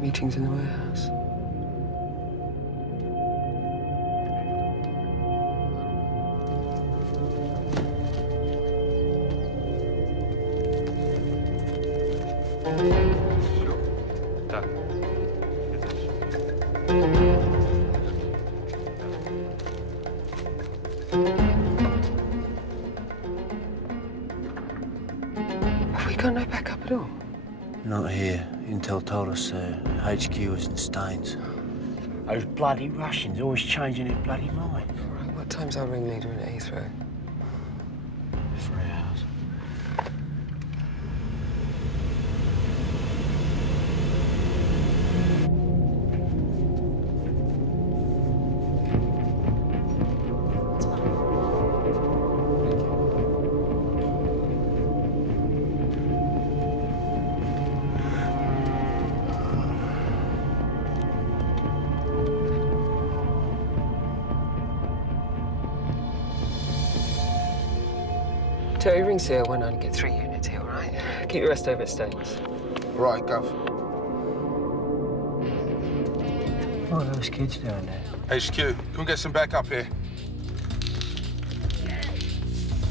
meetings in the warehouse. Tak. Have we got no backup at all? Not here. Intel told us HQ was in Staines. Those bloody Russians always changing their bloody minds. Right, what time's our ringleader at Heathrow? 3 hours. Terry, ring CL19, get 3 units here, all right? Keep the rest over at Staines. Right, Gov. What are those kids doing there? HQ, come and get some backup here.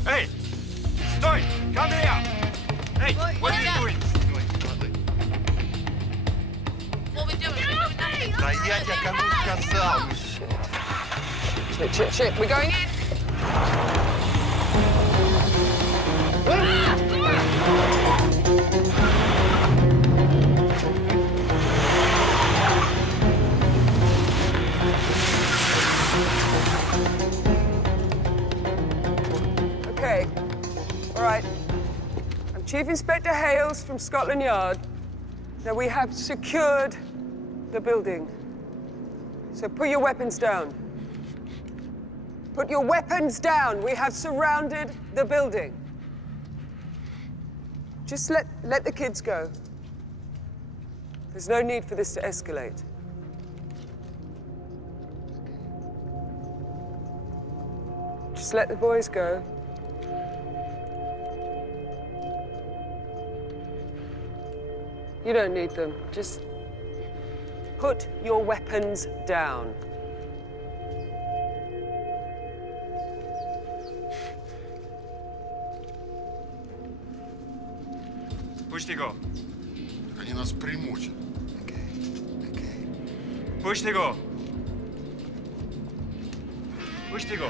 Hey! Sтой! Come here! Hey, what are you doing? What are we doing? Да я тебе кому сказал? Shit, we're going in! Okay, all right. I'm Chief Inspector Hales from Scotland Yard. Now, we have secured the building. So put your weapons down. Put your weapons down. We have surrounded the building. Just let the kids go. There's no need for this to escalate. Just let the boys go. You don't need them. Just put your weapons down. Пусти го! Они нас примучат. Пусти го! Пусти го!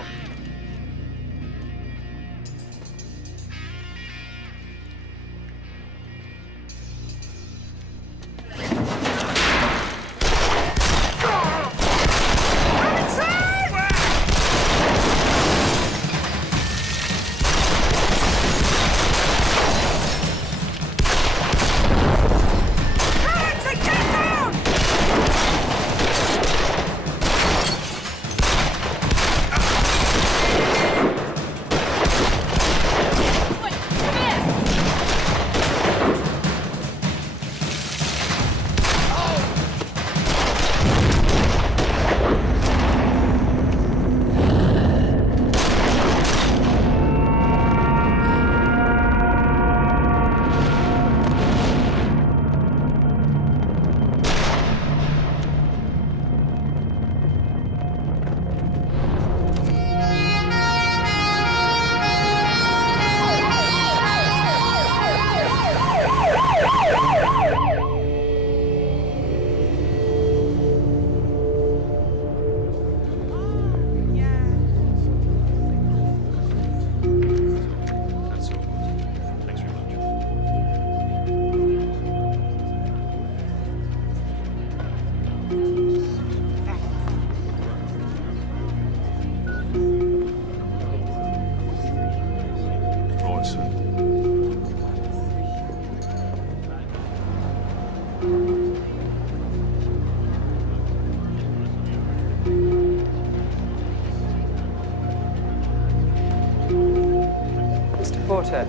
Porter,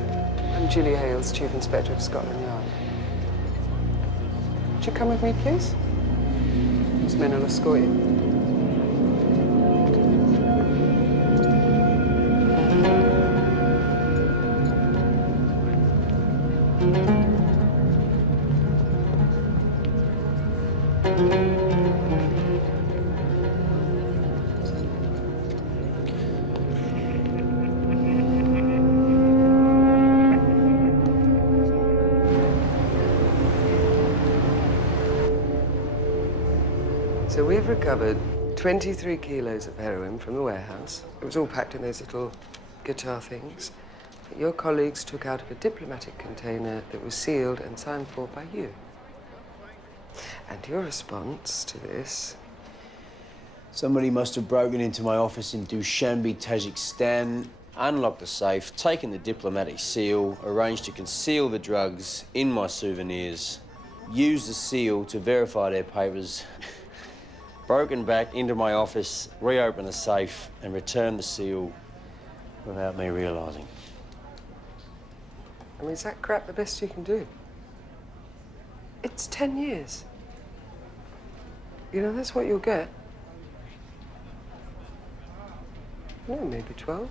I'm Julie Hales, Chief Inspector of Scotland Yard. Would you come with me, please? These men will escort you. So we've recovered 23 kilos of heroin from the warehouse. It was all packed in those little guitar things that your colleagues took out of a diplomatic container that was sealed and signed for by you. And your response to this? Somebody must have broken into my office in Dushanbe, Tajikistan, unlocked the safe, taken the diplomatic seal, arranged to conceal the drugs in my souvenirs, used the seal to verify their papers, broken back into my office, reopened the safe, and returned the seal without me realising. I mean, is that crap the best you can do? It's 10 years. You know, that's what you'll get. Well, maybe 12.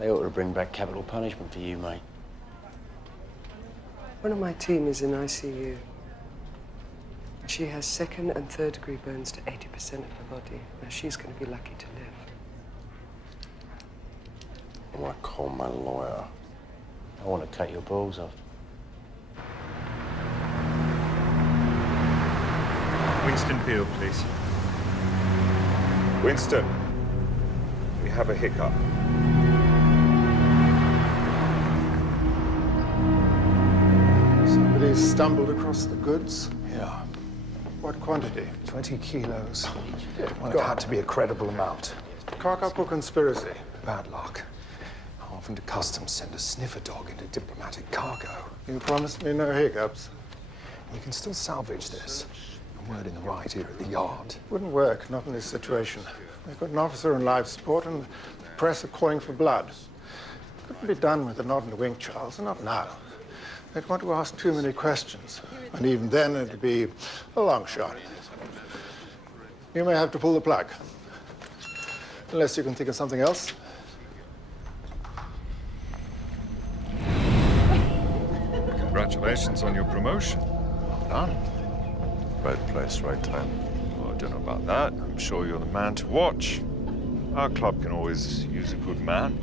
They ought to bring back capital punishment for you, mate. One of my team is in ICU. She has second and third degree burns to 80% of her body. Now, she's going to be lucky to live. I'm gonna call my lawyer. I want to cut your balls off. Winston Field, please. Winston, we have a hiccup. Somebody stumbled across the goods. Yeah, What quantity? 20 kilos. Well, Go it on. had to be a credible amount. Cock up or conspiracy? Bad luck. How often do customs send a sniffer dog into diplomatic cargo? You promised me no hiccups. We can still salvage this. A word in the right here at the yard. Wouldn't work, not in this situation. We've got an officer on life support and the press are calling for blood. Couldn't be done with a nod and a wink, Charles, not now. They'd want to ask too many questions. And even then, it'd be a long shot. You may have to pull the plug. Unless you can think of something else. Congratulations on your promotion. Done. Right place, right time. Well, I don't know about that. I'm sure you're the man to watch. Our club can always use a good man.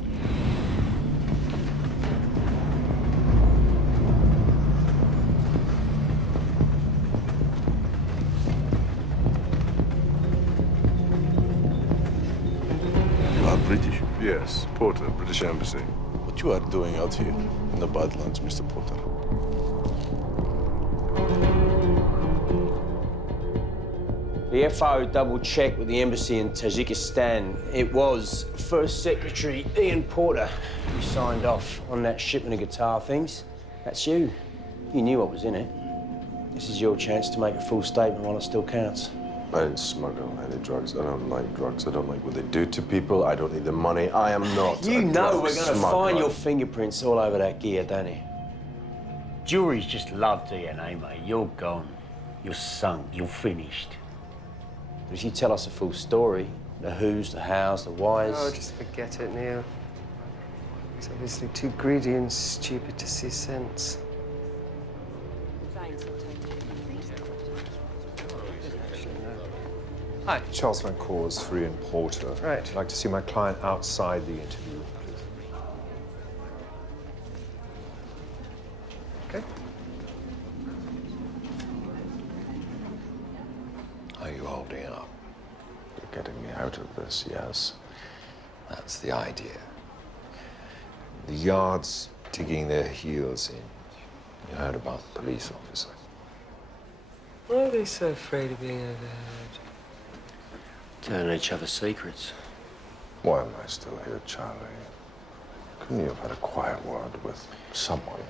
You are British? Yes, Porter, British Embassy. What you are doing out here in the Badlands, Mr. Porter? The FO double-checked with the embassy in Tajikistan. It was First Secretary Ian Porter who signed off on that shipment of guitar things. That's you. You knew what was in it. This is your chance to make a full statement while it still counts. I didn't smuggle any drugs. I don't like drugs. I don't like what they do to people. I don't need the money. I am not You a know drug we're going to smuggler. find your fingerprints all over that gear, don't you? Juries just love DNA, mate. You're gone. You're sunk. You're finished. But if you tell us a full story, the who's, the hows, the whys... Oh, just forget it, Neil. He's obviously too greedy and stupid to see sense. Hi. Charles Van Coors, Free and Porter. Right. I'd like to see my client outside the interview room, please. Okay. Are you holding up? You're getting me out of this, yes? That's the idea. The yard's digging their heels in. You heard about the police officer. Why are they so afraid of being overheard? Telling each other secrets. Why am I still here, Charlie? Couldn't you have had a quiet word with someone?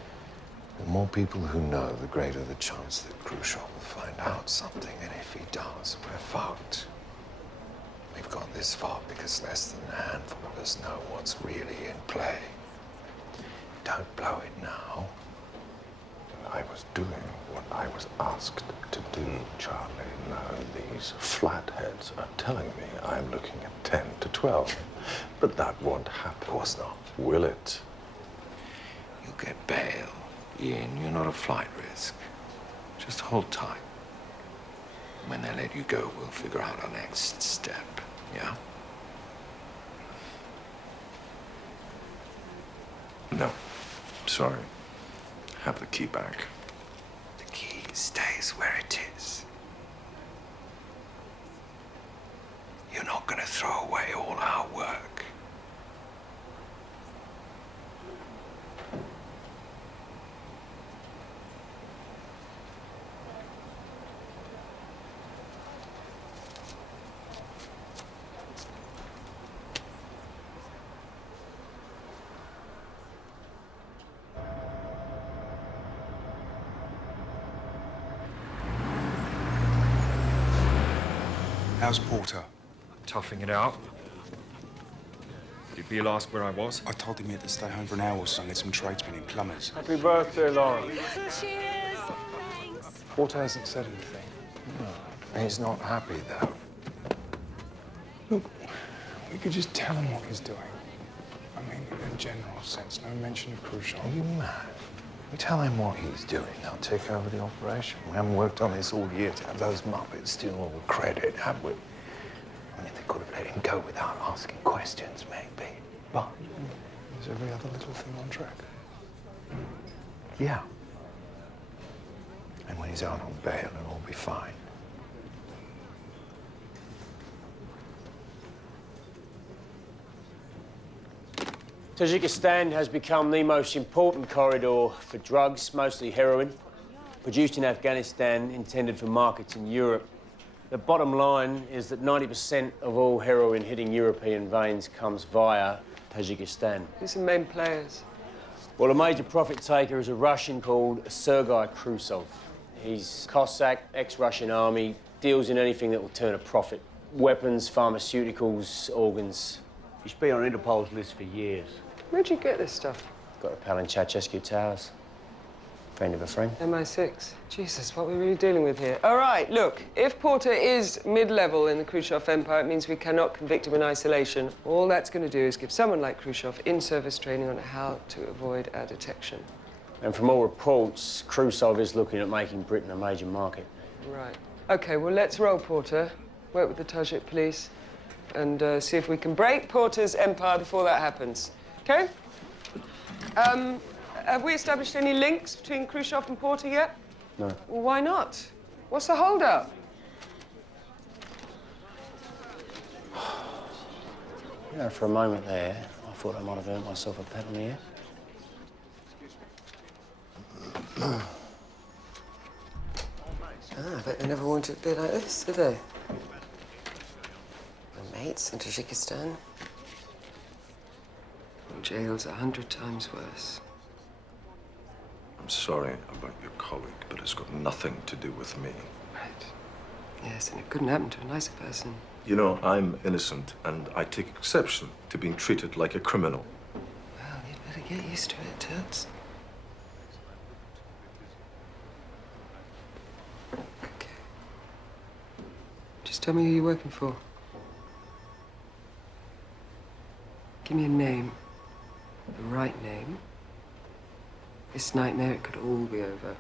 The more people who know, the greater the chance that Khrushchev will find out something. And if he does, we're fucked. We've got this far because less than a handful of us know what's really in play. Don't blow it now. I was doing what I was asked to do, Charlie. Now these flatheads are telling me I'm looking at 10 to 12. But that won't happen. Of course not. Will it? You'll get bail. Ian, you're not a flight risk. Just hold tight. When they let you go, we'll figure out our next step, yeah? No. Sorry. Have the key back. The key stays where it is. not going to throw away all our work. How's Porter? Toughing it out. Did Beale ask where I was? I told him he had to stay home for an hour or so and get some tradesmen in plumbers. Happy birthday, Lauren. Cheers. Thanks. Porter hasn't said anything. No, he's not happy, though. Look, we could just tell him what he's doing. I mean, in a general sense, no mention of Khrushchev. Are you mad? We tell him what he's doing, they'll take over the operation. We haven't worked on this all year to have those Muppets steal all the credit, have we? I mean, they could have let him go without asking questions, maybe. But Is every other little thing on track? yeah. And when he's out on bail, it'll all be fine. Tajikistan has become the most important corridor for drugs, mostly heroin, produced in Afghanistan, intended for markets in Europe. The bottom line is that 90% of all heroin hitting European veins comes via Tajikistan. Who's the main players? Well, a major profit taker is a Russian called Sergei Khrushchev. He's Cossack, ex-Russian army, deals in anything that will turn a profit. Weapons, pharmaceuticals, organs. He's been on Interpol's list for years. Where'd you get this stuff? Got a pal in Ceausescu Towers. Friend of a friend. MI6. Jesus, what are we really dealing with here? All right, look, if Porter is mid-level in the Khrushchev empire, it means we cannot convict him in isolation. All that's going to do is give someone like Khrushchev in-service training on how to avoid our detection. And from all reports, Khrushchev is looking at making Britain a major market. Right. OK, well, let's roll, Porter. Work with the Tajik police and see if we can break Porter's empire before that happens. OK? Have we established any links between Khrushchev and Porter yet? No. Well, why not? What's the holdup? You know, for a moment there, I thought I might have earned myself a pat on the ear. I bet they never wanted to be like this, did they? My mates in Tajikistan. Jail's 100 times worse. I'm sorry about your colleague, but it's got nothing to do with me. Right. Yes, and it couldn't happen to a nicer person. You know, I'm innocent, and I take exception to being treated like a criminal. Well, you'd better get used to it, Toots. Okay. Just tell me who you're working for. Give me a name. The right name. This nightmare, it could all be over.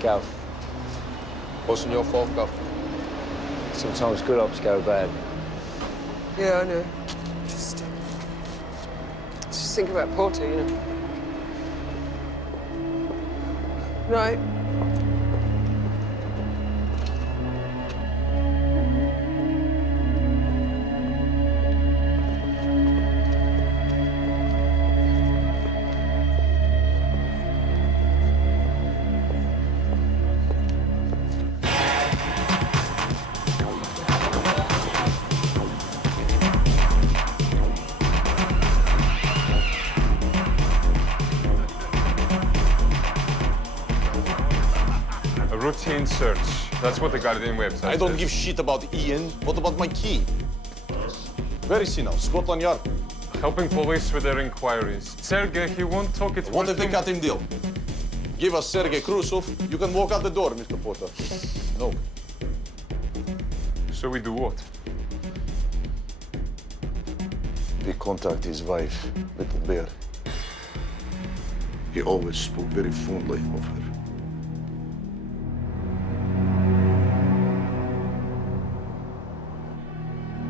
Gov. Wasn't your fault, Gov. Sometimes good ops go bad. Yeah, I know. Just think about Porter, you know. Right. Routine search. That's what the Guardian website I don't says. give shit about Ian. What about my key? Where is he now? Scotland Yard? Helping police with their inquiries. Sergei, he won't talk it. What if they cut him deal? give us Sergei Khrushchev, you can walk out the door, Mr. Porter. No. So we do what? We contact his wife, Little Bear. He always spoke very fondly of her.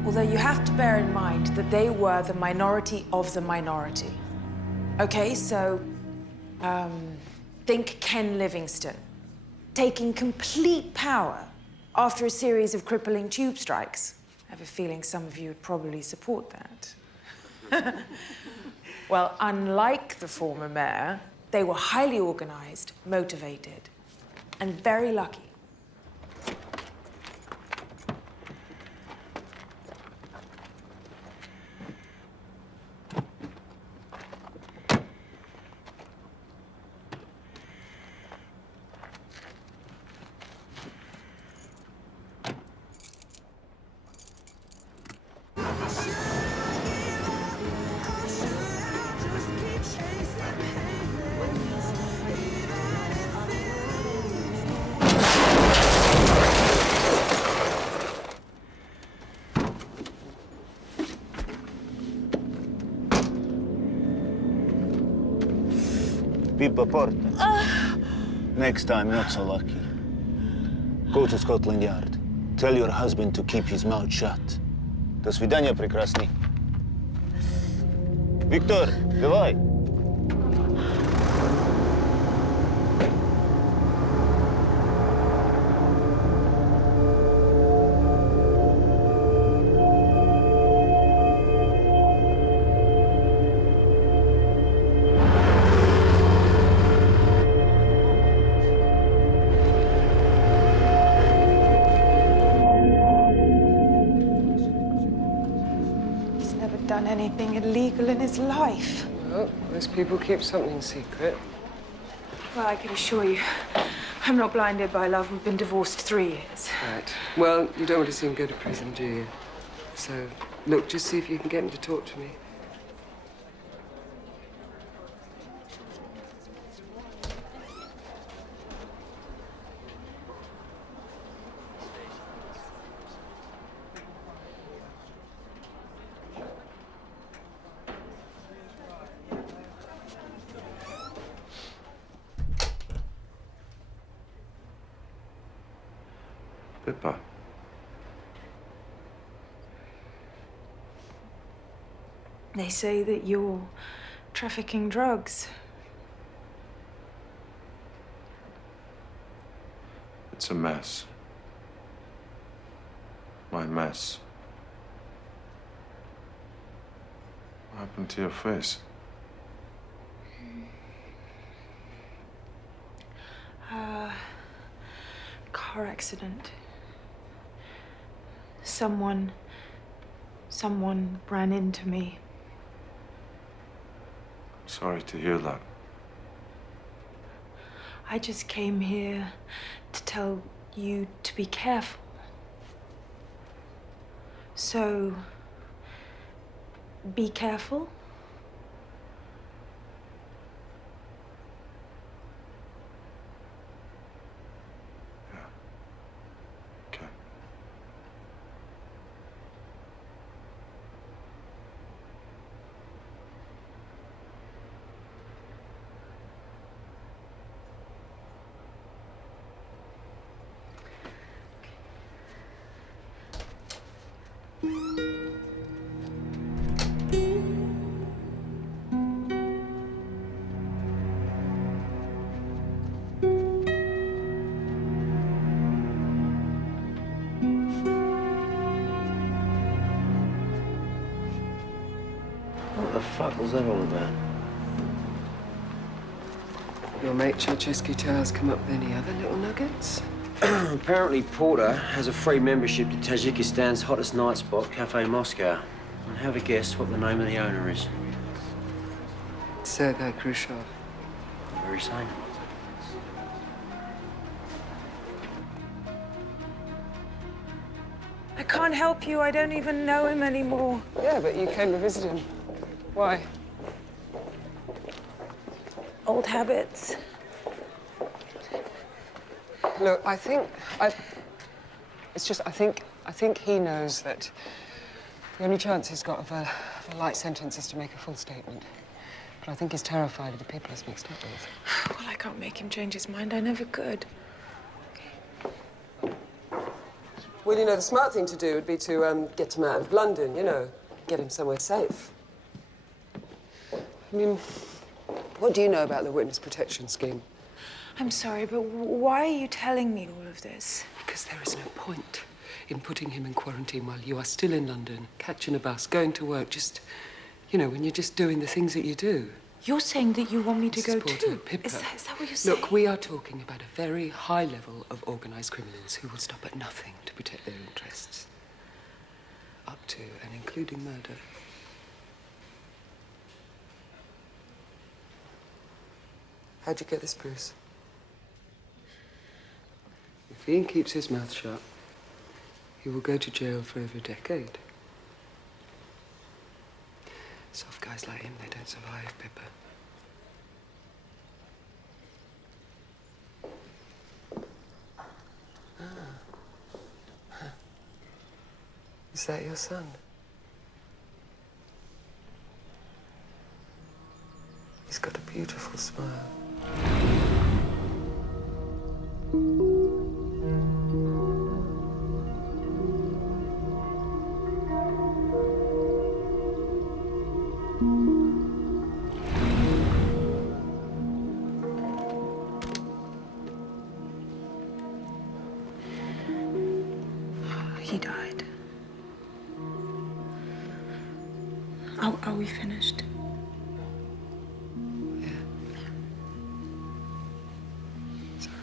Although you have to bear in mind that they were the minority of the minority. Okay, so, think Ken Livingstone, taking complete power after a series of crippling tube strikes. I have a feeling some of you would probably support that. Well, unlike the former mayor, they were highly organized, motivated, and very lucky. Pippa Porter. Next time, not so lucky. Go to Scotland Yard. Tell your husband to keep his mouth shut. До свидания, прекрасный. Виктор, давай. Done anything illegal in his life. Well, most people keep something secret. Well, I can assure you, I'm not blinded by love. We've been divorced 3 years. Right. Well, you don't want to see him go to prison, do you? So, look, just see if you can get him to talk to me. Pippa. They say that you're trafficking drugs. It's a mess. My mess. What happened to your face? Car accident. Someone ran into me. Sorry to hear that. I just came here to tell you to be careful. So, be careful. What the fuck was that all about? Your mate Ceausescu Towers come up with any other little nuggets? Apparently Porter has a free membership to Tajikistan's hottest night spot, Cafe Moscow. And have a guess what the name of the owner is. Sergei Khrushchev. Very same. I can't help you. I don't even know him anymore. Yeah, but you came to visit him. Why? Old habits. Look, I think he knows that the only chance he's got of a light sentence is to make a full statement. But I think he's terrified of the people he's mixed up with. Well, I can't make him change his mind. I never could. Well, you know, the smart thing to do would be to get him out of London, you know, get him somewhere safe. I mean, what do you know about the witness protection scheme? I'm sorry, but why are you telling me all of this? Because there is no point in putting him in quarantine while you are still in London, catching a bus, going to work, just, you know, when you're just doing the things that you do. You're saying that you want me to go Porter, too? Pippa. Is that what you're saying? Look, we are talking about a very high level of organised criminals who will stop at nothing to protect their interests. Up to and including murder. How'd you get this, Bruce? If Ian keeps his mouth shut, he will go to jail for over a decade. Soft guys like him, they don't survive, Pippa. Is that your son? He's got a beautiful smile. He died. Are we finished? Yeah. Sorry.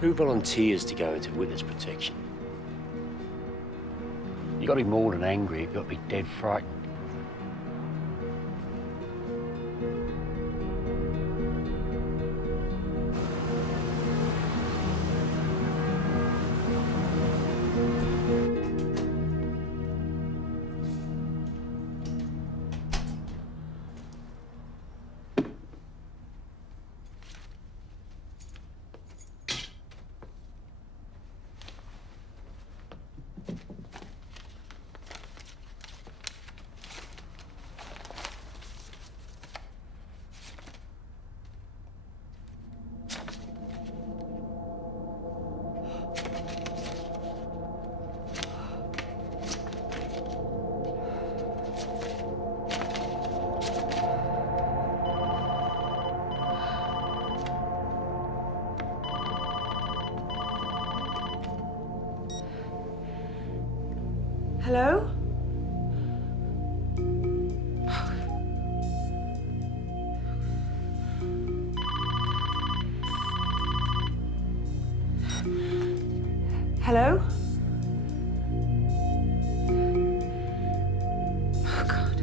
Who volunteers to go into witness protection? You got to be more than angry, you've got to be dead frightened. Hello? Hello? Oh, God.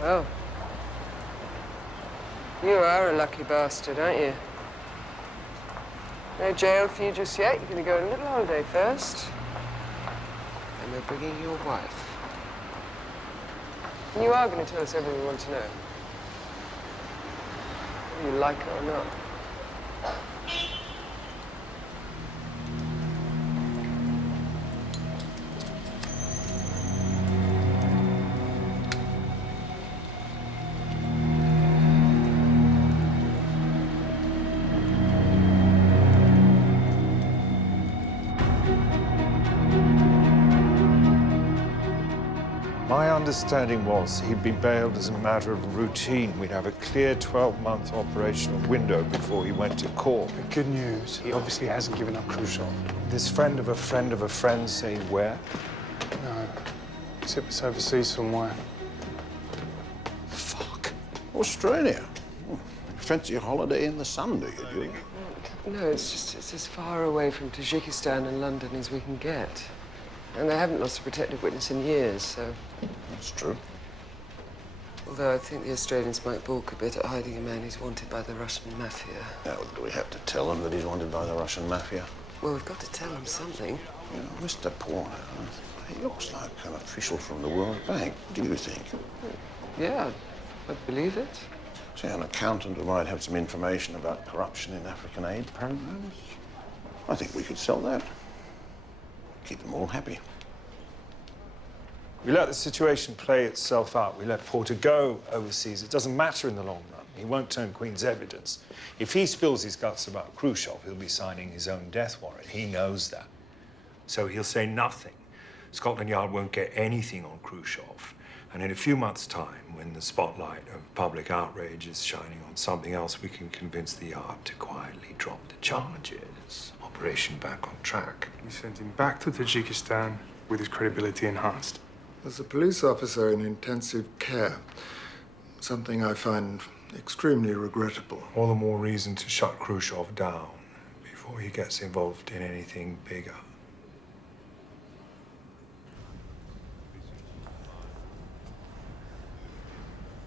Well, you are a lucky bastard, aren't you? No jail for you just yet. You're going to go on a little holiday first. And they're bringing your wife. And you are going to tell us everything we want to know. Whether you like it or not. My understanding was he'd be bailed as a matter of routine. We'd have a clear 12-month operational window before he went to court. Good news, he obviously hasn't given up Khrushchev. This friend of a friend of a friend saying where? No, except it's overseas somewhere. Fuck. Australia. Fancy a holiday in the sun, do you? No, it's as far away from Tajikistan and London as we can get. And they haven't lost a protected witness in years, so... That's true. Although I think the Australians might balk a bit at hiding a man who's wanted by the Russian mafia. Now, do we have to tell them that he's wanted by the Russian mafia? Well, we've got to tell them something. You know, Mr. Porter, he looks like an official from the World Bank. What do you think? Yeah, I believe it. Say, an accountant who might have some information about corruption in African aid programs. I think we could sell that. Keep them all happy. We let the situation play itself out. We let Porter go overseas. It doesn't matter in the long run. He won't turn Queen's evidence. If he spills his guts about Khrushchev, he'll be signing his own death warrant. He knows that. So he'll say nothing. Scotland Yard won't get anything on Khrushchev. And in a few months' time, when the spotlight of public outrage is shining on something else, we can convince the Yard to quietly drop the charges. Operation back on track. We sent him back to Tajikistan with his credibility enhanced. As a police officer in intensive care, something I find extremely regrettable. All the more reason to shut Khrushchev down before he gets involved in anything bigger.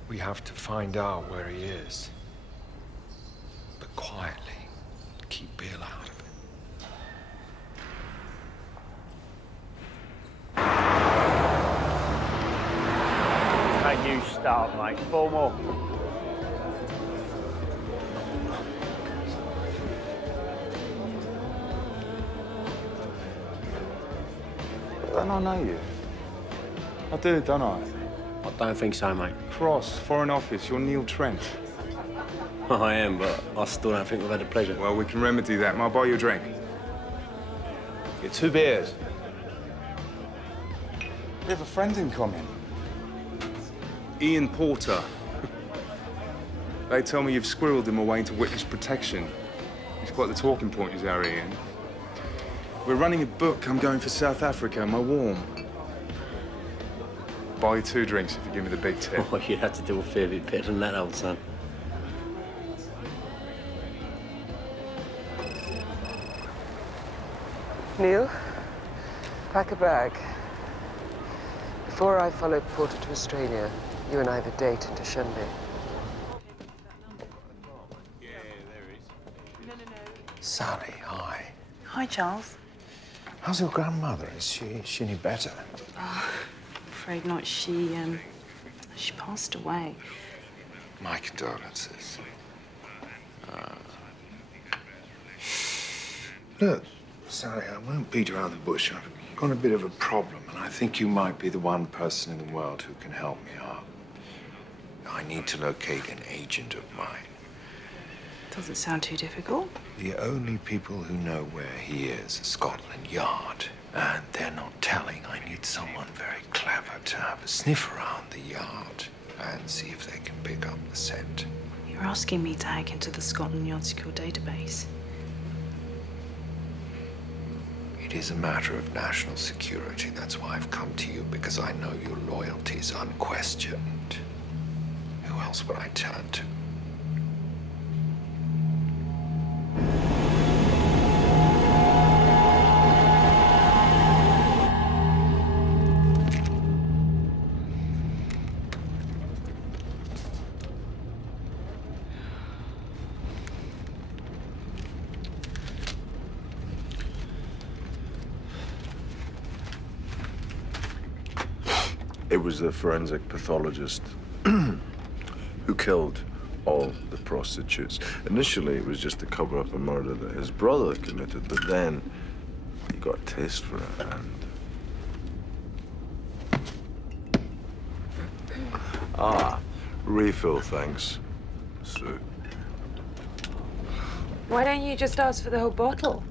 We have to find out where he is. But quietly, keep Bill out of it. A new start, mate. 4 more. Don't I know you? I do, don't I? I don't think so, mate. Cross, Foreign Office, you're Neil Trent. I am, but I still don't think we've had the pleasure. Well, we can remedy that. I'll buy you a drink. Get 2 beers. We have a friend in common. Ian Porter. They tell me you've squirreled him away into witness protection. He's quite the talking point, is our Ian. We're running a book. I'm going for South Africa. Am I warm? Buy you 2 drinks if you give me the big tip. Oh, you'd have to do a fair bit better than that, old son. Neil, pack a bag. Before I followed Porter to Australia, you and I have a date in Dushanbe. Sally, hi. Hi, Charles. How's your grandmother? Is she any better? Oh, I'm afraid not. She passed away. My condolences. Look, Sally, I won't beat around the bush. I've got a bit of a problem, and I think you might be the one person in the world who can help me out. I need to locate an agent of mine. Doesn't sound too difficult. The only people who know where he is Scotland Yard. And they're not telling. I need someone very clever to have a sniff around the yard and see if they can pick up the scent. You're asking me to hack into the Scotland Yard secure database. It is a matter of national security. That's why I've come to you, because I know your loyalty is unquestioned. Who else would I turn to? It was the forensic pathologist who killed all the prostitutes. Initially, it was just to cover up a murder that his brother committed, but then he got a taste for it, and... refill, thanks, Sue. Why don't you just ask for the whole bottle?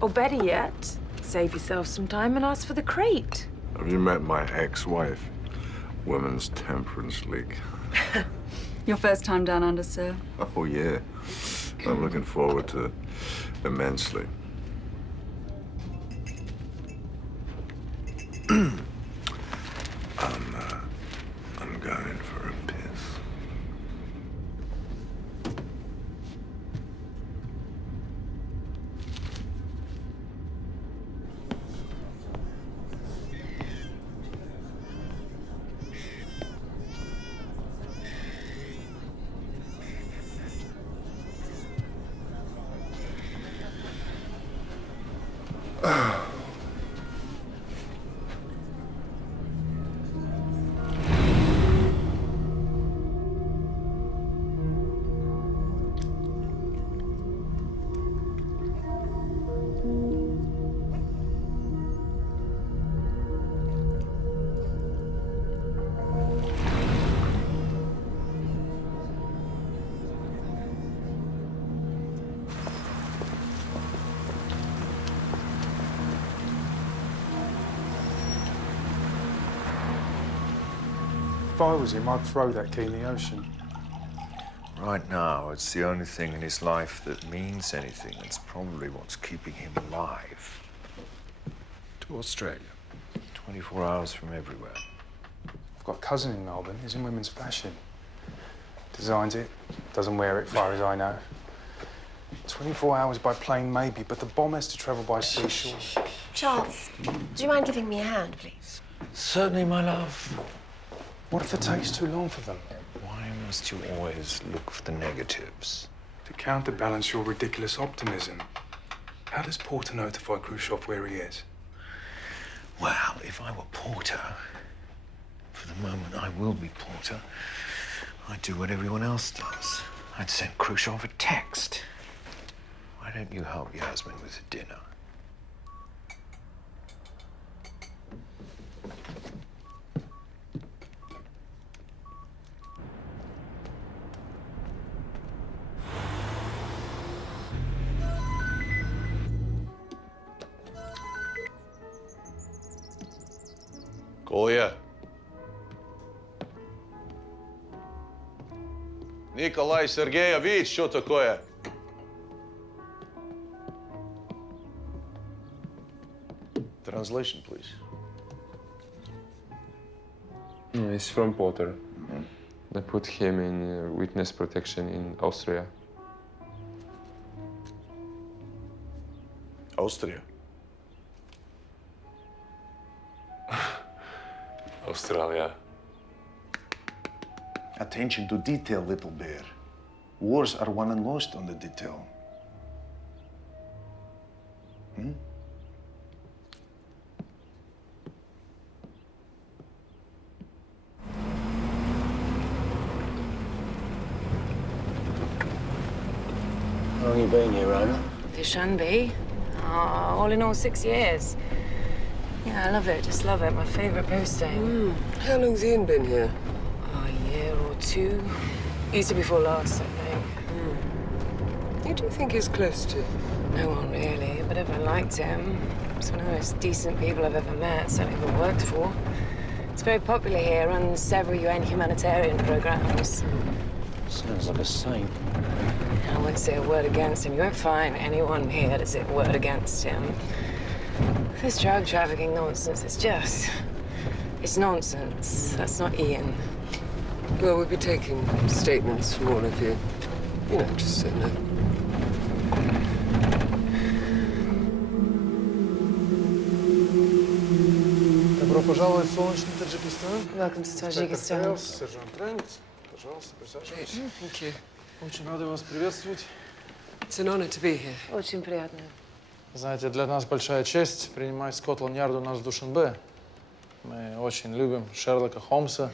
Or better yet, save yourself some time and ask for the crate. Have you met my ex-wife? Women's Temperance League. Your first time down under, sir? Oh, yeah. I'm looking forward to it immensely. I'm going for a piss. If I was him, I'd throw that key in the ocean. Right now, it's the only thing in his life that means anything. It's probably what's keeping him alive. To Australia. 24 hours from everywhere. I've got a cousin in Melbourne. He's in women's fashion. Designs it, doesn't wear it, far as I know. 24 hours by plane, maybe, but the bomb has to travel by seashore. Charles, do you mind giving me a hand, please? Certainly, my love. What if it takes too long for them? Why must you always look for the negatives? To counterbalance your ridiculous optimism. How does Porter notify Khrushchev where he is? Well, if I were Porter, for the moment I will be Porter, I'd do what everyone else does. I'd send Khrushchev a text. Why don't you help Yasmin with the dinner? Коя. Николай Сергеевич, что такое? Translation, please. He's from Porter. They put him in witness protection in Austria. Austria. Australia. Attention to detail, little bear. Wars are won and lost on the detail. Hmm? How long have you been here, Roma? Vishanbi. All in all, 6 years. Yeah, I love it. Just love it. My favourite posting. How long's Ian been here? A year or two. Easter before last, I think. Who do you think he's close to? No one really, but everyone liked him. He's one of the most decent people I've ever met, certainly ever worked for. It's very popular here, runs several UN humanitarian programs. Sounds like a saint. I won't say a word against him. You won't find anyone here to say a word against him. This drug trafficking nonsense, it's nonsense. That's not Ian. Well, we'll be taking statements from all of you. You know, just so no. Добро пожаловать в солнечный Таджикистан. Welcome to Tajikistan. Сержант Трент. Пожалуйста, присаживайтесь. Thank you. Очень рады вас приветствовать. It's an honor to be here. Очень приятно. Знаете, для нас большая честь принимать Скотланд-Ярд у нас в Душанбе. Мы очень любим Шерлока Холмса,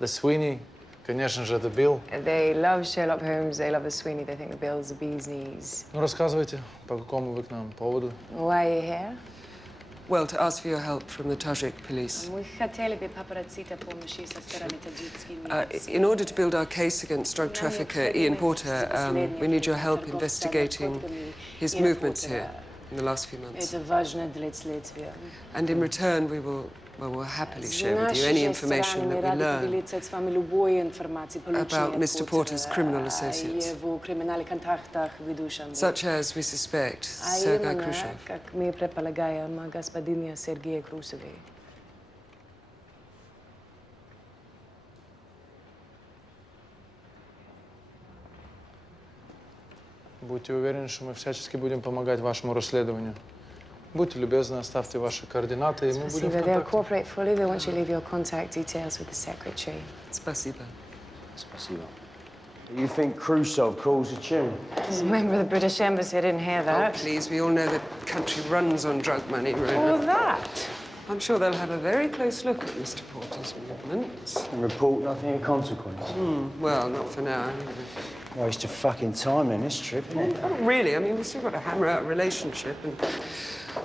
The Sweeney, конечно же, The Bill. They love Sherlock Holmes, they love the Sweeney, they think the Bill's the bee's knees. Ну, рассказывайте, по какому вы к нам поводу? Why are you here? Well, to ask for your help from the Tajik police. Мы хотели бы попросить о помощи со стороны таджикской милиции. In order to build our case against drug trafficker Ian Porter, we need your help investigating his movements here in the last few months. Это важно для следствия. And in return, we will Well, we'll happily share with you any information that we learn about Mr. Porter's criminal associates. Such as, we suspect, Sergei Khrushchev. Будьте уверены, что мы всячески будем помогать вашему расследованию. Будьте любезны, оставьте ваши координаты, и мы будем в They'll контакте. cooperate fully. They want you to leave your contact details with the secretary. Spasibo. Spasibo. You think Khrushchev calls a tune? As a member of the British Embassy, I didn't hear that. Oh, please, we all know the country runs on drug money, Rona. All of that? I'm sure they'll have a very close look at Mr. Porter's movements. And report nothing of consequence. Well, not for now, anyway. Waste of fucking time in this trip, isn't it? Not really. I mean, we've still got to hammer out a relationship and...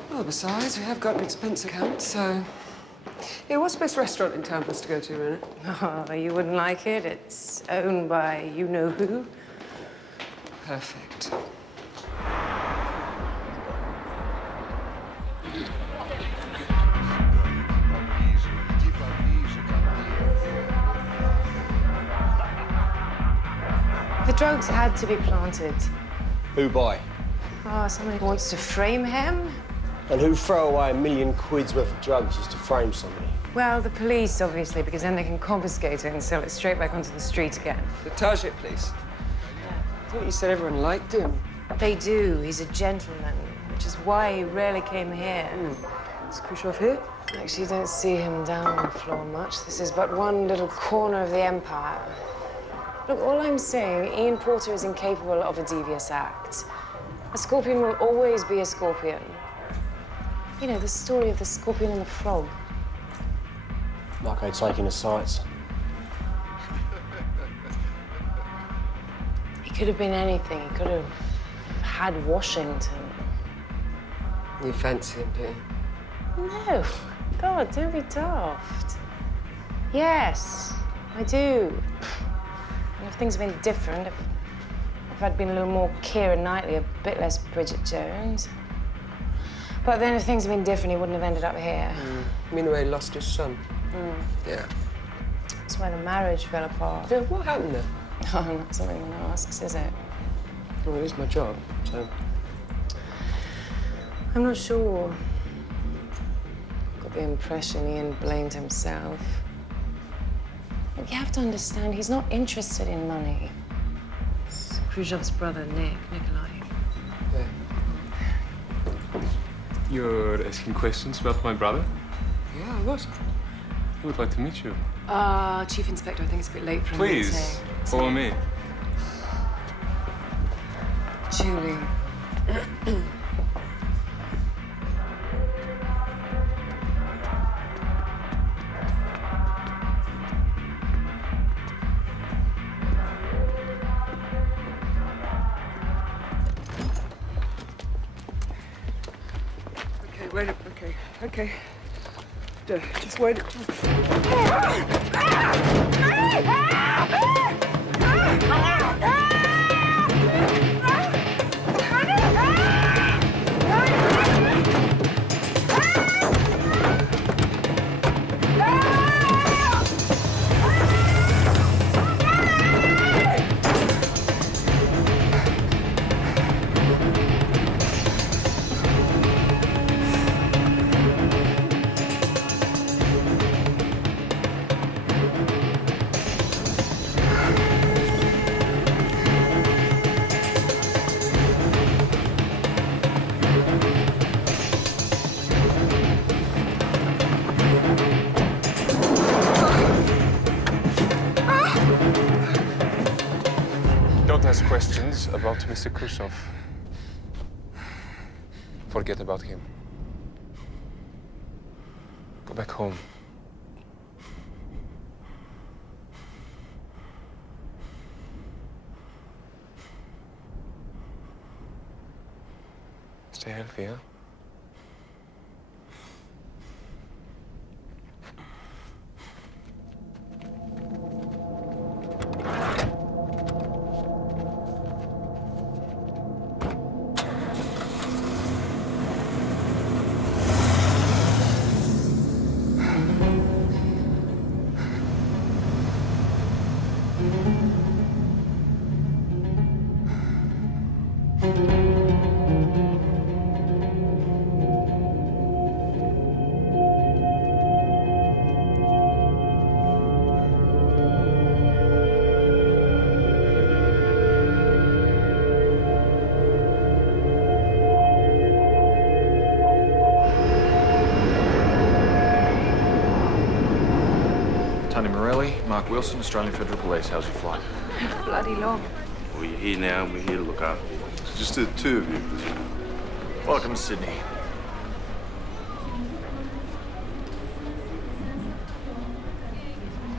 Well, besides, we have got an expense account, so... Yeah, what's the best restaurant in town for us to go to, Rona? Oh, you wouldn't like it. It's owned by you-know-who. Perfect. The drugs had to be planted. Who by? Oh, somebody wants to frame him? And who throw away £1 million worth of drugs just to frame somebody? Well, the police, obviously, because then they can confiscate it and sell it straight back onto the street again. The Tajik police. I thought you said everyone liked him. They do. He's a gentleman, which is why he rarely came here. Is Khrushchev here? Actually, you don't see him down on the floor much. This is but one little corner of the empire. Look, all I'm saying, Ian Porter is incapable of a devious act. A scorpion will always be a scorpion. You know, the story of the scorpion and the frog. Like I taking the sights. He could have been anything. He could have had Washington. You fancy him, do you? No. God, don't be daft. Yes, I do. And if things have been different, if I'd been a little more Keira Knightley, a bit less Bridget Jones. But then if things had been different, he wouldn't have ended up here. Meanwhile, he lost his son. Yeah. That's why the marriage fell apart. Yeah, what happened there? Oh, not something one asks, is it? Well, it is my job, so... I'm not sure. Got the impression Ian blamed himself. Look, you have to understand, he's not interested in money. It's Khrushchev's brother, Nikolai. Yeah. You're asking questions about my brother? Yeah, I was. He would like to meet you. Chief Inspector, I think it's a bit late for a Please, meeting. follow me. Julie. Okay, wait up. Okay. Just wait. Don't ask questions about Mr. Khrushchev. Forget about him. Go back home. Stay healthy, huh? Tony Morelli, Mark Wilson, Australian Federal Police. How's your flight? Bloody long. Well, you're here now, and we're here to look after you. Just the two of you, presumably. Welcome to Sydney.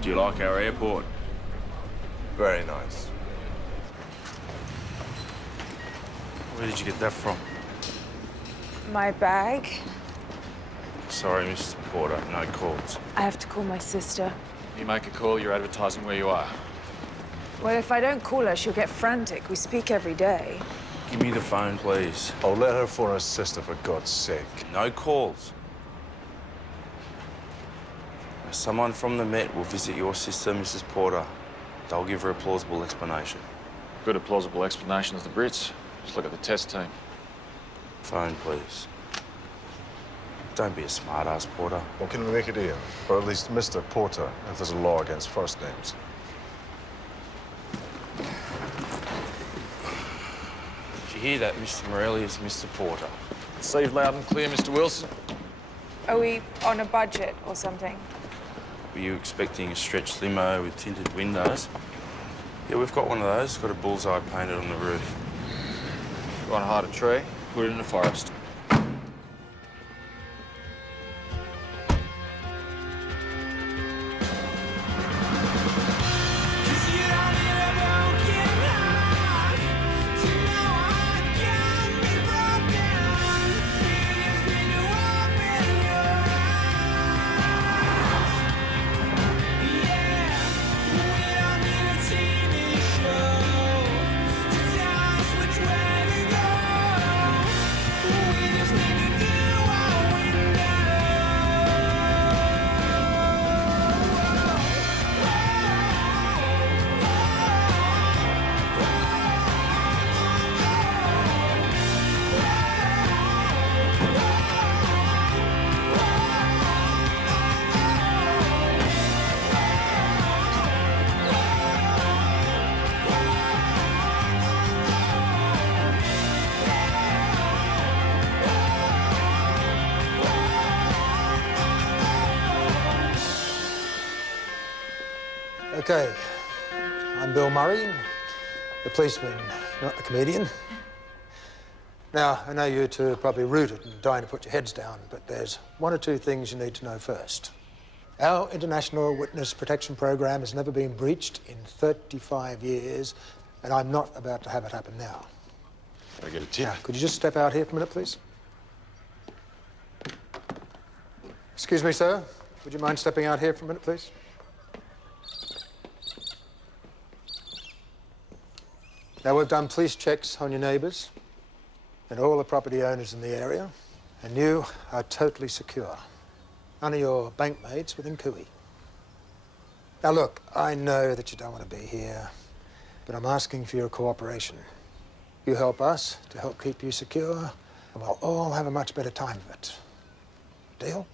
Do you like our airport? Very nice. Where did you get that from? My bag. Sorry, Mrs. Porter, no calls. I have to call my sister. You make a call, you're advertising where you are. Well, if I don't call her, she'll get frantic. We speak every day. Give me the phone, please. Oh, let her for her sister, for God's sake. No calls. Someone from the Met will visit your sister, Mrs. Porter. They'll give her a plausible explanation. Good a plausible explanation as the Brits. Just look at the test team. Phone, please. Don't be a smart-ass, Porter. Well, can we make it Ian? Or at least Mr. Porter, if there's a law against first names? Did you hear that? Mr. Morelli is Mr. Porter. Received loud and clear, Mr. Wilson. Are we on a budget or something? Were you expecting a stretch limo with tinted windows? Yeah, we've got one of those. Got a bullseye painted on the roof. You want to hide a tree? Put it in the forest. Okay, I'm Bill Murray, the policeman, not the comedian. Now, I know you two are probably rooted and dying to put your heads down, but there's one or two things you need to know first. Our International Witness Protection Program has never been breached in 35 years, and I'm not about to have it happen now. Can I get a tip? Now, could you just step out here for a minute, please? Excuse me, sir. Would you mind stepping out here for a minute, please? Now, we've done police checks on your neighbours and all the property owners in the area, and you are totally secure. None of your bank mates within cooey. Now, look, I know that you don't want to be here, but I'm asking for your cooperation. You help us to help keep you secure, and we'll all have a much better time of it. Deal?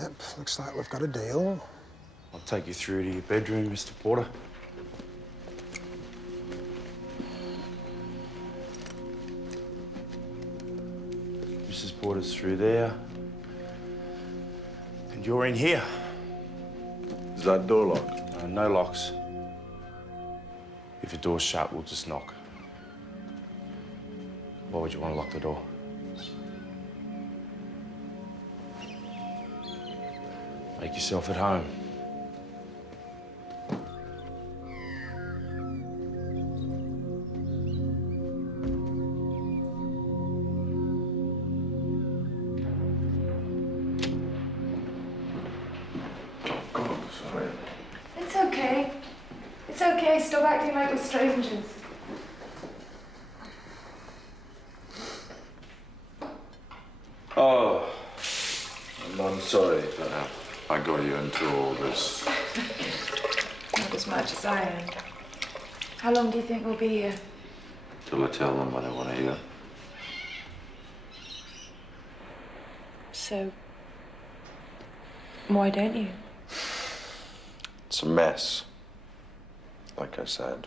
Yep, looks like we've got a deal. I'll take you through to your bedroom, Mr. Porter. Mrs. Porter's through there. And you're in here. Is that door locked? No locks. If the door's shut, we'll just knock. Why would you want to lock the door? Make yourself at home. It's okay. It's okay. Stop acting like we're strangers. Oh, I'm sorry that I got you into all this. Not as much as I am. How long do you think we'll be here? Till I tell them what I want to hear. So, why don't you? It's a mess, like I said.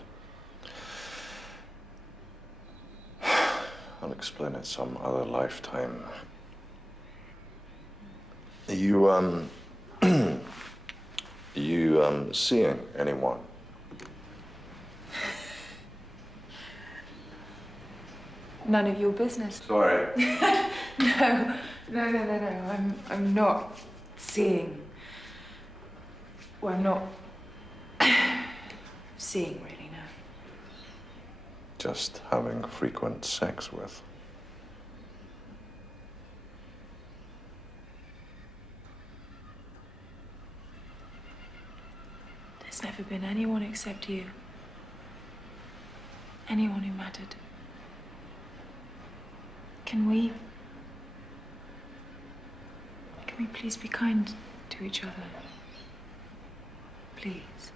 I'll explain it some other lifetime. You seeing anyone? None of your business. Sorry. No. I'm not seeing. Well, I'm not seeing really, no. Just having frequent sex with. There's never been anyone except you. Anyone who mattered. Can we please be kind to each other? Please.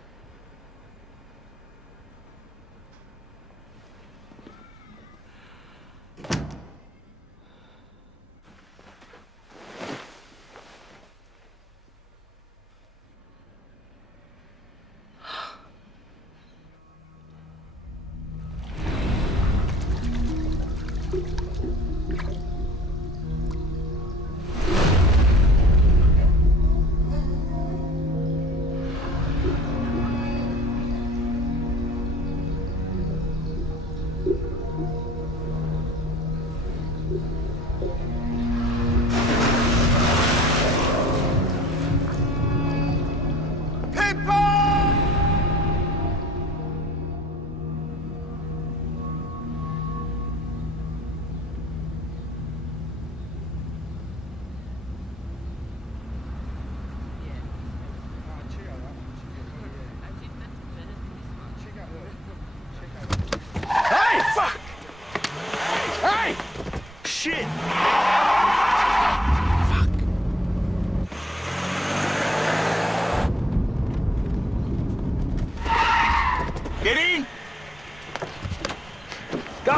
Get in! Go!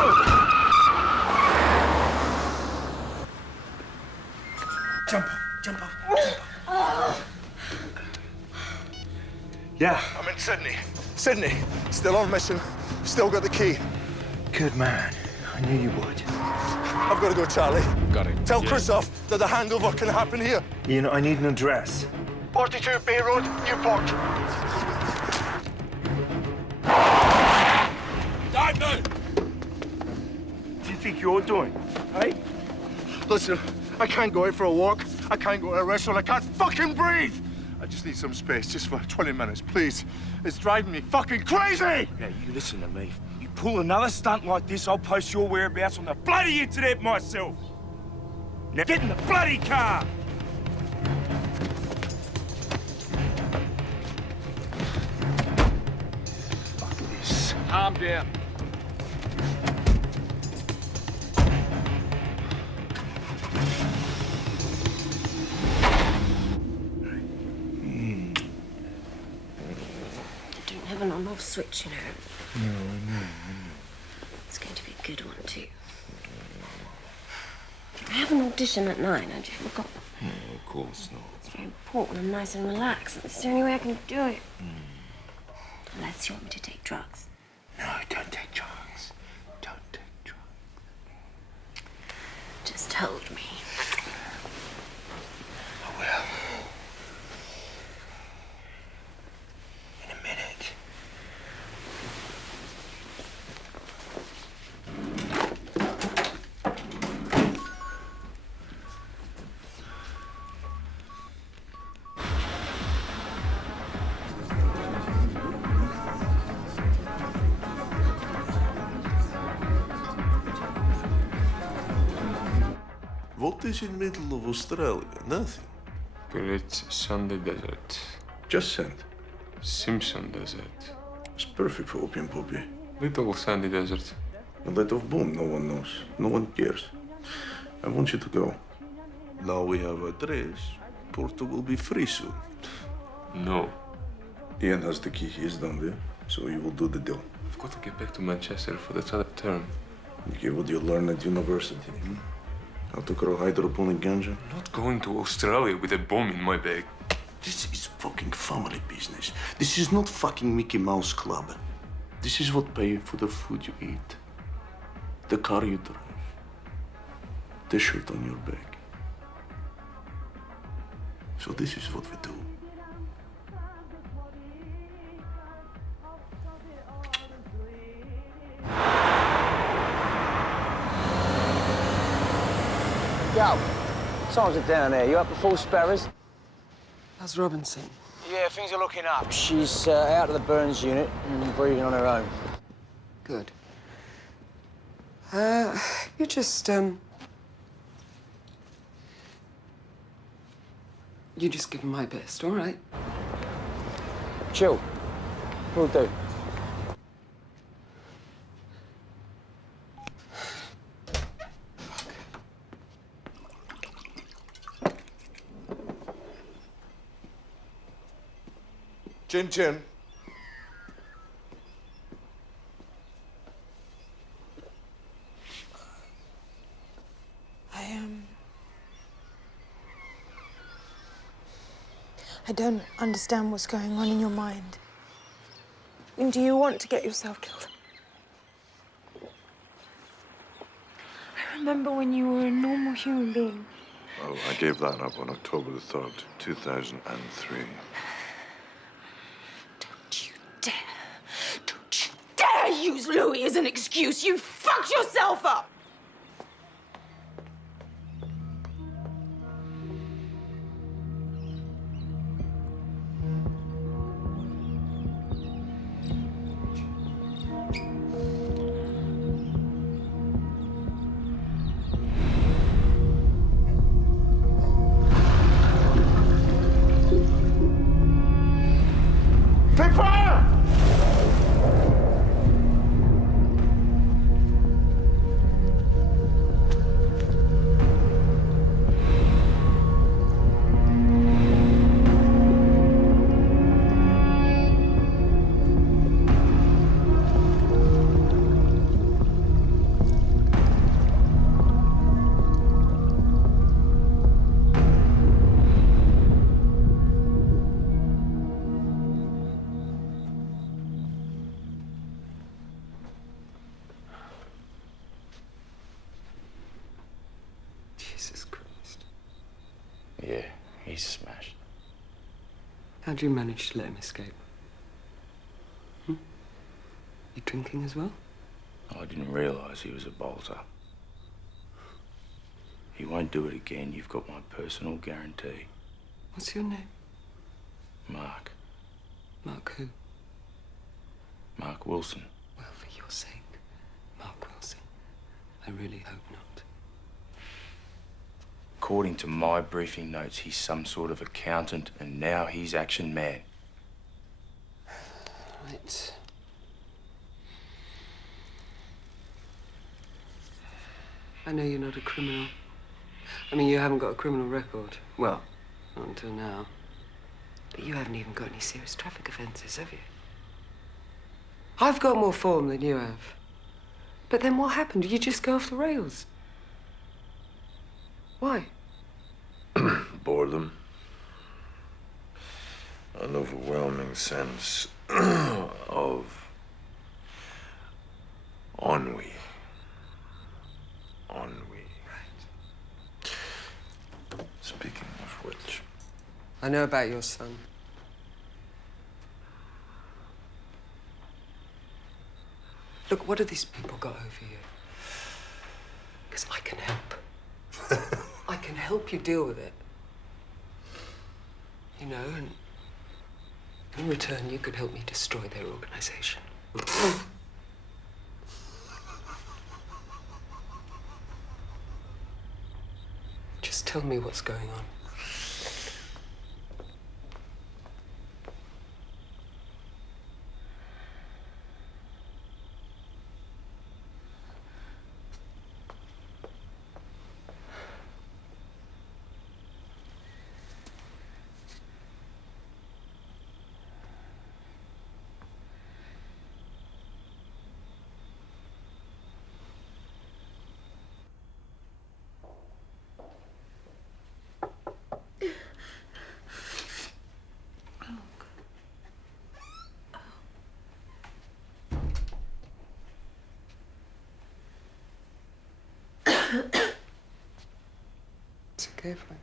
Jump up. Yeah. I'm in Sydney. Sydney. Still on mission. Still got the key. Good man. I knew you would. I've got to go, Charlie. Got it. Tell Yeah. Christoph that the handover can happen here. Ian, I need an address. 42 Bay Road, Newport. Don't move! What do you think you're doing, hey? Listen, I can't go out for a walk. I can't go to a restaurant. I can't fucking breathe. I just need some space, just for 20 minutes, please. It's driving me fucking crazy! Now, you listen to me. You pull another stunt like this, I'll post your whereabouts on the bloody internet myself. Now get in the bloody car! Fuck this. Calm down. Don't have an on-off switch, you know. No, I know. It's going to be a good one, too. I have an audition at 9, had you forgotten? No, of course not. It's very important I'm nice and relaxed. It's the only way I can do it. Unless you want me to take drugs. No, don't take drugs. Don't take drugs. Just hold me. I will. In a minute. What is in the middle of Australia? Nothing. Great Sandy Desert. Just sand. Simpson Desert. It's perfect for opium poppy. Little sandy desert. A lot of boom, no one knows. No one cares. I want you to go. Now we have a address. Porto will be free soon. No. Ian has the key. He's down there. So he will do the deal. I've got to get back to Manchester for the third term. Okay, what you learn at university? How to grow hydroponic ganja? I'm not going to Australia with a bomb in my bag. This is fucking family business. This is not fucking Mickey Mouse Club. This is what pay for the food you eat, the car you drive, the shirt on your back. So this is what we do. Yo, times are down there. You up for full sparrows? How's Robinson? Yeah, things are looking up. She's out of the burns unit and breathing on her own. Good. You just, You just give him my best, all right? Chill. Will do. Chin chin. I don't understand what's going on in your mind. And do you want to get yourself killed? I remember when you were a normal human being. Well, I gave that up on October the 3rd, 2003. Dare use Louis as an excuse! You fucked yourself up! Take fire! Jesus Christ. Yeah, he's smashed. How'd you manage to let him escape? You drinking as well? I didn't realise he was a bolter. He won't do it again. You've got my personal guarantee. What's your name? Mark. Mark who? Mark Wilson. Well, for your sake, Mark Wilson, I really hope not. According to my briefing notes, he's some sort of accountant, and now he's action mad. Right. I know you're not a criminal. I mean, you haven't got a criminal record. Well, not until now. But you haven't even got any serious traffic offences, have you? I've got more form than you have. But then what happened? Did you just go off the rails? Why? Boredom. An overwhelming sense of ennui. Ennui. Right. Speaking of which. I know about your son. Look, what have these people got over you? Because I can help. I can help you deal with it. You know, and in return, you could help me destroy their organization. Just tell me what's going on. It's okay, fine.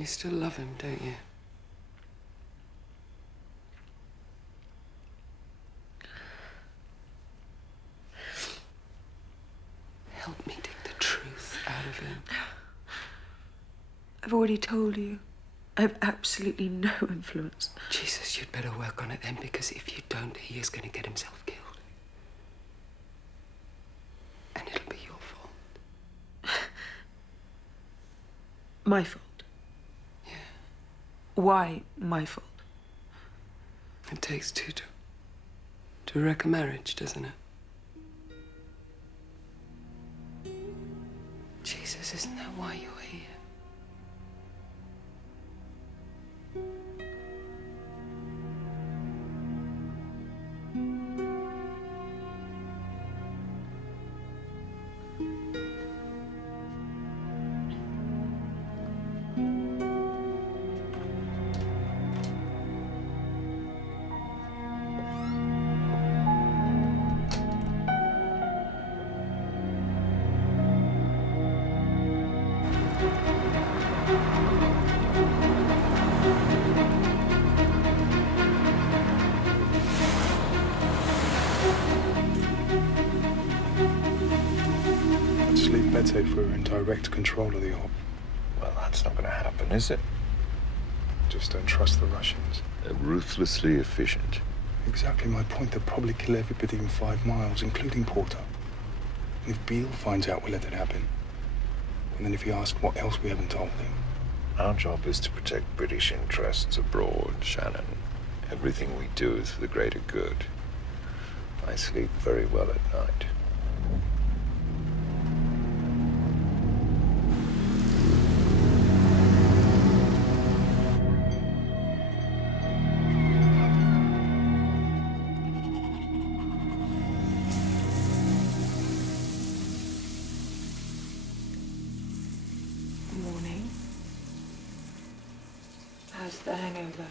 You still love him, don't you? Help me dig the truth out of him. I've already told you. I have absolutely no influence. Jesus, you'd better work on it then, because if you don't, he is going to get himself killed. And it'll be your fault. My fault? Yeah. Why my fault? It takes two to wreck a marriage, doesn't it? Jesus, isn't that why you're here? Sleep better if we're in direct control of the op. Well, that's not going to happen, is it? Just don't trust the Russians. They're ruthlessly efficient. Exactly my point. They'll probably kill everybody in 5 miles, including Porter. And if Beale finds out, we'll let it happen. And then if he asks what else we haven't told him. Our job is to protect British interests abroad, Shannon. Everything we do is for the greater good. I sleep very well at night. Morning. How's the hangover?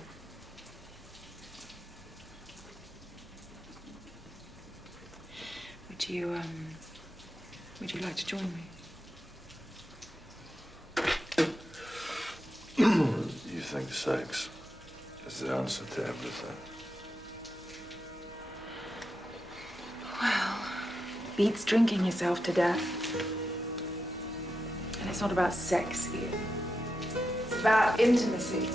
Would you like to join me? You think sex is the answer to everything? Well, beats drinking yourself to death. And it's not about sex here. It's about intimacy.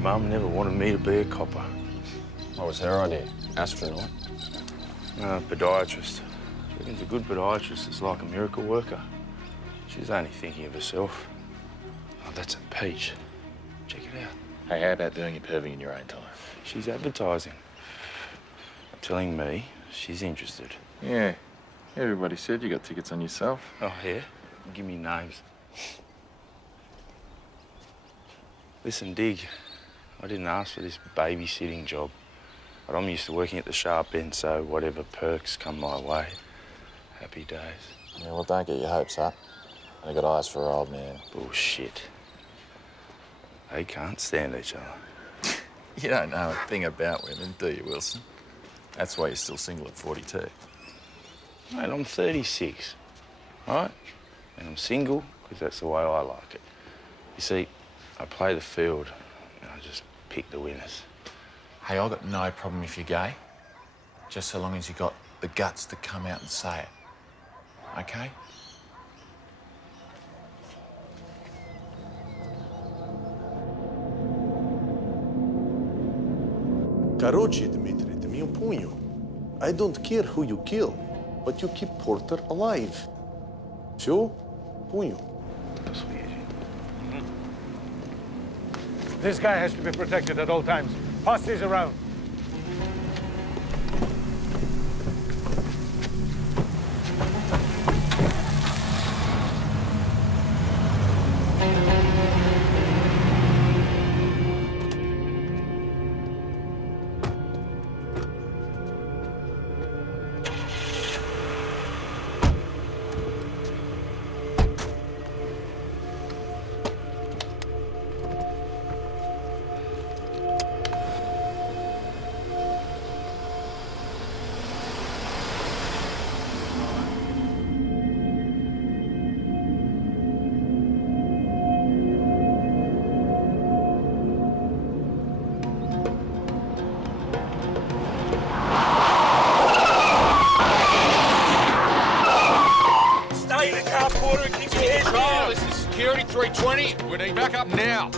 Mum never wanted me to be a copper. What was her idea? Astronaut? No, podiatrist. She reckons a good podiatrist is like a miracle worker. She's only thinking of herself. Oh, that's a peach. Check it out. Hey, how about doing your perving in your own time? She's advertising. Telling me she's interested. Yeah. Everybody said you got tickets on yourself. Oh, yeah? Give me names. Listen, Dig, I didn't ask for this babysitting job, but I'm used to working at the sharp end, so whatever perks come my way, happy days. Yeah, well, don't get your hopes up. They got eyes for her old man. Bullshit. They can't stand each other. You don't know a thing about women, do you, Wilson? That's why you're still single at 42. Mate, I'm 36, right? And I'm single because that's the way I like it. You see, I play the field and I just pick the winners. Hey, I've got no problem if you're gay, just so long as you got the guts to come out and say it. Okay? Короче, Дмитрий, ты me punho. I don't care who you kill, but you keep Porter alive. Все? Punho. This guy has to be protected at all times. Hostiles around. Control, this is Security 320. We need backup now.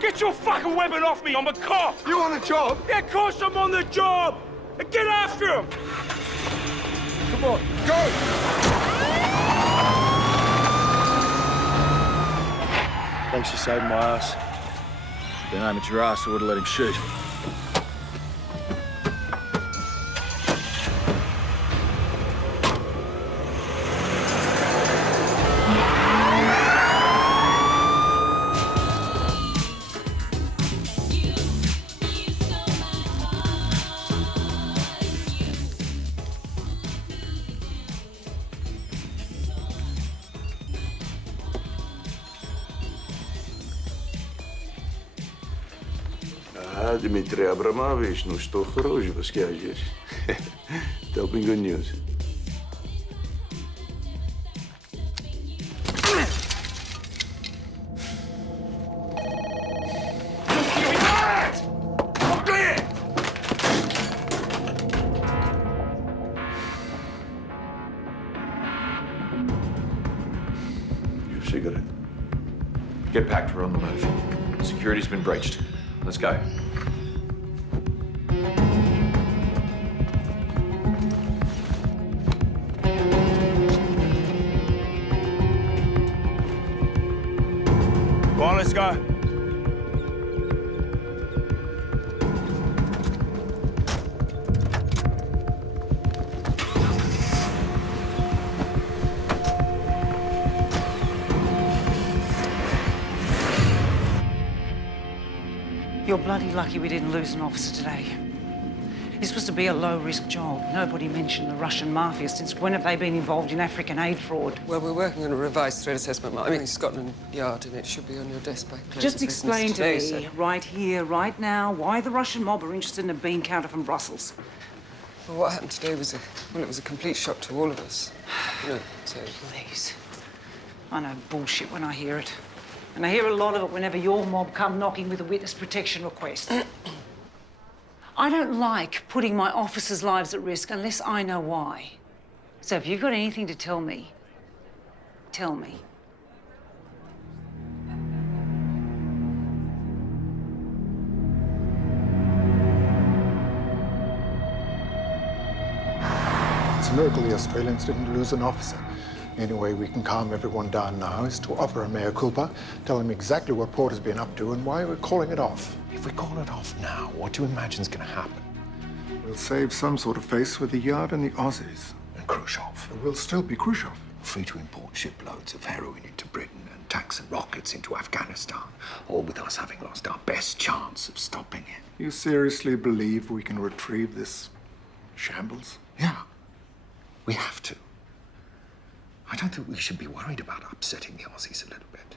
Get your fucking weapon off me! I'm a cop! You on a job? Yeah, of course I'm on the job! And get after him! Come on, go! Thanks for saving my ass. Been aiming at your ass, I would have let him shoot. Дмитрий Абрамович, ну что хорошего скажешь? Tell me good news. Your cigarette. Get packed, we're on the move. Security's been breached. Let's go. Go on, let's go. You're bloody lucky we didn't lose an officer today. This was to be a low-risk job. Nobody mentioned the Russian mafia. Since when have they been involved in African aid fraud? Well, we're working on a revised threat assessment. I mean, Scotland Yard, and it should be on your desk by close Just of business explain to today, me, so- right here, right now, why the Russian mob are interested in a bean counter from Brussels. Well, what happened today was it was a complete shock to all of us. You know, so... Please. I know bullshit when I hear it. And I hear a lot of it whenever your mob come knocking with a witness protection request. I don't like putting my officers' lives at risk unless I know why. So if you've got anything to tell me, tell me. It's a miracle the Australians didn't lose an officer. The only way we can calm everyone down now is to offer a mea culpa, tell them exactly what Porter's been up to and why we're calling it off. If we call it off now, what do you imagine's going to happen? We'll save some sort of face with the Yard and the Aussies. And Khrushchev. We'll still be Khrushchev. Free to import shiploads of heroin into Britain and tanks and rockets into Afghanistan, all with us having lost our best chance of stopping it. You seriously believe we can retrieve this shambles? Yeah. We have to. I don't think we should be worried about upsetting the Aussies a little bit.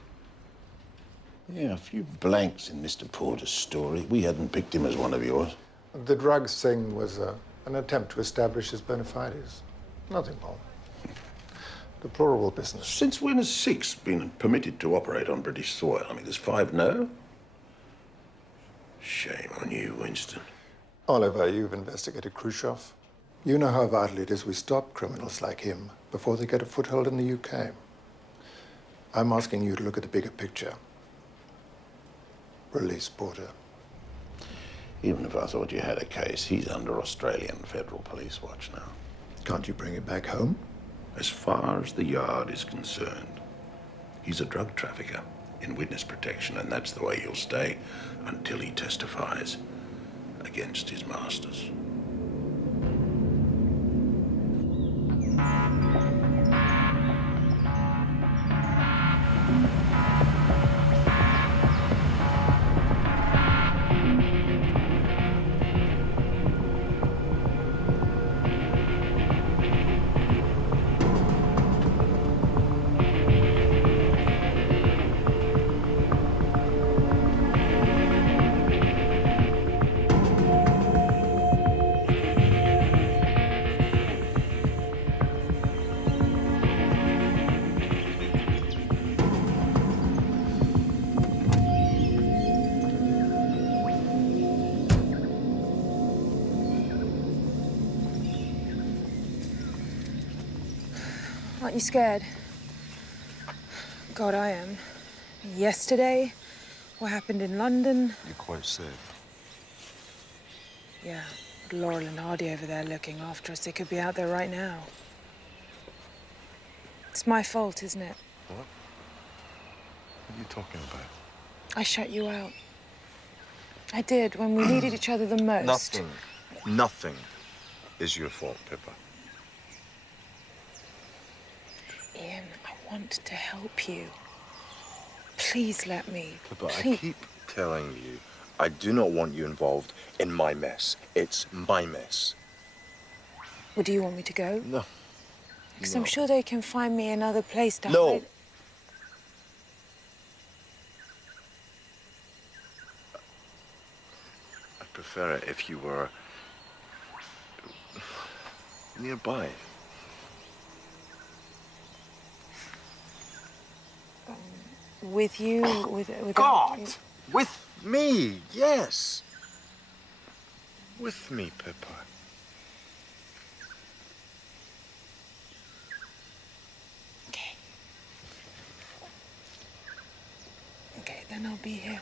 Yeah, a few blanks in Mr. Porter's story. We hadn't picked him as one of yours. The drugs thing was an attempt to establish his bona fides. Nothing more. Deplorable business. Since when has 6 been permitted to operate on British soil? I mean, there's 5 now. Shame on you, Winston. Oliver, you've investigated Khrushchev. You know how vital it is we stop criminals like him before they get a foothold in the UK. I'm asking you to look at the bigger picture. Release Porter. Even if I thought you had a case, he's under Australian Federal Police watch now. Can't you bring it back home? As far as the Yard is concerned, he's a drug trafficker in witness protection, and that's the way he'll stay until he testifies against his masters. Aren't you scared? God, I am. Yesterday, what happened in London? You're quite safe. Yeah, but Laurel and Hardy over there looking after us. They could be out there right now. It's my fault, isn't it? What? What are you talking about? I shut you out. I did, when we needed each other the most. Nothing is your fault, Pippa. Ian, I want to help you. Please let me. Pippa, Please. I keep telling you, I do not want you involved in my mess. It's my mess. Well, do you want me to go? No. Because No. I'm sure they can find me another place to No. hide. I'd prefer it if you were nearby. With you? With God! With me, yes. With me, Pippa. Okay. Okay, then I'll be here.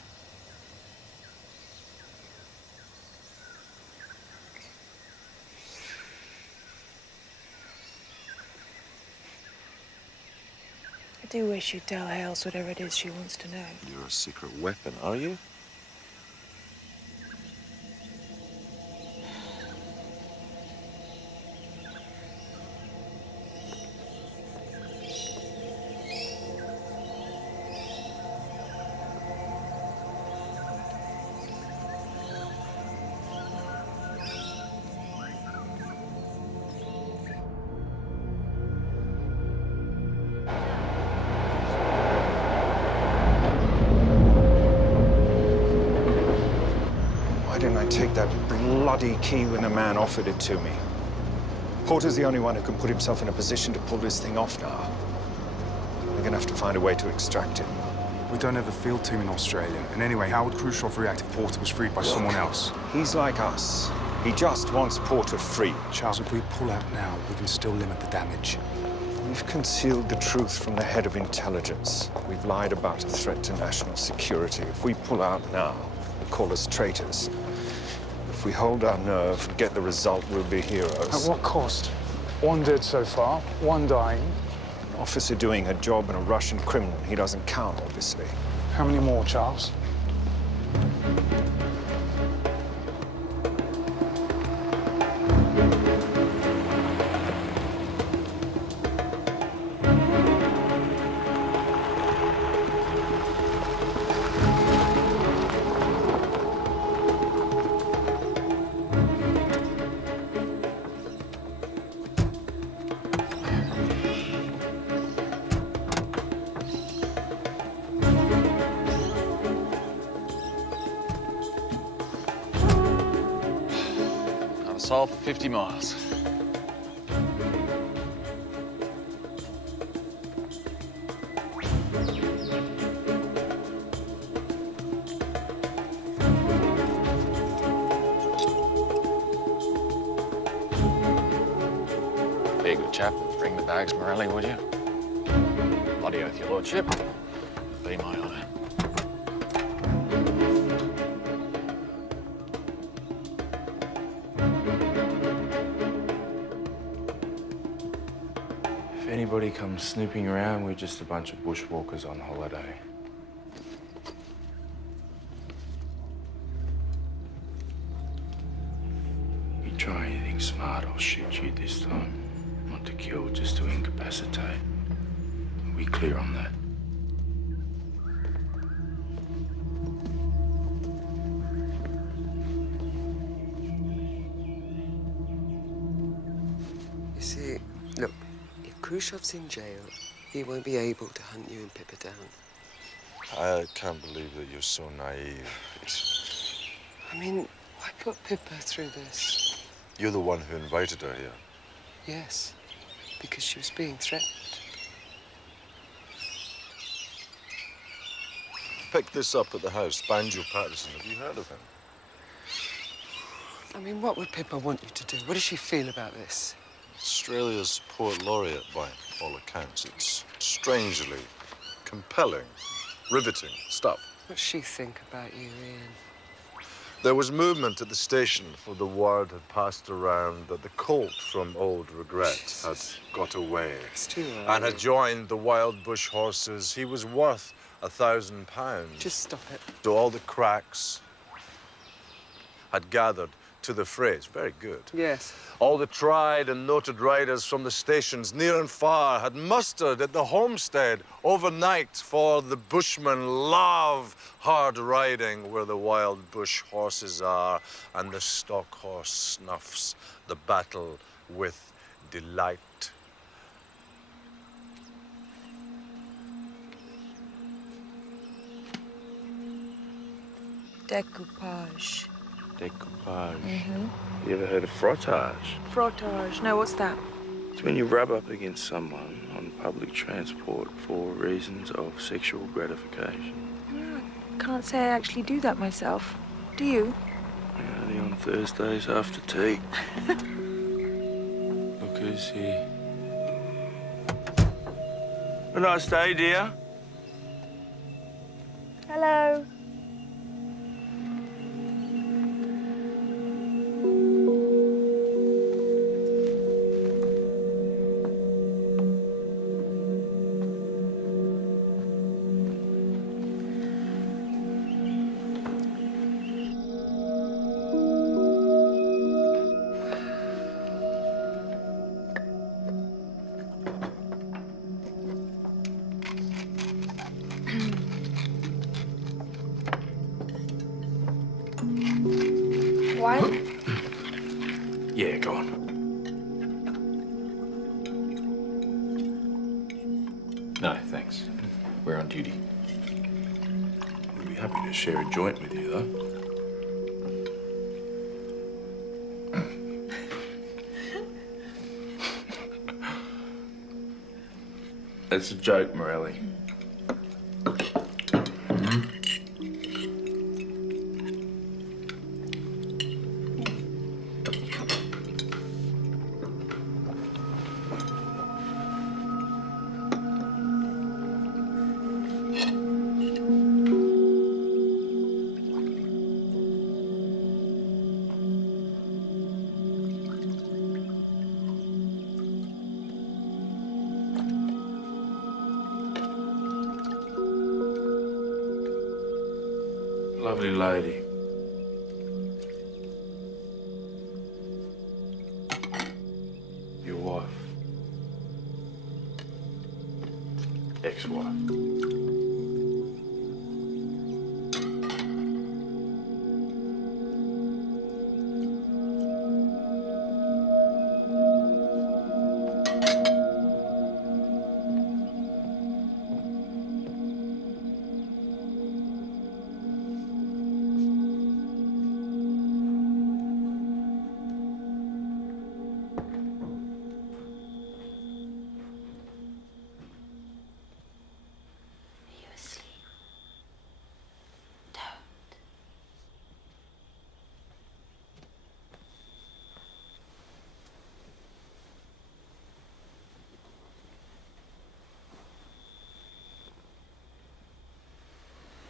I do wish you'd tell Hales whatever it is she wants to know. You're a secret weapon, are you? Why didn't I take that bloody key when the man offered it to me? Porter's the only one who can put himself in a position to pull this thing off now. We're gonna have to find a way to extract it. We don't have a field team in Australia. And anyway, how would Khrushchev react if Porter was freed by someone else? He's like us. He just wants Porter free. Charles, if we pull out now, we can still limit the damage. We've concealed the truth from the head of intelligence. We've lied about a threat to national security. If we pull out now, they'll call us traitors. If we hold our nerve and get the result, we'll be heroes. At what cost? One dead so far, one dying. An officer doing a job and a Russian criminal. He doesn't count, obviously. How many more, Charles? Solve 50 miles. Be a good chap. Bring the bags, Morelli, would you? Bloody oath, your lordship. Be my honour. anybody comes snooping around, we're just a bunch of bushwalkers on holiday. You try anything smart, I'll shoot you this time. Not to kill, just to incapacitate. Are we clear on that? You see, look, if Khrushchev's in jail, he won't be able to hunt you and Pippa down. I can't believe that you're so naive. I mean, why put Pippa through this? You're the one who invited her here. Yes, because she was being threatened. Picked this up at the house, Banjo Patterson. Have you heard of him? I mean, what would Pippa want you to do? What does she feel about this? Australia's poet laureate, by all accounts. It's strangely compelling, riveting stuff. What's she think about you, Ian? There was movement at the station, for the word had passed around that the colt from Old Regret had got away It's too early. and had joined the wild bush horses. He was worth £1,000. Just stop it. So all the cracks had gathered to the fray. It's very good. Yes. All the tried and noted riders from the stations near and far had mustered at the homestead overnight, for the bushmen love hard riding where the wild bush horses are, and the stock horse snuffs the battle with delight. Decoupage. Decoupage. You ever heard of frottage? Frottage. No, what's that? It's when you rub up against someone on public transport for reasons of sexual gratification. I can't say I actually do that myself. Do you? Only on Thursdays after tea. Look who's here. A nice day, dear. Hello. Yeah, go on. No, thanks. We're on duty. We'd be happy to share a joint with you, though. It's a joke, Morelli. Lovely lady. Your wife. Ex-wife.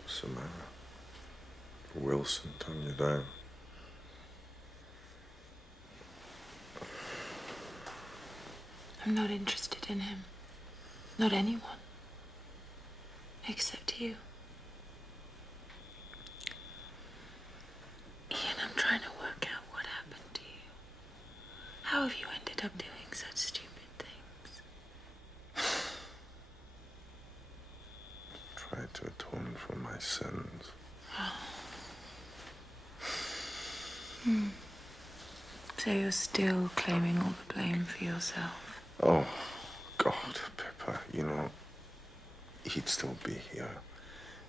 What's the matter? Wilson turned you down. I'm not interested in him. Not anyone. Except you. Ian, I'm trying to work out what happened to you. How have you ended up doing such stupid things? Try to atone for my sins. So you're still claiming all the blame for yourself? Oh, God, Pippa, you know, he'd still be here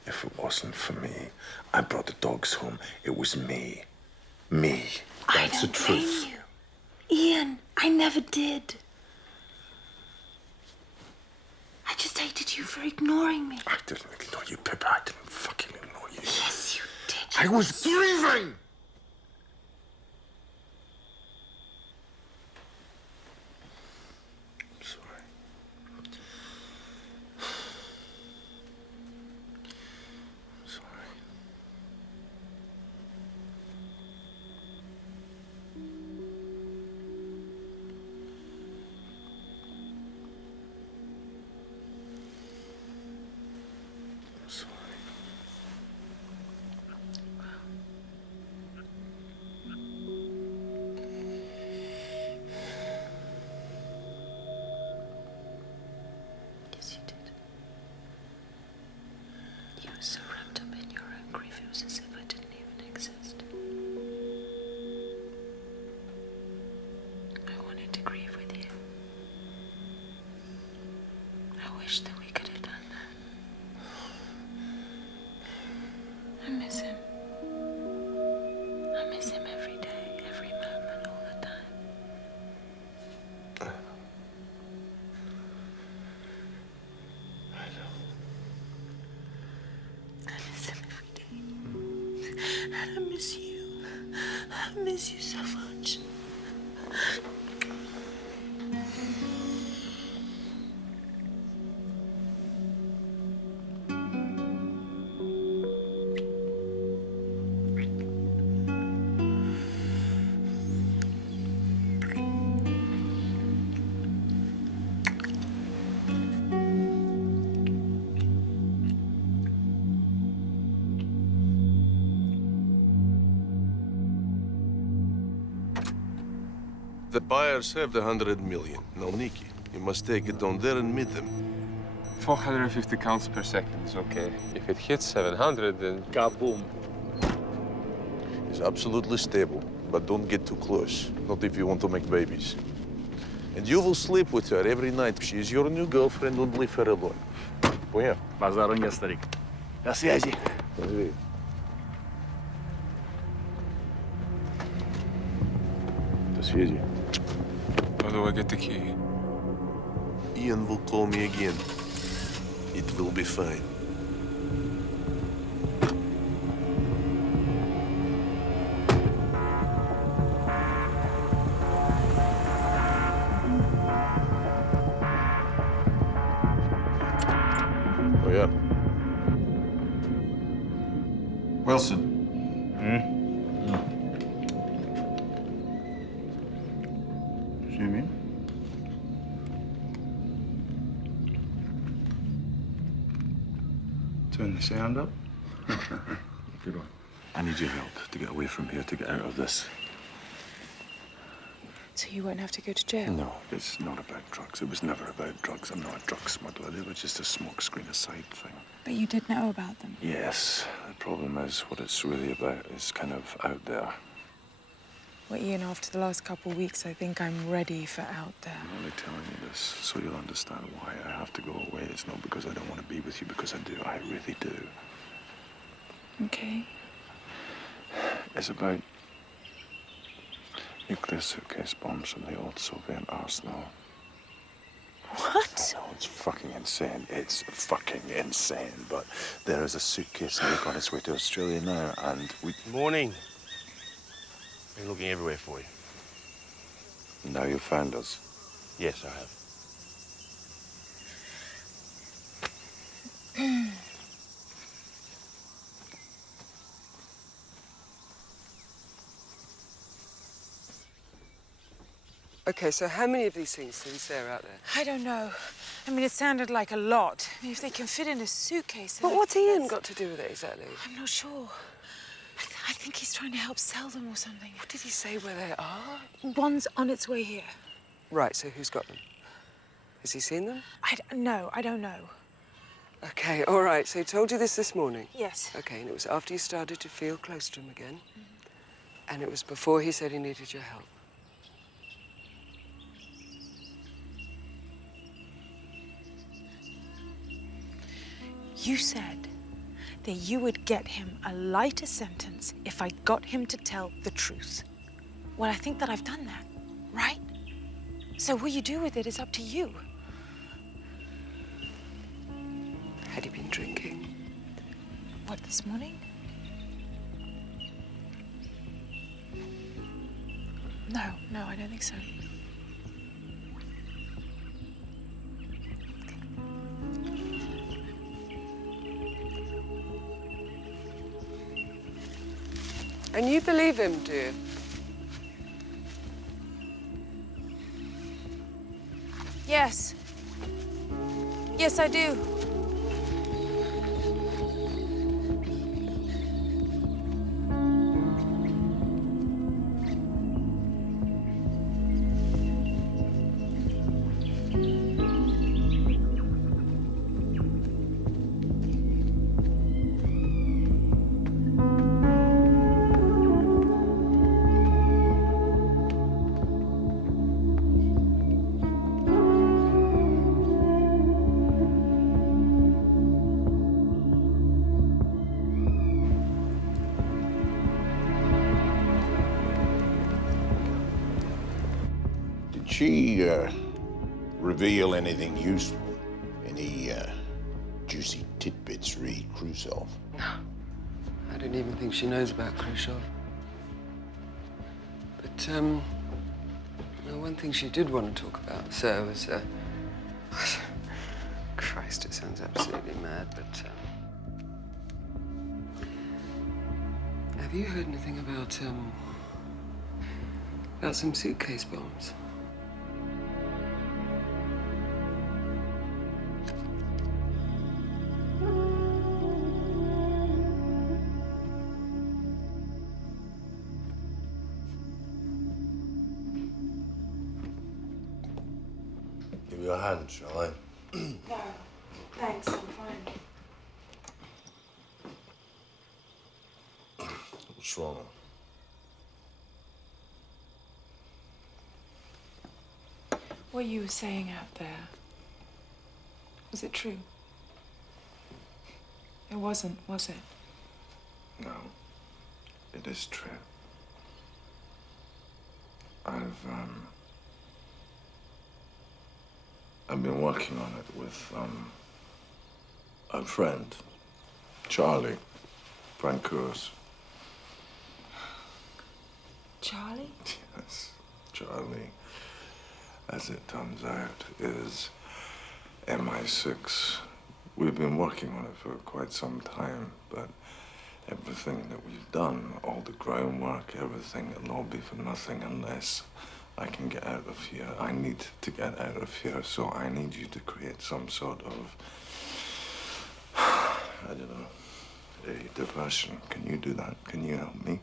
if it wasn't for me. I brought the dogs home. It was me. Me. That's the truth. You. Ian, I never did. I just hated you for ignoring me. I didn't ignore you, Pippa. I didn't fucking ignore you. Yes, you did. I was grieving! Yes, you did. You were so wrapped up in your own grief, it was as if I didn't even exist. I wanted to grieve with you. I wish that we could have done that. I miss him. I miss him every day, every moment, all the time. I miss him every day. And I miss you. I miss you so much. The buyers have the 100 million. Now, Nikki, you must take it down there and meet them. 450 counts per second is okay. If it hits 700, then kaboom. It's absolutely stable, but don't get too close. Not if you want to make babies. And you will sleep with her every night. She is your new girlfriend. Don't leave her alone. Понял? Базару нет, старик. До связи. До связи. How do I get the key? Ian will call me again. It will be fine. Oh, yeah. Wilson. See me? Turn the sound up. Good one. I need your help to get away from here, to get out of this. So you won't have to go to jail? No, it's not about drugs. It was never about drugs. I'm not a drug smuggler. It was just a smokescreen aside thing. But you did know about them. Yes, the problem is what it's really about is kind of out there. Well, Ian, after the last couple of weeks, I think I'm ready for out there. I'm only telling you this so you'll understand why I have to go away. It's not because I don't want to be with you, because I do. I really do. Okay. It's about nuclear suitcase bombs from the old Soviet arsenal. What? I know, it's fucking insane. It's fucking insane. But there is a suitcase on its way to Australia now, and we... Morning. Been looking everywhere for you. Now you found us. Yes, I have. Okay, so how many of these things do you say are out there? I don't know. I mean, it sounded like a lot. I mean, if they can fit in a suitcase... But what's Ian got to do with it, exactly? I'm not sure. I think he's trying to help sell them or something. What did he say where they are? One's on its way here. Right, so who's got them? Has he seen them? No, I don't know. Okay, all right, so he told you this morning? Yes. Okay, and it was after you started to feel close to him again? And it was before he said he needed your help? You said that you would get him a lighter sentence if I got him to tell the truth. Well, I think that I've done that, right? So what you do with it is up to you. Had he been drinking? What, this morning? No, I don't think so. And you believe him, do you? Yes. Yes, I do. Did she reveal anything useful? Any juicy tidbits re Khrushchev? No. I don't even think she knows about Khrushchev. But, well, one thing she did want to talk about, sir, was, Christ, it sounds absolutely mad, but, have you heard anything about some suitcase bombs? Give you a hand, shall I? No, thanks, I'm fine. What's wrong? What you were saying out there, was it true? It wasn't, was it? No, it is true. I've been working on it with, a friend, Charlie, Frank Kurz. Charlie? Yes, Charlie, as it turns out, is MI6. We've been working on it for quite some time, but everything that we've done, all the groundwork, everything, it'll all be for nothing unless I can get out of here. I need to get out of here, so I need you to create some sort of, I don't know, a diversion. Can you do that? Can you help me?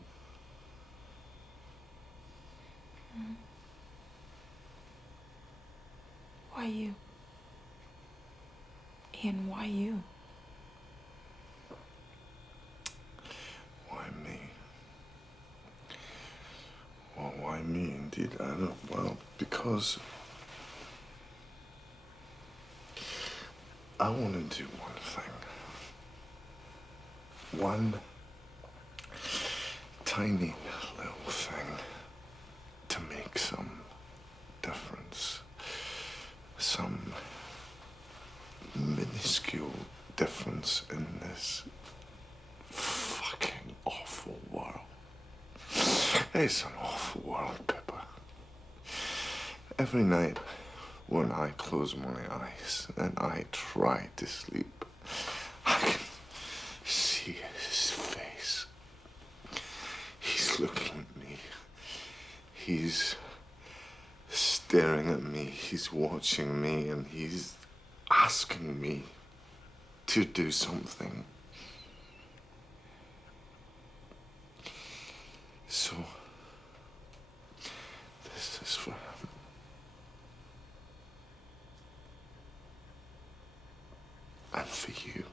Why you? Ian, why you? Why me? Well, why me, indeed? I don't, well, because I want to do one thing. One tiny little thing to make some difference. Some minuscule difference in this fucking awful world. It's an awful world, Pippa. Every night when I close my eyes and I try to sleep, I can see his face. He's looking at me. He's staring at me, he's watching me, and he's asking me to do something. So, this is for him. And for you.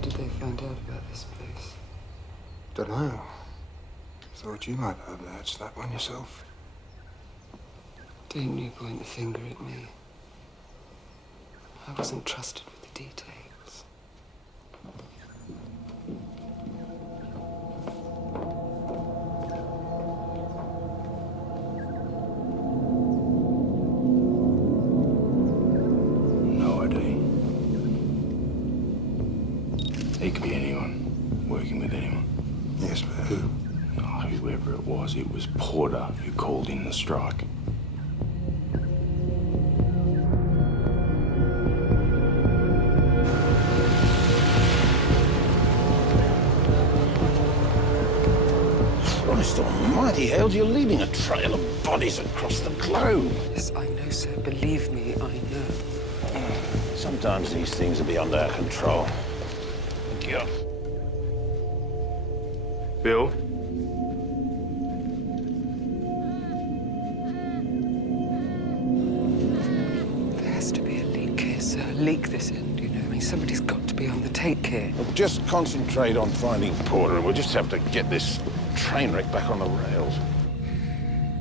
did they find out about this place? Don't know. Thought you might have matched that one yourself. Don't you point the finger at me. I wasn't trusted with the details. No ID. He could be anyone, working with anyone. Yes, but who? Oh, whoever it was Porter who called in the strike. Christ almighty, Hales, you're leaving a trail of bodies across the globe. Yes, I know, sir. Believe me, I know. Sometimes these things are beyond our control. Thank you. Bill? There has to be a leak here, sir. A leak this end, you know. I mean, somebody's got to be on the take here. Well, just concentrate on finding Porter, and we'll just have to get this train wreck back on the rails.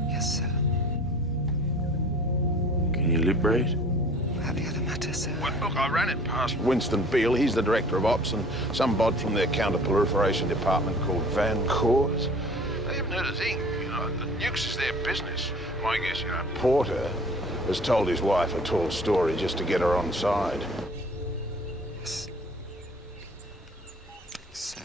Yes, sir. Can you lip read? How the other matter, sir? Well, look, I ran it past Winston Beale. He's the director of ops, and some bod from their counter-proliferation department called Van Coors. They haven't heard a thing. You know, the nukes is their business. My guess, Porter has told his wife a tall story just to get her on side. Yes. Sir.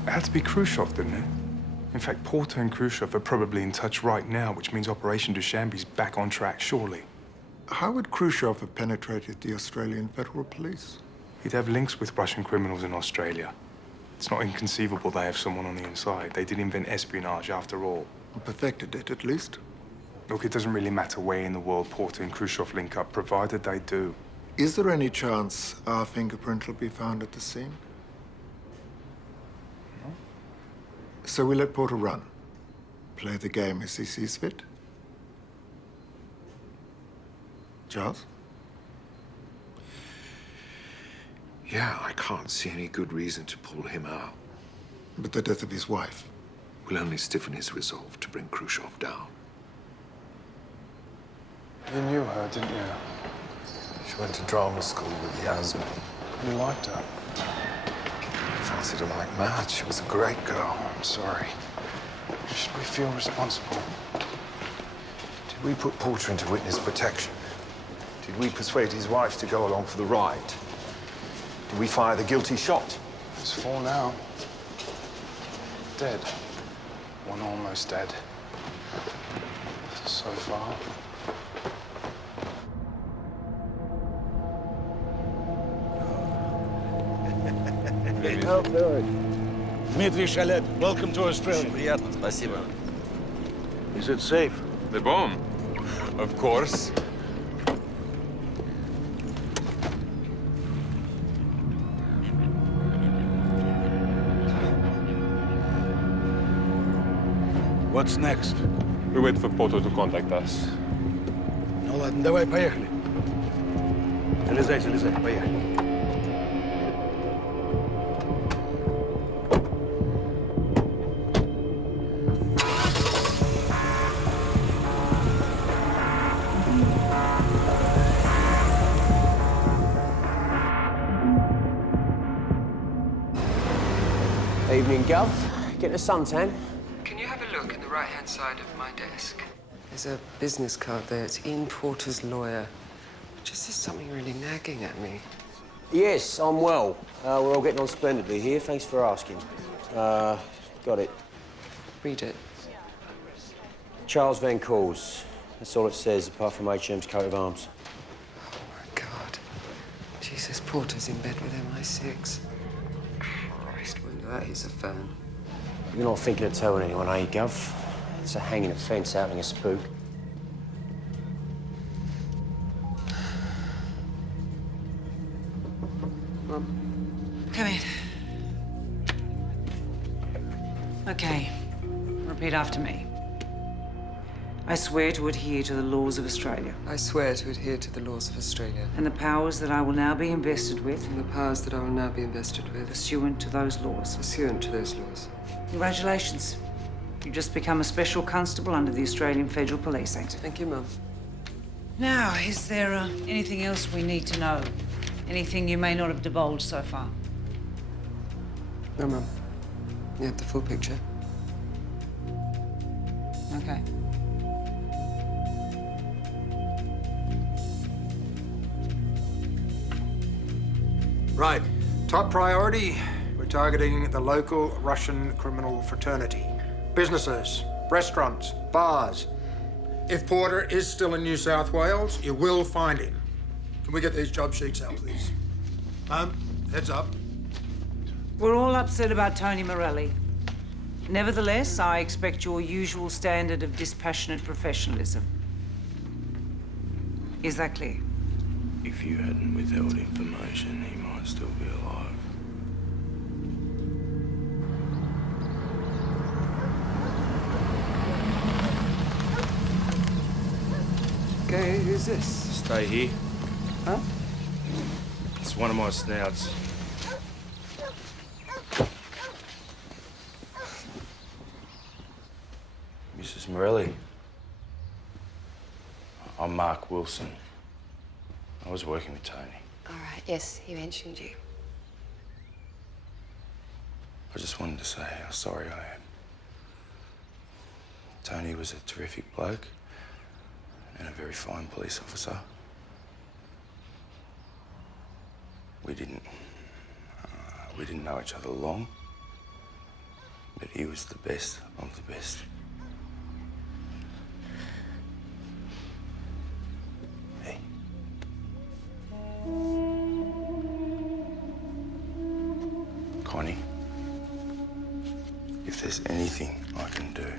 It had to be Khrushchev, didn't it? In fact, Porter and Khrushchev are probably in touch right now, which means Operation Dushanbe's back on track, surely. How would Khrushchev have penetrated the Australian Federal Police? He'd have links with Russian criminals in Australia. It's not inconceivable they have someone on the inside. They did invent espionage, after all. Or perfected it, at least. Look, it doesn't really matter where in the world Porter and Khrushchev link up, provided they do. Is there any chance our fingerprint will be found at the scene? No. So we let Porter run. Play the game as he sees fit. Charles? Yeah, I can't see any good reason to pull him out. But the death of his wife will only stiffen his resolve to bring Khrushchev down. You knew her, didn't you? She went to drama school with Yasmin. You liked her. I fancied her like mad. She was a great girl. I'm sorry. Should we feel responsible? Did we put Porter into witness protection? Did we persuade his wife to go along for the ride? Did we fire the guilty shot? There's 4 now. Dead. 1 almost dead. So far. Dmitry Shalet, welcome to Australia. Приятно, спасибо. Is it safe? The bomb? Of course. What's next? We wait for Poto to contact us. Ну ладно, давай, поехали. Залезай, залезай, поехали. Evening, Gov. Getting a suntan? Can you have a look in the right-hand side of my desk? There's a business card there. It's Ian Porter's lawyer. Just there's something really nagging at me. Yes, I'm well. We're all getting on splendidly here. Thanks for asking. Got it. Read it. Charles Van Coors. That's all it says, apart from HM's coat of arms. Oh, my God. Jesus, Porter's in bed with MI6. Christ, wonder that he's a fan. You're not thinking of telling anyone, are you, Gov? It's a hanging offence outing a spook. Come in. Okay. Repeat after me. I swear to adhere to the laws of Australia. I swear to adhere to the laws of Australia. And the powers that I will now be invested with. And the powers that I will now be invested with. Pursuant to those laws. Pursuant to those laws. Congratulations. You've just become a special constable under the Australian Federal Police Act. Thank you, Mum. Now, is there anything else we need to know? Anything you may not have divulged so far? No, Mum. You have the full picture. Okay. Right. Top priority, we're targeting the local Russian criminal fraternity. Businesses, restaurants, bars. If Porter is still in New South Wales, you will find him. Can we get these job sheets out, please? Heads up. We're all upset about Tony Morelli. Nevertheless, I expect your usual standard of dispassionate professionalism. Is that clear? If you hadn't withheld information, he might still be alive. Okay, who's this? Stay here. Huh? It's one of my snouts. Mrs. Morelli. I'm Mark Wilson. I was working with Tony. All right, yes, he mentioned you. I just wanted to say how sorry I am. Tony was a terrific bloke and a very fine police officer. We didn't know each other long, but he was the best of the best. Hey. Connie, if there's anything I can do,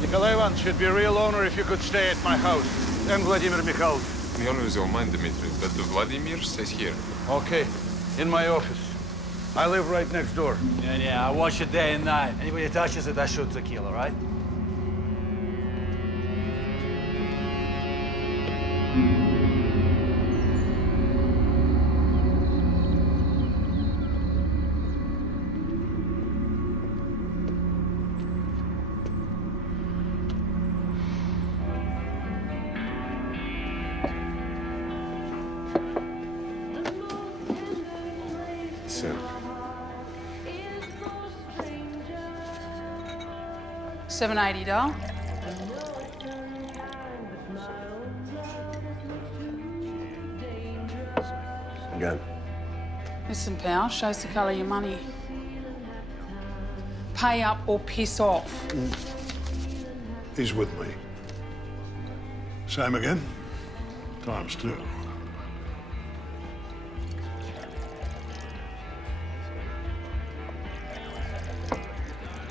Nikolai Ivanovich, should be a real honor if you could stay at my house. And Vladimir Mikhailovich. The honor is all mine, Dmitry, but the Vladimir stays here. Okay, in my office. I live right next door. Yeah, I watch it day and night. Anybody touches it, I shoot the kill, all right? $7.80, doll. Again. Listen, pal, shows the colour of your money. Pay up or piss off. He's with me. Same again? Times 2.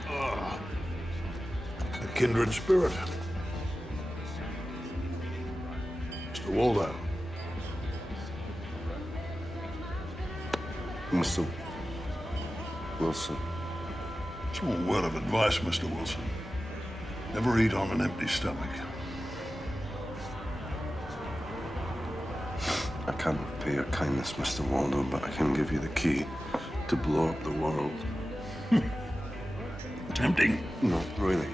Ah, a kindred spirit. Mr. Waldo. Mr. Wilson. Small word of advice, Mr. Wilson. Never eat on an empty stomach. I can't pay your kindness, Mr. Waldo, but I can give you the key to blow up the world. Tempting. No, really.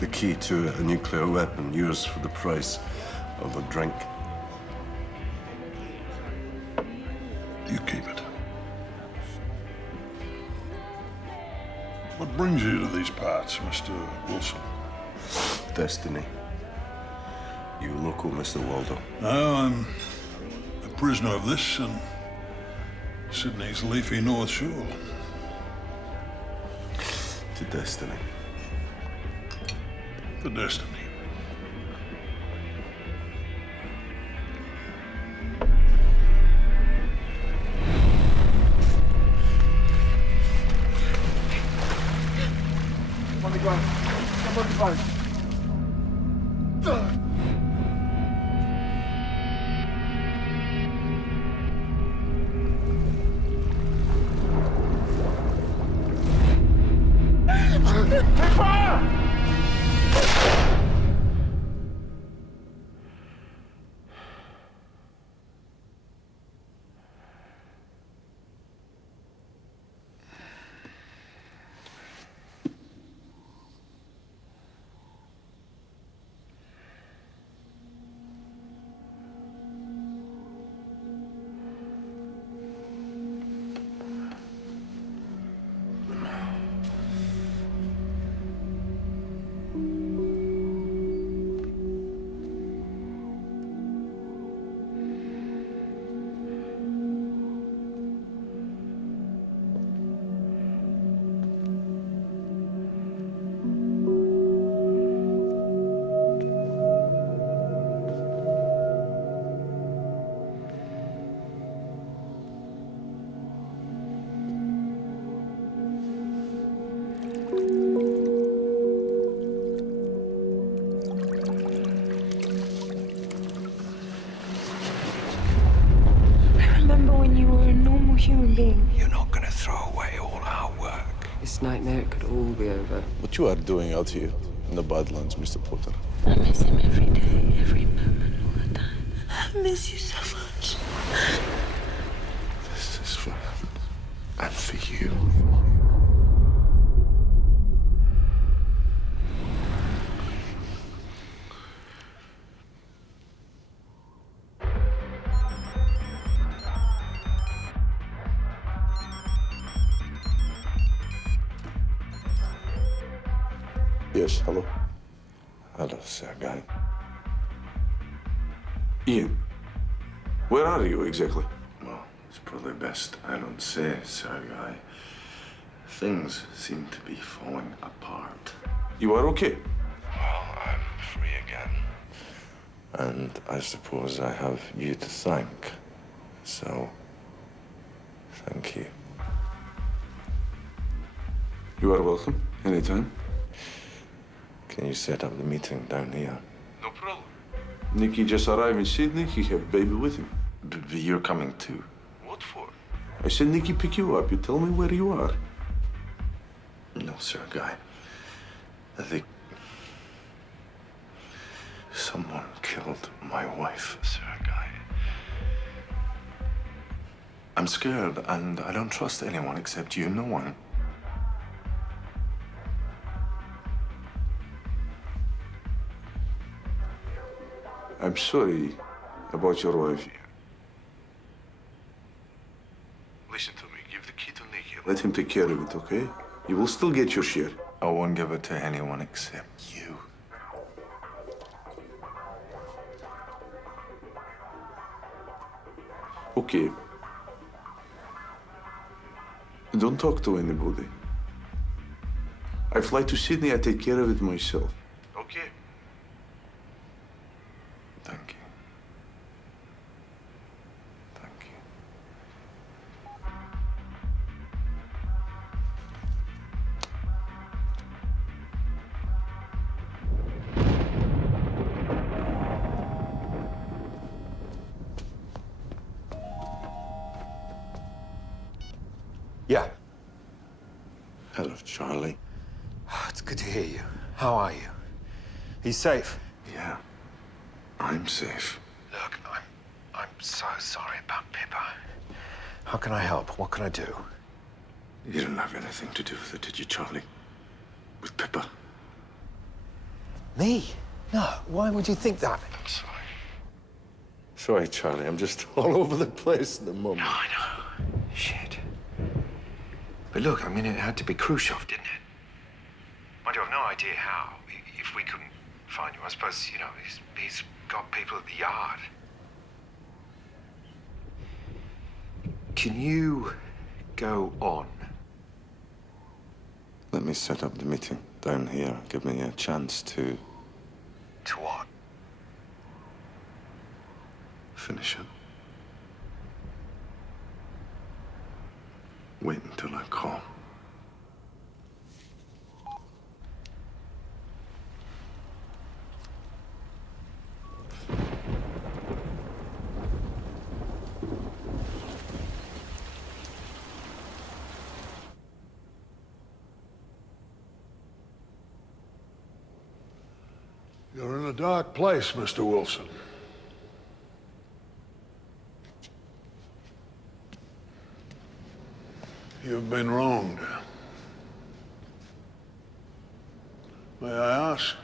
The key to a nuclear weapon, yours for the price of a drink. You keep it. What brings you to these parts, Mr. Wilson? Destiny. You local, Mr. Waldo? No, I'm a prisoner of this and Sydney's leafy North Shore. To destiny. To destiny. On the ground. Come on the ground. Take fire! Human being. You're not going to throw away all our work. This nightmare could all be over. What you are doing out here in the Badlands, Mr. Potter? I miss him every day, every moment, all the time. I miss you so much. This is for him and for you. Yes, hello. Hello, Sergei. Ian, where are you exactly? Well, it's probably best I don't say, Sergei. Things seem to be falling apart. You are okay? Well, I'm free again. And I suppose I have you to thank. So, thank you. You are welcome, anytime. Can you set up the meeting down here? No problem. Nicky just arrived in Sydney. He have baby with him. But you're coming too. What for? I said Nicky pick you up. You tell me where you are. No, Sergei. I think someone killed my wife, Sergei. I'm scared, and I don't trust anyone except you. No one. I'm sorry about your wife. Listen to me. Give the key to Nicky. Let him take care of it, okay? You will still get your share. I won't give it to anyone except you. Okay. Don't talk to anybody. I fly to Sydney, I take care of it myself. Okay? Thank you. Thank you. Yeah. Hello, Charlie. It's good to hear you. How are you? He's safe? Yeah, I'm safe. Look, I'm so sorry about Pippa. How can I help? What can I do? You didn't have anything to do with it, did you, Charlie? With Pippa? Me? No. Why would you think that? I'm sorry. Sorry, Charlie. I'm just all over the place at the moment. No, I know. Shit. But look, I mean, it had to be Khrushchev, didn't it? Mind you, I've no idea how. If we couldn't find you, I suppose, you know, he's got people at the yard. Can you go on? Let me set up the meeting down here. Give me a chance to... To what? Finish it. Wait until I call. You're in a dark place, Mr. Wilson. You've been wronged. May I ask,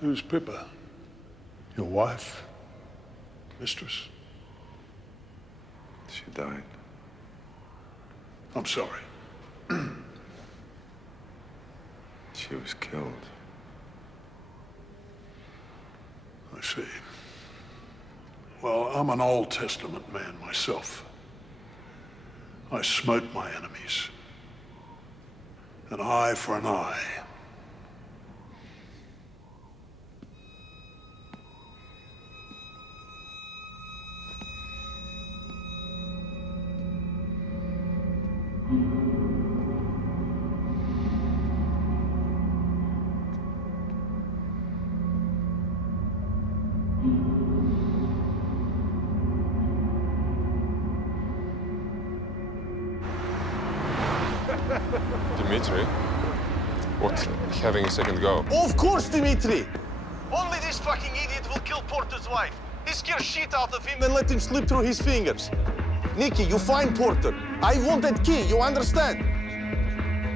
who's Pippa? Your wife? Mistress? She died. I'm sorry. She was killed. I see. Well, I'm an Old Testament man myself. I smote my enemies. An eye for an eye. Dimitri? What, having a second go? Of course, Dimitri! Only this fucking idiot will kill Porter's wife. He scares shit out of him and let him slip through his fingers. Nikki, you find Porter. I want that key, you understand?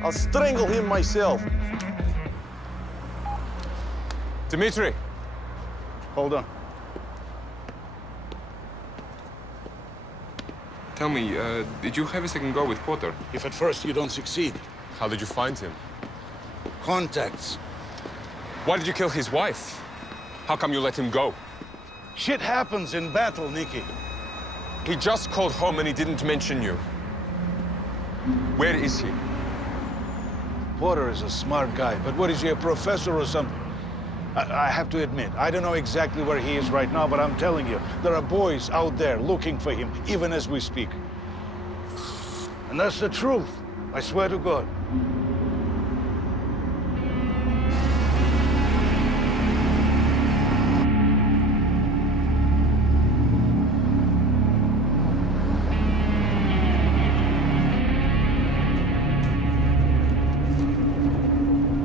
I'll strangle him myself. Dimitri! Hold on. Tell me, did you have a second go with Porter? If at first you don't succeed. How did you find him? Contacts. Why did you kill his wife? How come you let him go? Shit happens in battle, Nicky. He just called home and he didn't mention you. Where is he? Porter is a smart guy, but what is he, a professor or something? I have to admit, I don't know exactly where he is right now, but I'm telling you, there are boys out there looking for him, even as we speak. And that's the truth, I swear to God.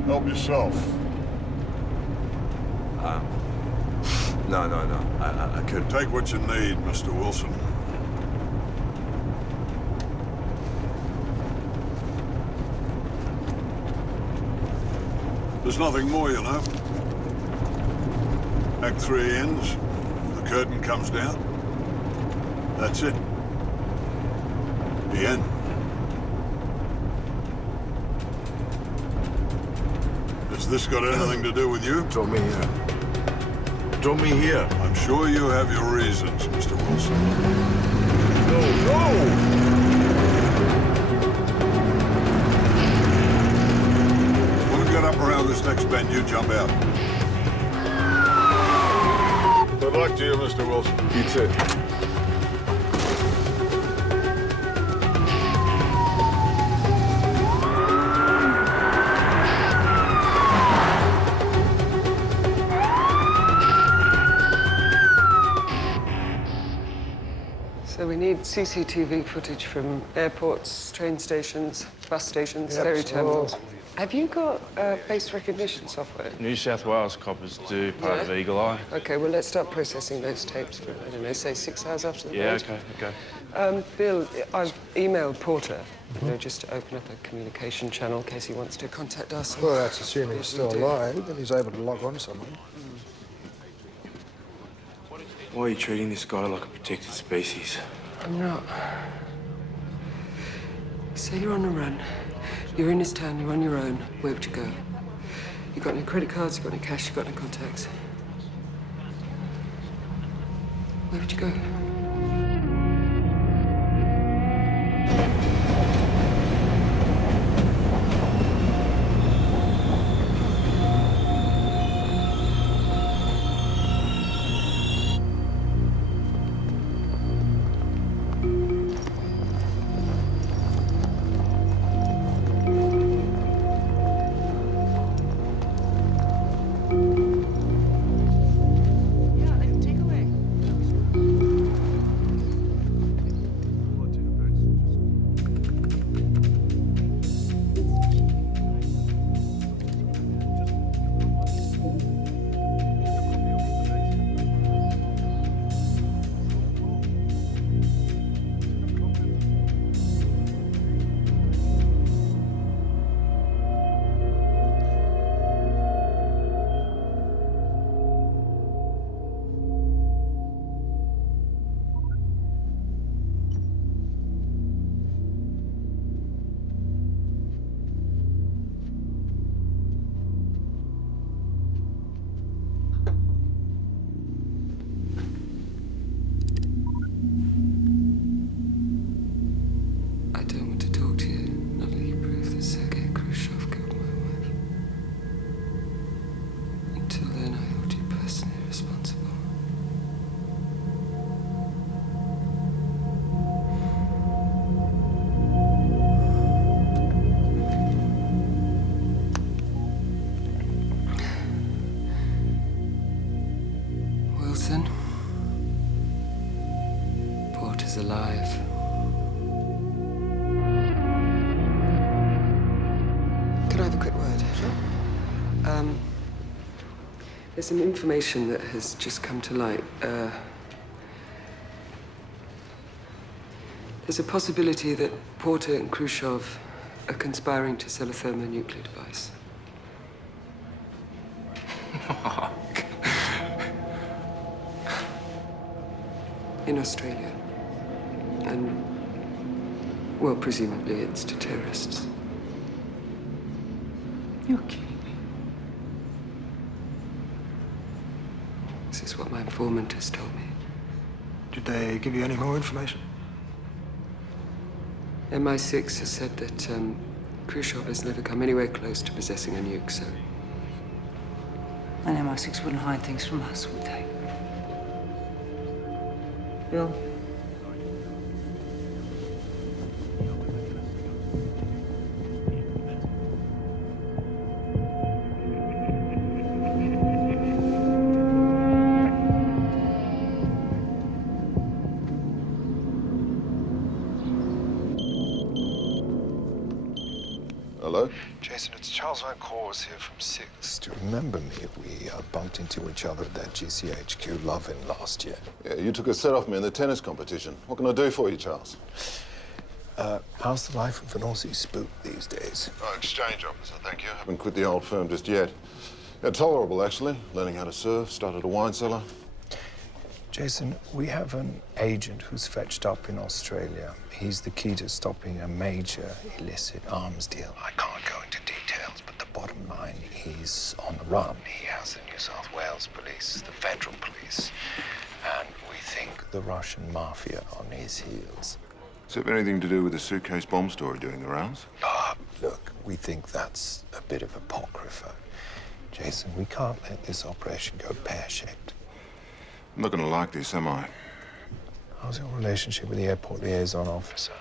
Help yourself. No. I could Take what you need, Mr. Wilson. There's nothing more, you know. Act 3 ends, the curtain comes down. That's it. The end. this got anything to do with you? Draw me here. Draw me here. I'm sure you have your reasons, Mr. Wilson. No, no! When we get up around this next bend, you jump out. Good luck to you, Mr. Wilson. You too. So we need CCTV footage from airports, train stations, bus stations, Yep, ferry so- terminals. Have you got face recognition software? New South Wales coppers do, part of Eagle Eye. Okay, well, let's start processing those tapes for, I don't know, say 6 hours after the Yeah, vote. okay. Bill, I've emailed Porter, you know, just to open up a communication channel in case he wants to contact us. Well, that's assuming he's still alive and he's able to log on somewhere. Why are you treating this guy like a protected species? I'm not. Say you're on the run. You're in this town, you're on your own. Where would you go? You got any credit cards, you got any cash, you got any contacts? Where would you go? Wilson. Porter's alive. Could I have a quick word? Sure. There's some information that has just come to light. There's a possibility that Porter and Khrushchev are conspiring to sell a thermonuclear device. In Australia. And, well, presumably it's to terrorists. You're kidding me. This is what my informant has told me. Did they give you any more information? MI6 has said that Khrushchev has never come anywhere close to possessing a nuke, so... And MI6 wouldn't hide things from us, would they? Bill? Hello? Jason, it's Charles Van Cors here from Six. Do you remember me? We bumped into each other at that GCHQ Lovin' last year. Yeah, you took a set off me in the tennis competition. What can I do for you, Charles? How's the life of an Aussie spook these days? Oh, exchange officer, thank you. Haven't quit the old firm just yet. Yeah, tolerable, actually. Learning how to surf, started a wine cellar. Jason, we have an agent who's fetched up in Australia. He's the key to stopping a major illicit arms deal. I can't go into details, but the bottom line, he's on the run. He has the New South Wales police, the federal police, and we think the Russian mafia on his heels. Does it have anything to do with the suitcase bomb story doing the rounds? Look, we think that's a bit of apocrypha. Jason, we can't let this operation go pear-shaped. I'm not going to like this, am I? How's your relationship with the airport liaison officer?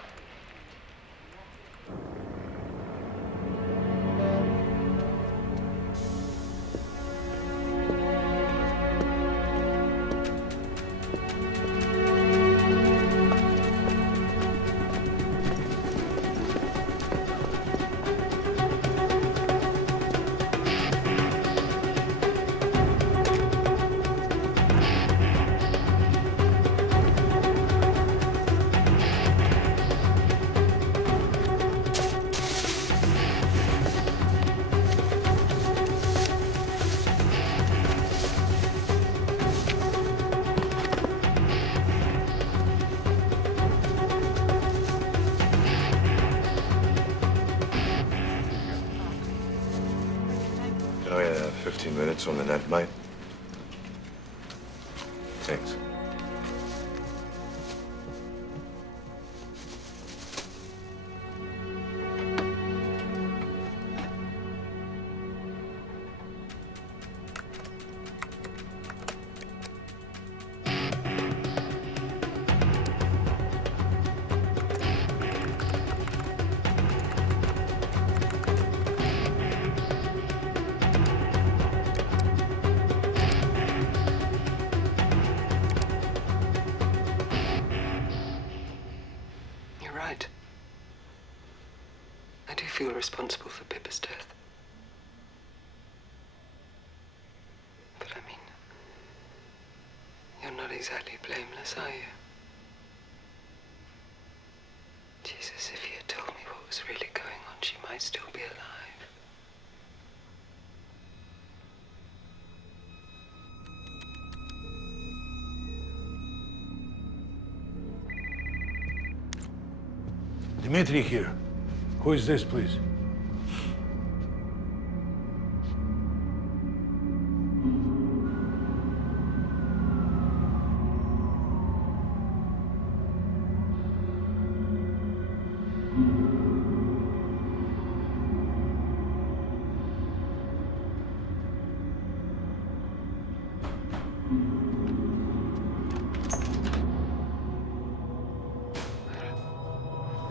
Oh, yeah, 15 minutes on the net, mate. Thanks. You're right. I do feel responsible for Pippa's death. But I mean, you're not exactly blameless, are you? Jesus, if you had told me what was really going on, she might still be alive. Dmitri here. Who is this, please?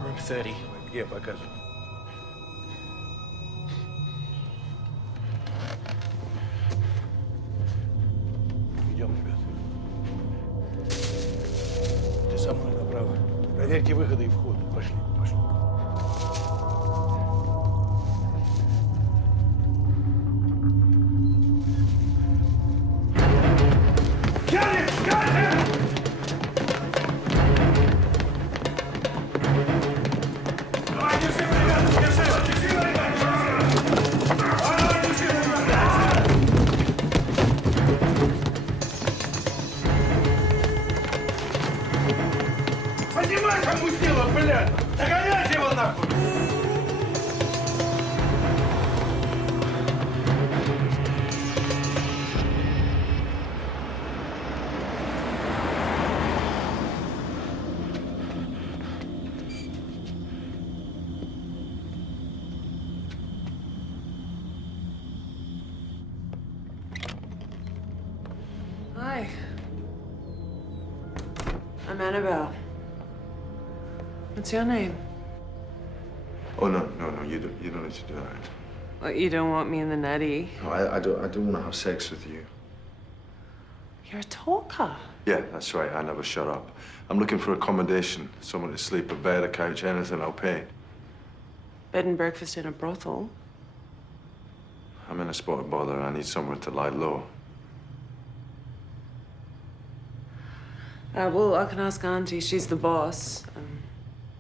Room 30. Где показывай? Идем, ребят. Ты со мной направо. Проверьте выходы и входы. Пошли, пошли. Поднимайся, мудила, блядь! Догоняйте его нахуй! Hi. I'm Annabelle. What's your name? Oh, no, you don't need to do that. What, you don't want me in the natty? No, I don't want to have sex with you. You're a talker. Yeah, that's right, I never shut up. I'm looking for accommodation, someone to sleep, a bed, a couch, anything, I'll pay. Bed and breakfast in a brothel. I'm in a spot of bother, I need somewhere to lie low. Well, I can ask Auntie. She's the boss.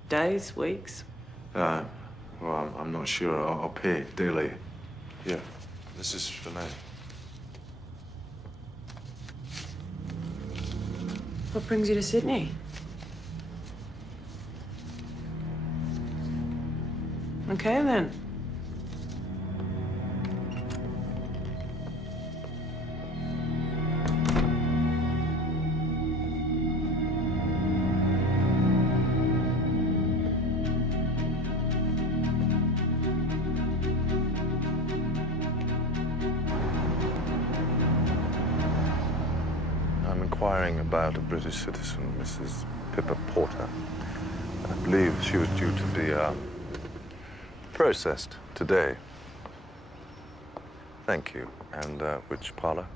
Days, weeks? Well, I'm not sure. I'll pay daily. Yeah, this is for now. What brings you to Sydney? Okay, then. inquiring about a British citizen, Mrs. Pippa Porter. I believe she was due to be processed today. Thank you. And which parlor?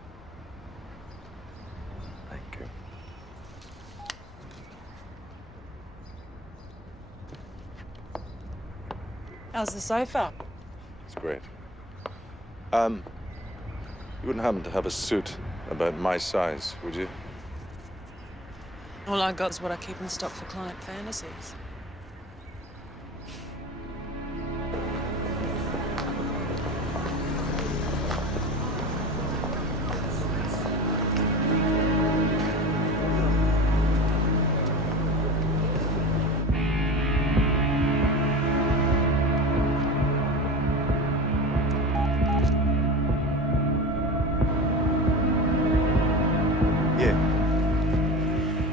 Thank you. How's the sofa? It's great. You wouldn't happen to have a suit about my size, would you? All I got is what I keep in stock for client fantasies.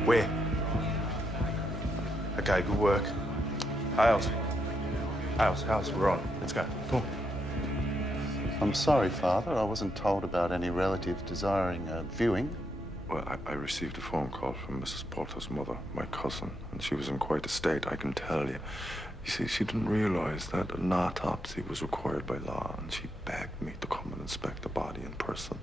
Where? Okay, good work. Hales, we're on. Let's go. Come on. I'm sorry, Father. I wasn't told about any relative desiring a viewing. Well, I received a phone call from Mrs. Porter's mother, my cousin, and she was in quite a state, I can tell you. You see, she didn't realize that an autopsy was required by law, and she begged me to come and inspect the body in person.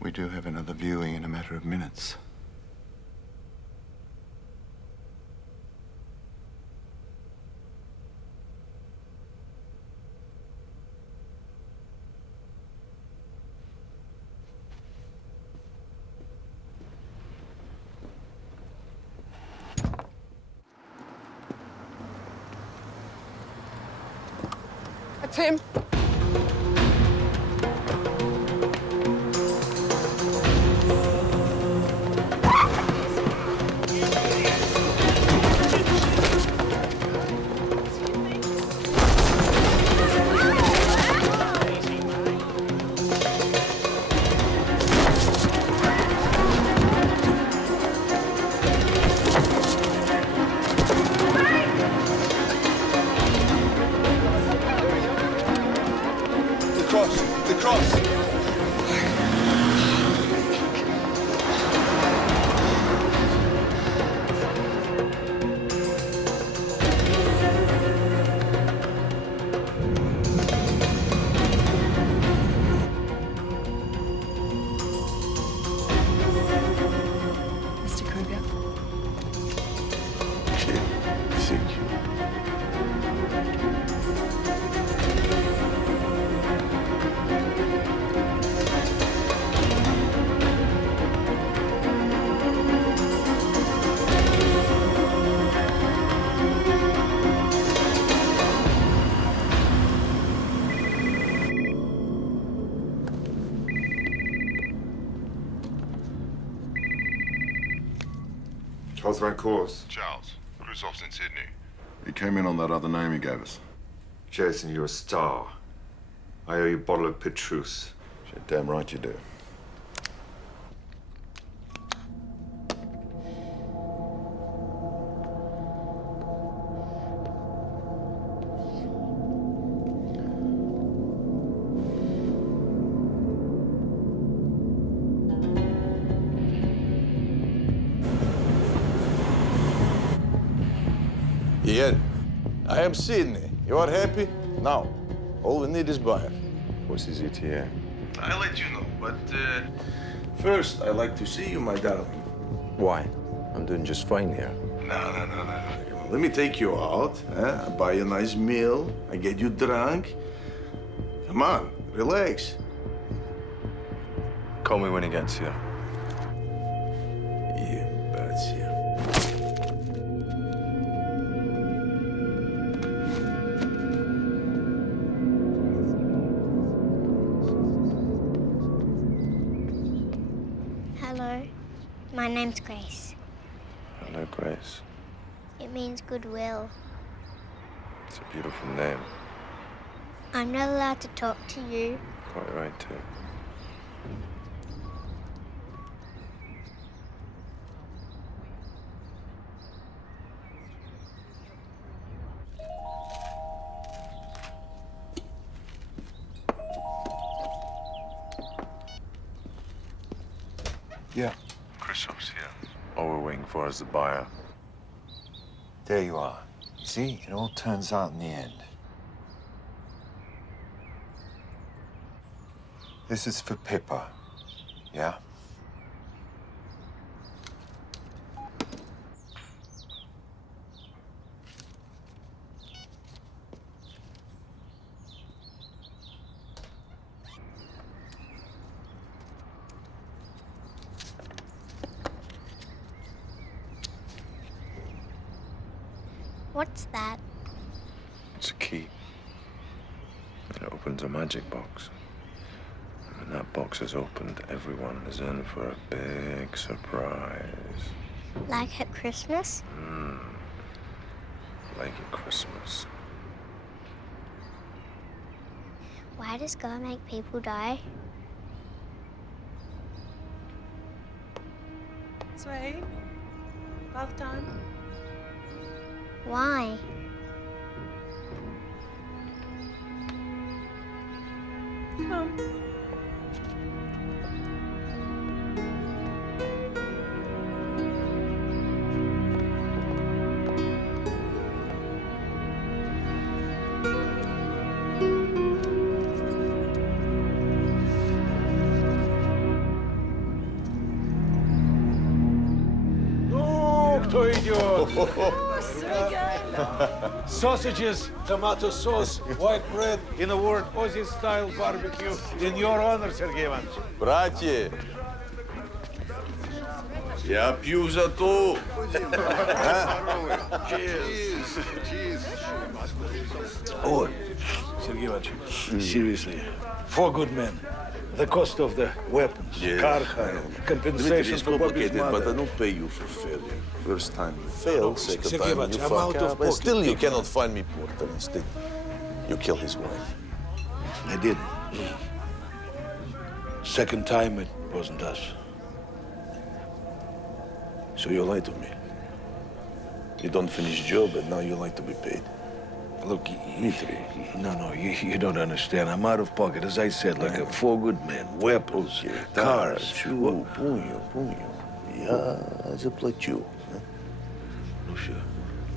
We do have another viewing in a matter of minutes. That's him. The cross. Mr. Kruger? Thank you. How's my course? Charles. Khrushchev's in Sydney. He came in on that other name he gave us. Jason, you're a star. I owe you a bottle of Petrus. You're damn right you do. Yeah. I am Sydney. You are happy? Now, all we need is buyer. What's his ETA? I'll let you know, but first, I'd like to see you, my darling. Why? I'm doing just fine here. No. Let me take you out. I buy you a nice meal. I get you drunk. Come on, relax. Call me when he gets here. Yeah, that's you. Hello, my name's Grace. Hello, Grace. It means goodwill. It's a beautiful name. I'm not allowed to talk to you. Quite right, too. Yeah. Khrushchev's here. All we're waiting for is the buyer. There you are. See, it all turns out in the end. This is for Pippa, yeah? What's that? It's a key. It opens a magic box. And when that box is opened, everyone is in for a big surprise. Like at Christmas? Like at Christmas. Why does God make people die? Sweet. Bath time. Why? Come. Ну, кто идет? Sausages, tomato sauce, white bread, in a word, Aussie-style barbecue. In your honor, Сергей Иванович. Братья, я пью за то. Oh, Sergei Ivanovich, seriously, 4 good men. The cost of the weapons, car hire, compensation for Bobby's mother. But I don't pay you for failure. First time you fail, second time you fuck up, and still you cannot find me Porter. Instead, you kill his wife. I didn't. Second time, it wasn't us. So you lied to me. You don't finish job, and now you like to be paid. Look, no, you don't understand. I'm out of pocket, as I said, like 4 good men, weapons, cars. Чего? Помню. Я заплачу. Ну,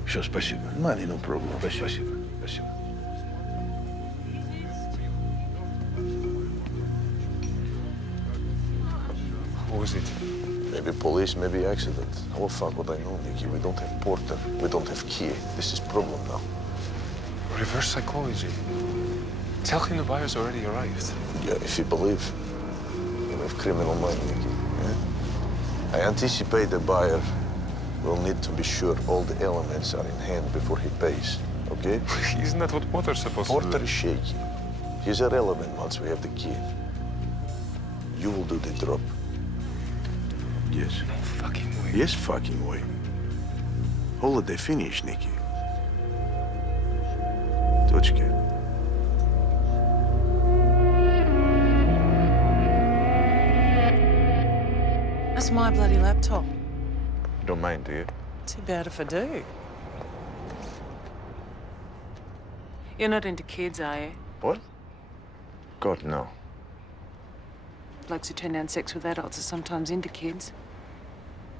все, спасибо. Money, no problem. Спасибо. What was it? Maybe police, maybe accident. Oh, fuck what I know, Nicky. We don't have Porter. We don't have key. This is problem now. Reverse psychology. Tell him the buyer's already arrived. Yeah, if you believe. You have criminal mind, Nicky. Yeah? I anticipate the buyer will need to be sure all the elements are in hand before he pays, okay? Isn't that what Potter's supposed to do? Porter is shaky. He's irrelevant once we have the key. You will do the drop. Yes. No fucking way. Yes, fucking way. Holiday finish, Nicky. Точки. That's my bloody laptop. You don't mind, do you? Too bad if I do. You're not into kids, are you? What? God, no. Blokes who turn down sex with adults are sometimes into kids.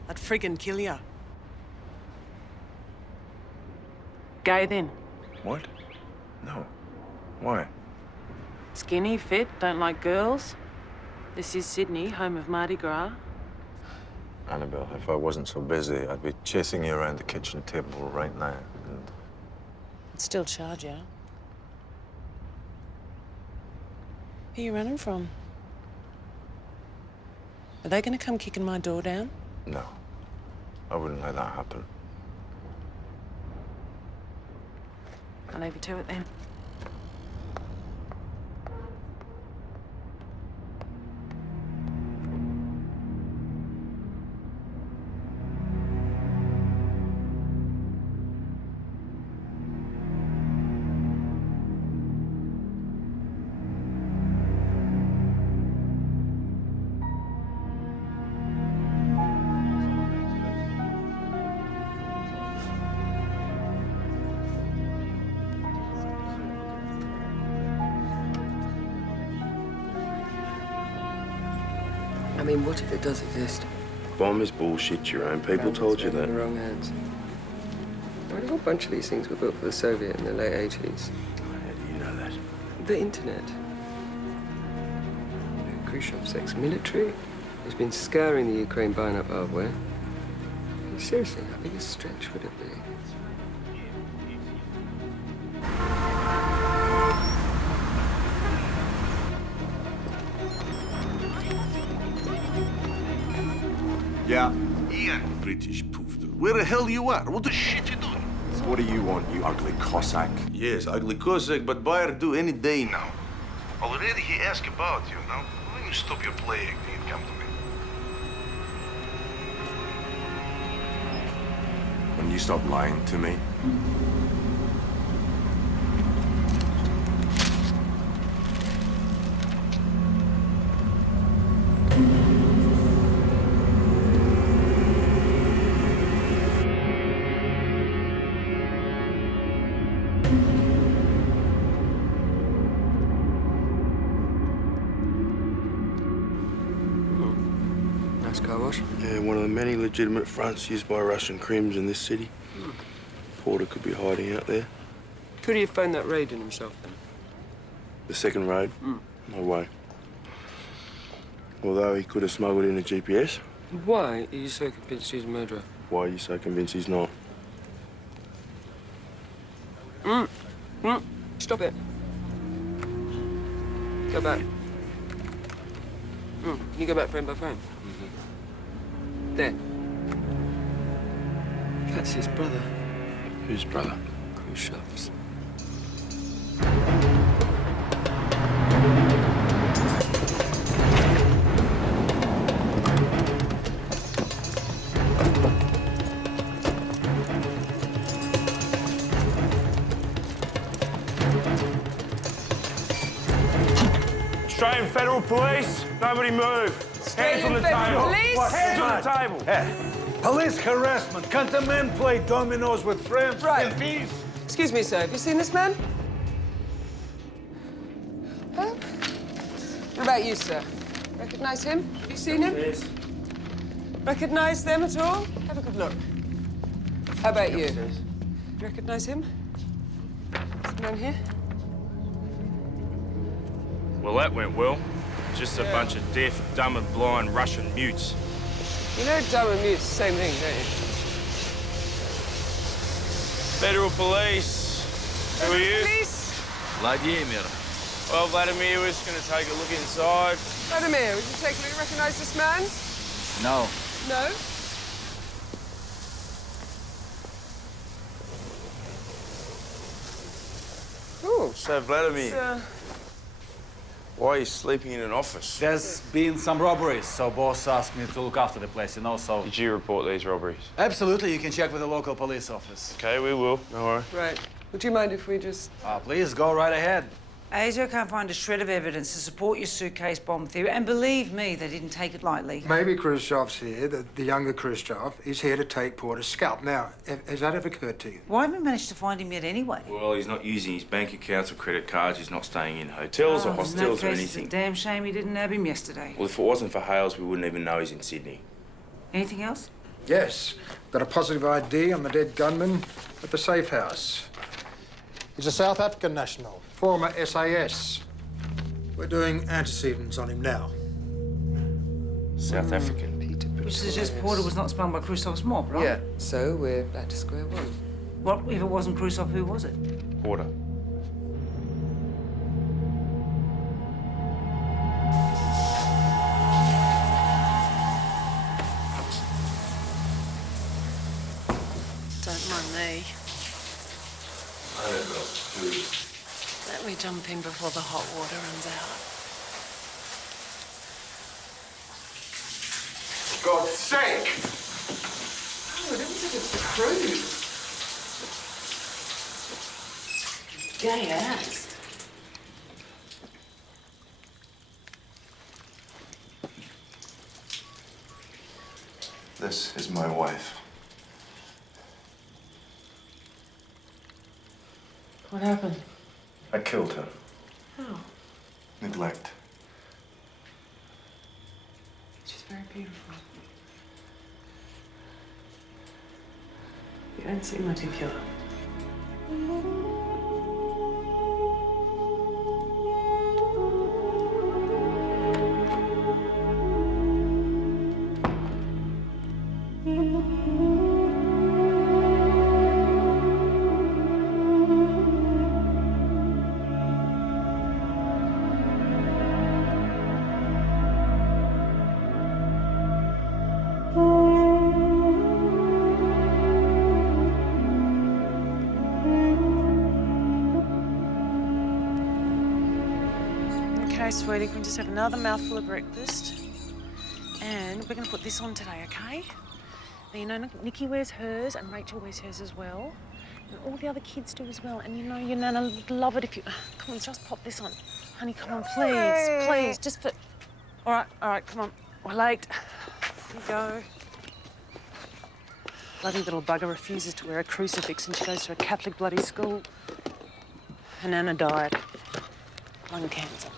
I'd friggin' kill ya. Gay then? What? No. Why? Skinny, fit, don't like girls? This is Sydney, home of Mardi Gras. Annabelle, if I wasn't so busy, I'd be chasing you around the kitchen table right now. And I'd still charge you. Who are you running from? Are they going to come kicking my door down? no, I wouldn't let that happen. I'll leave you to it then. I mean, what if it does exist? Bomb is bullshit, your own people told you that. In the wrong hands. I mean, a whole bunch of these things were built for the Soviet in the late 80s. How do you know that? The internet. Khrushchev's ex-military. He's been scouring the Ukraine buying up hardware. I mean, seriously, how big a stretch would it be? Yeah. Ian, British poofter. Where the hell you are? What the shit you doing? So what do you want, you ugly Cossack? Yes, ugly Cossack, but buyer do any day now. Already he asked about you. Now, when you stop your play acting and come to me? When you stop lying to me? Nice car wash. Yeah, one of the many legitimate fronts used by Russian crims in this city. Porter could be hiding out there. Could he have phoned that raid in himself, then? The second raid? No way. Although he could have smuggled in a GPS. Why are you so convinced he's a murderer? Why are you so convinced he's not? Stop it. Go back. Can you go back frame by frame? There. That's his brother. Whose brother? Khrushchev's. Australian Federal Police, nobody move. Hands on the table. Police? Hands on the table. Hey, police harassment. Can't a man play dominoes with friends in peace? Excuse me, sir. Have you seen this man? Huh? What about you, sir? Recognize him? Have you seen him? Yes. Recognize them at all? Have a good look. How about you? Recognize him? Is the man here? Well, that went well. Just a bunch of deaf, dumb and blind Russian mutes. You know dumb and mute's the same thing, don't you? Federal Police. Who are you? Police? Vladimir. Well, Vladimir, we're just going to take a look inside. Vladimir, would you take a look? Recognize this man? No. No? Oh. So, Vladimir, Sir. why are you sleeping in an office? There's been some robberies, so boss asked me to look after the place, you know, so... Did you report these robberies? Absolutely, you can check with the local police office. Okay, we will. No worry. Right. Would you mind if we just... Please, go right ahead. Asia can't find a shred of evidence to support your suitcase bomb theory, and believe me, they didn't take it lightly. Maybe Khrushchev's here, the younger Khrushchev, is here to take Porter's scalp. Now, has that ever occurred to you? Why haven't we managed to find him yet anyway? Well, he's not using his bank accounts or credit cards. He's not staying in hotels or hostels or anything. It's a damn shame you didn't nab him yesterday. Well, if it wasn't for Hales, we wouldn't even know he's in Sydney. Anything else? Yes. Got a positive ID on the dead gunman at the safe house. He's a South African national, former SAS. We're doing antecedents on him now. South African. Which suggests Porter was not sprung by Khrushchev's mob, right? Yeah, so we're back to square one. What if it wasn't Khrushchev? Who was it? Porter. Don't mind me. I don't know, please. Let me jump in before the hot water runs out. For God's sake! Oh, I don't think it's the crew. Gay ass. This is my wife. What happened? I killed her. How? Neglect. She's very beautiful. You don't seem like a killer. Okay, sweetie, can we just have another mouthful of breakfast? And we're going to put this on today, okay? Now, you know, Nikki wears hers and Rachel wears hers as well. And all the other kids do as well. And you know, your Nana would love it if you... Come on, just pop this on. Honey, come on, please, please, just for... All right, come on. We're late. Here you go. Bloody little bugger refuses to wear a crucifix and she goes to a Catholic bloody school. Her Nana died. Lung cancer.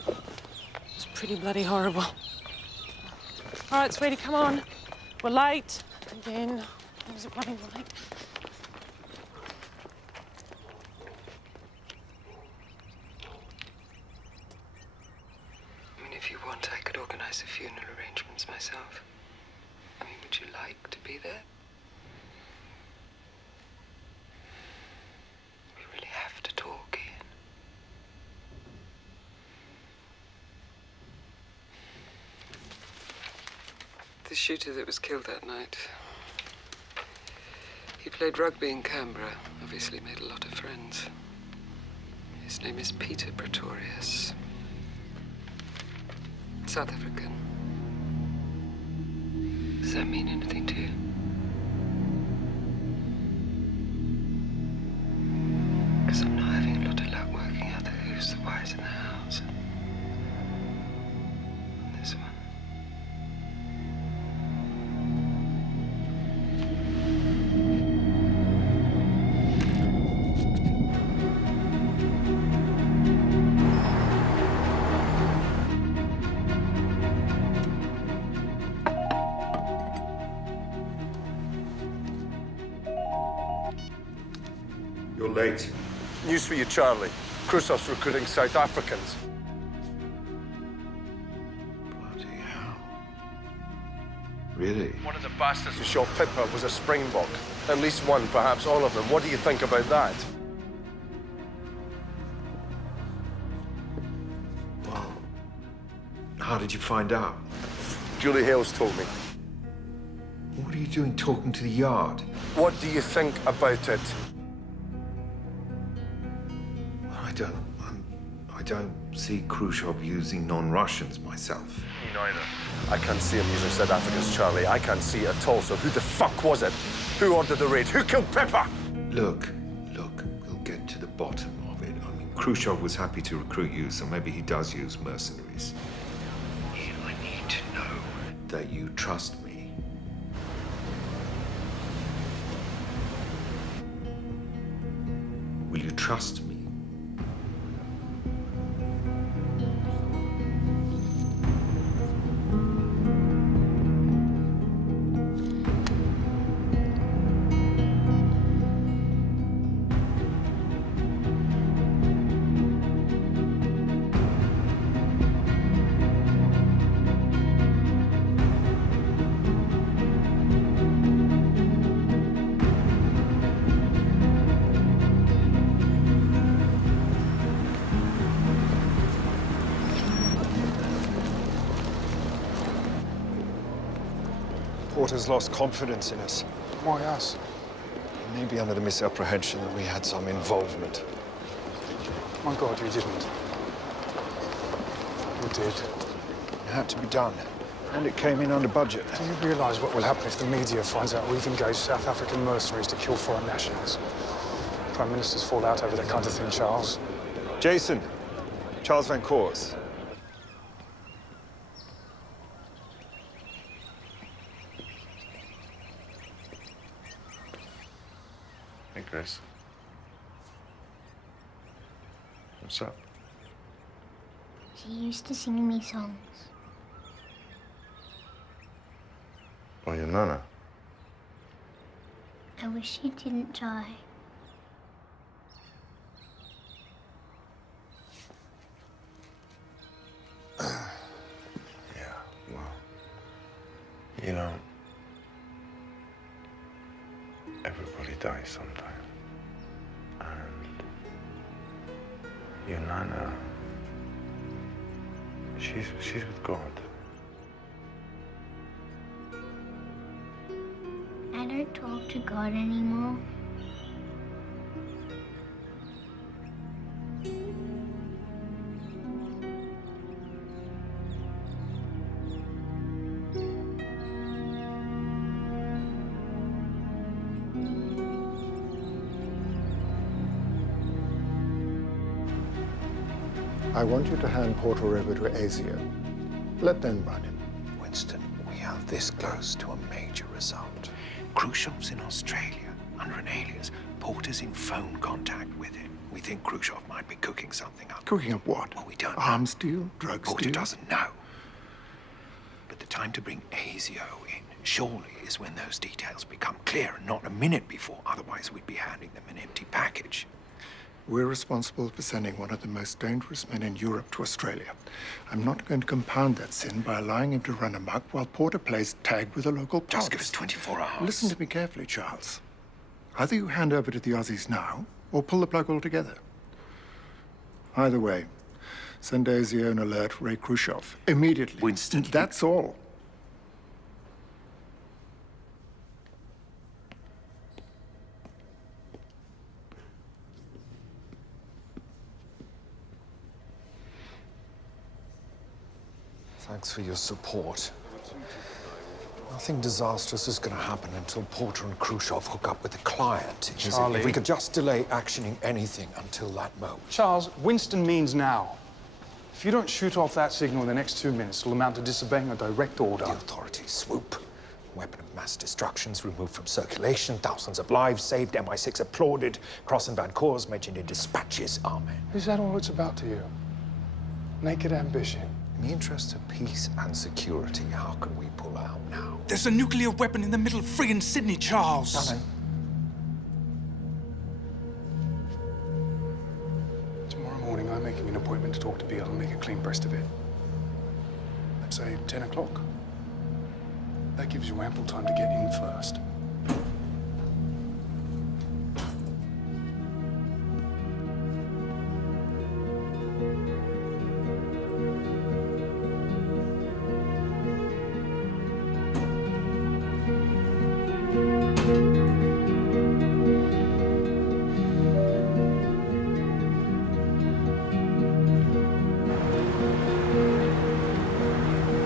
It's pretty bloody horrible. All right, sweetie, come on. We're late. Again. Why is it running late? I mean, if you want, I could organise the funeral arrangements myself. I mean, would you like to be there? We really have to talk, Ian. The shooter that was killed that night, he played rugby in Canberra, obviously made a lot of friends. His name is Peter Pretorius. South African. Does that mean anything to you? Because I'm not having a lot of luck working out who's the wise in the house. And this one. You're late. News for you, Charlie. Khrushchev's recruiting South Africans. Bloody hell. Really? One of the bastards who shot Pippa was a Springbok. At least one, perhaps all of them. What do you think about that? Well, how did you find out? Julie Hales told me. What are you doing talking to the yard? What do you think about it? I don't see Khrushchev using non-Russians myself. Me neither. I can't see him using South Africans, Charlie. I can't see it at all. So who the fuck was it? Who ordered the raid? Who killed Pippa? Look, we'll get to the bottom of it. I mean, Khrushchev was happy to recruit you, so maybe he does use mercenaries. I need to know that you trust me. Will you trust me? Porter's lost confidence in us. Why us? Maybe under the misapprehension that we had some involvement. My God, you didn't. You did. It had to be done. And it came in under budget. Do you realise what will happen if the media finds out we've engaged South African mercenaries to kill foreign nationals? Prime Ministers fall out over that kind of thing, Charles. Jason, Charles Van Coors. Hey, Chris. What's up? She used to sing me songs. Oh, your nana? I wish she didn't die. Yeah, well, you know, everybody dies sometime. And your nana, she's with God. I don't talk to God anymore. I want you to hand Porter over to ASIO. Let them run him. Winston, we are this close to a major result. Khrushchev's in Australia under an alias. Porter's in phone contact with him. We think Khrushchev might be cooking something up. Cooking up what? Well, we don't know. Arms deal? Drugs Porter deal? doesn't know. But the time to bring ASIO in, surely, is when those details become clear, and not a minute before. Otherwise, we'd be handing them an empty package. We're responsible for sending one of the most dangerous men in Europe to Australia. I'm not going to compound that sin by allowing him to run amok while Porter plays tag with the local pods. Just give us 24 hours. Listen to me carefully, Charles. Either you hand over to the Aussies now, or pull the plug altogether. Either way, send ASIO an alert Ray Khrushchev immediately. Winston. That's all. Thanks for your support. Nothing disastrous is going to happen until Porter and Khrushchev hook up with the client. Charlie. If we could just delay actioning anything until that moment. Charles, Winston means now. If you don't shoot off that signal in the next 2 minutes, it'll amount to disobeying a direct order. The authorities swoop. Weapon of mass destruction's removed from circulation. Thousands of lives saved. MI6 applauded. Cross and Van Coors mentioned in dispatches. Amen. Is that all it's about to you? Naked ambition. In the interest of peace and security, how can we pull out now? There's a nuclear weapon in the middle of friggin' Sydney, Charles. No. Tomorrow morning, I'm making an appointment to talk to Beale and make a clean breast of it. Let's say 10 o'clock. That gives you ample time to get in first.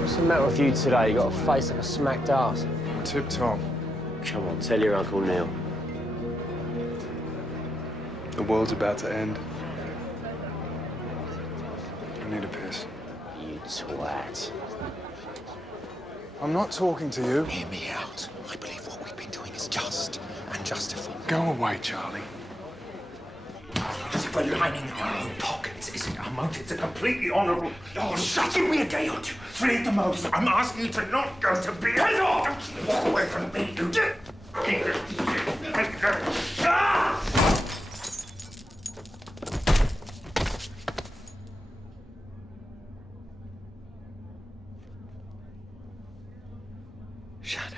What's the matter with you today? You got a face like a smacked ass. Tip-top. Come on, tell your Uncle Neil. The world's about to end. I need a piss. You twat. I'm not talking to you. Hear me out. I believe what we've been doing is just and justified. Go away, Charlie. As if we're lining our own pockets. Isn't our motives are completely honourable? Oh, shut it! Give me a day or two. 3 at the most. I'm asking you to not go to bed. Head off! Walk away from me, you did. Ah! Shannon.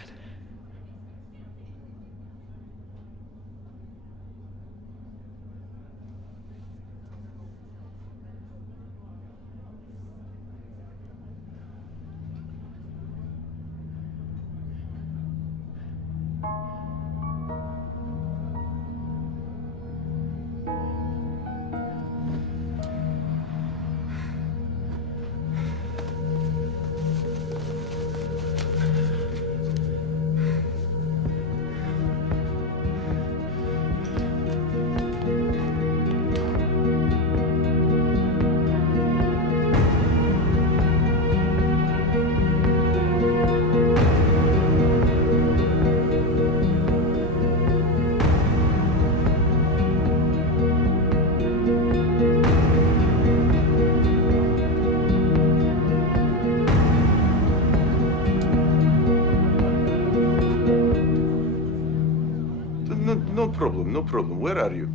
No problem, no problem. Where are you?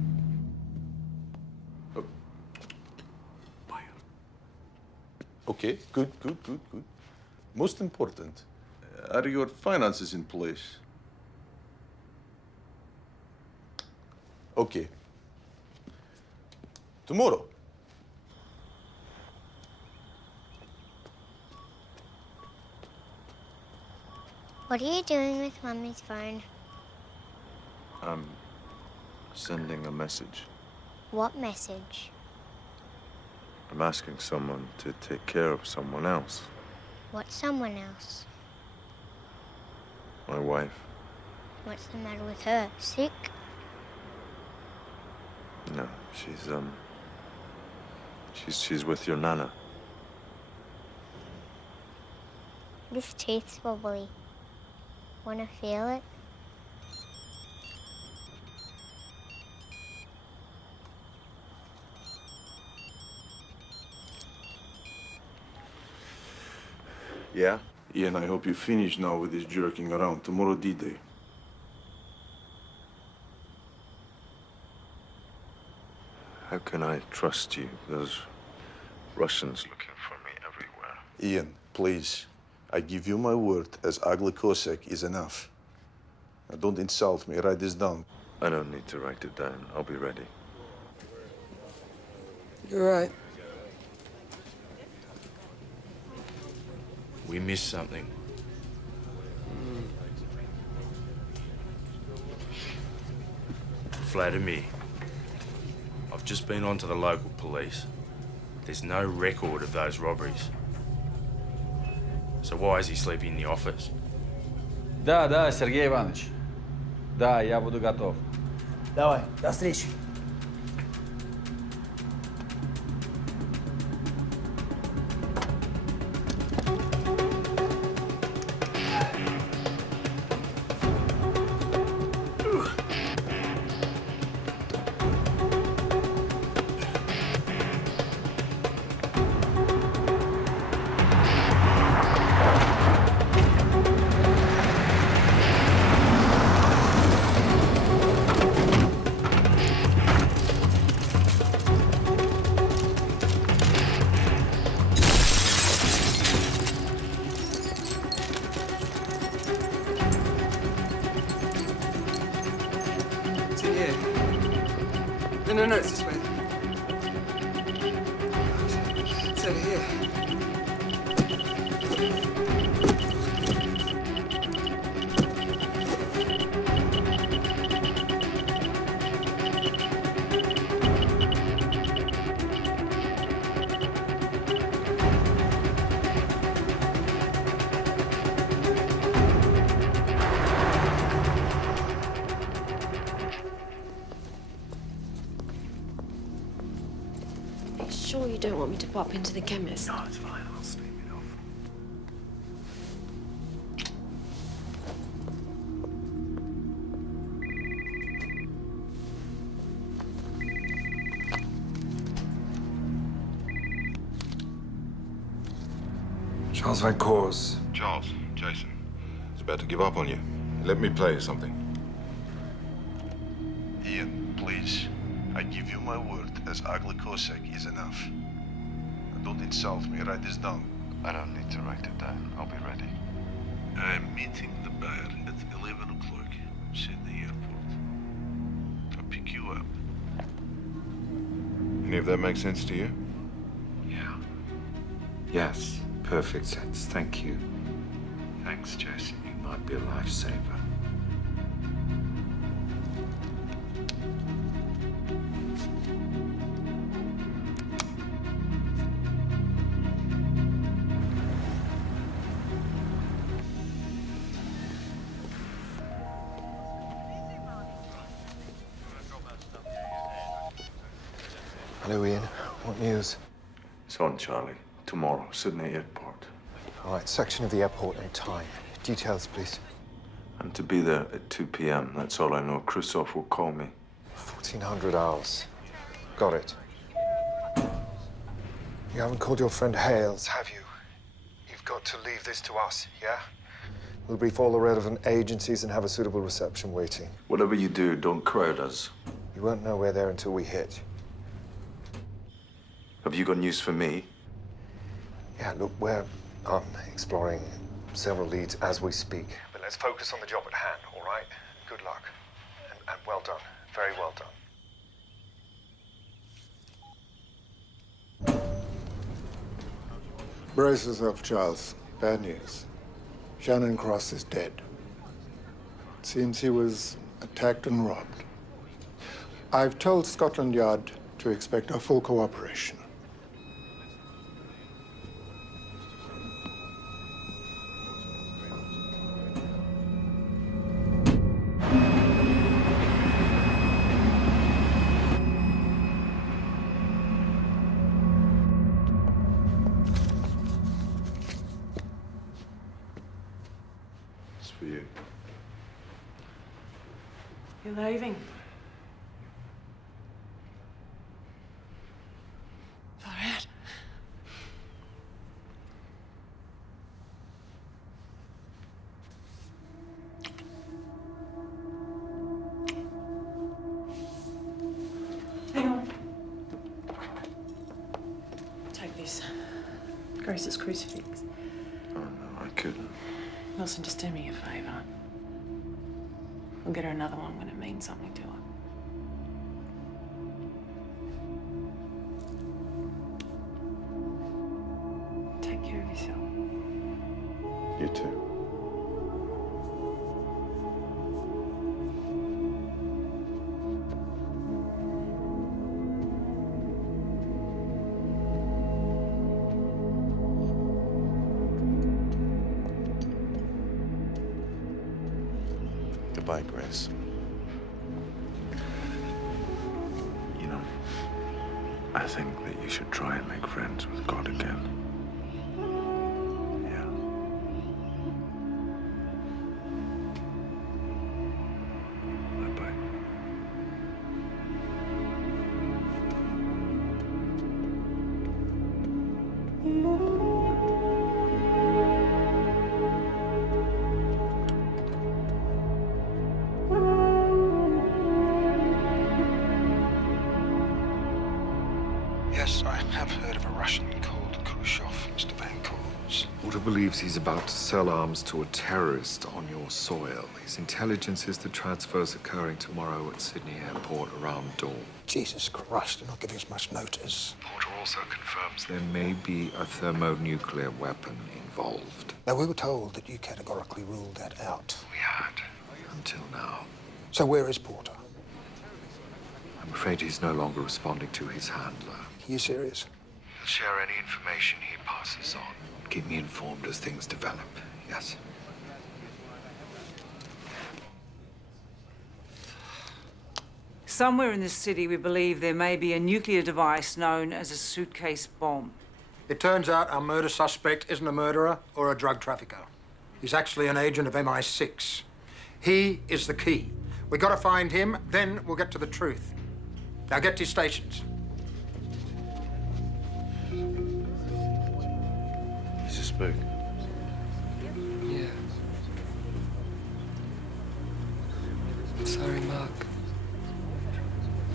Oh. Okay, good. Most important, are your finances in place? Okay. Tomorrow. What are you doing with Mummy's phone? I'm sending a message. What message? I'm asking someone to take care of someone else. What's someone else? My wife. What's the matter with her? Sick? No, she's with your nana. This teeth's wobbly. Wanna feel it? Yeah? Ian, I hope you finish now with this jerking around. Tomorrow D-Day. How can I trust you? There's Russians looking for me everywhere. Ian, please. I give you my word, as ugly Cossack is enough. Now, don't insult me. Write this down. I don't need to write it down. I'll be ready. You're right. We missed something. Flatter me. I've just been on to the local police. There's no record of those robberies. So why is he sleeping in the office? Да, Сергей Иванович. Да, я буду готов. Давай, до встречи. No, it's this way. It's over here. Sure you don't want me to pop into the chemist? No, it's fine. I'll sleep it off. Charles Van Coors. Charles, Jason. He's about to give up on you. Let me play you something. Ian, please. I give you my word, as ugly Cossack is enough. Now, don't insult me. Write this down. I don't need to write it down. I'll be ready. I'm meeting the buyer at 11 o'clock, Sydney Airport. I'll pick you up. Any of that make sense to you? Yeah. Yes, perfect sense. Thank you. Thanks, Jason. You might be a lifesaver. Hello, Ian. What news? It's on, Charlie. Tomorrow, Sydney Airport. All right, section of the airport and time. Details, please. I'm to be there at 2 p.m. That's all I know. Khrushchev will call me. 1400 hours. Got it. You haven't called your friend Hales, have you? You've got to leave this to us, yeah? We'll brief all the relevant agencies and have a suitable reception waiting. Whatever you do, don't crowd us. You won't know we're there until we hit. Have you got news for me? Yeah, look, we're exploring several leads as we speak. But let's focus on the job at hand, all right? Good luck. And well done. Very well done. Brace yourself, Charles. Bad news. Shannon Cross is dead. It seems he was attacked and robbed. I've told Scotland Yard to expect our full cooperation. For you. You're leaving. Far out. Hang on. Take this. Grace's crucifix. Oh, no, I couldn't. Wilson, just do me a favour. We'll get her another one when it means something to her. Take care of yourself. You too. Goodbye, Grace. You know, I think that you should try and make friends with God again. Yeah. Bye-bye. Yes, I have heard of a Russian called Khrushchev, Mr. Van Coors. Porter believes he's about to sell arms to a terrorist on your soil. His intelligence is the transfers occurring tomorrow at Sydney Airport around dawn. Jesus Christ, they're not giving us much notice. Porter also confirms there may be a thermonuclear weapon involved. Now, we were told that you categorically ruled that out. We had, until now. So where is Porter? I'm afraid he's no longer responding to his handler. Are you serious? He'll share any information he passes on. Keep me informed as things develop, yes? Somewhere in this city, we believe there may be a nuclear device known as a suitcase bomb. It turns out our murder suspect isn't a murderer or a drug trafficker. He's actually an agent of MI6. He is the key. We gotta find him, then we'll get to the truth. Now get to your stations. He's a spook. Yeah. Sorry, Mark.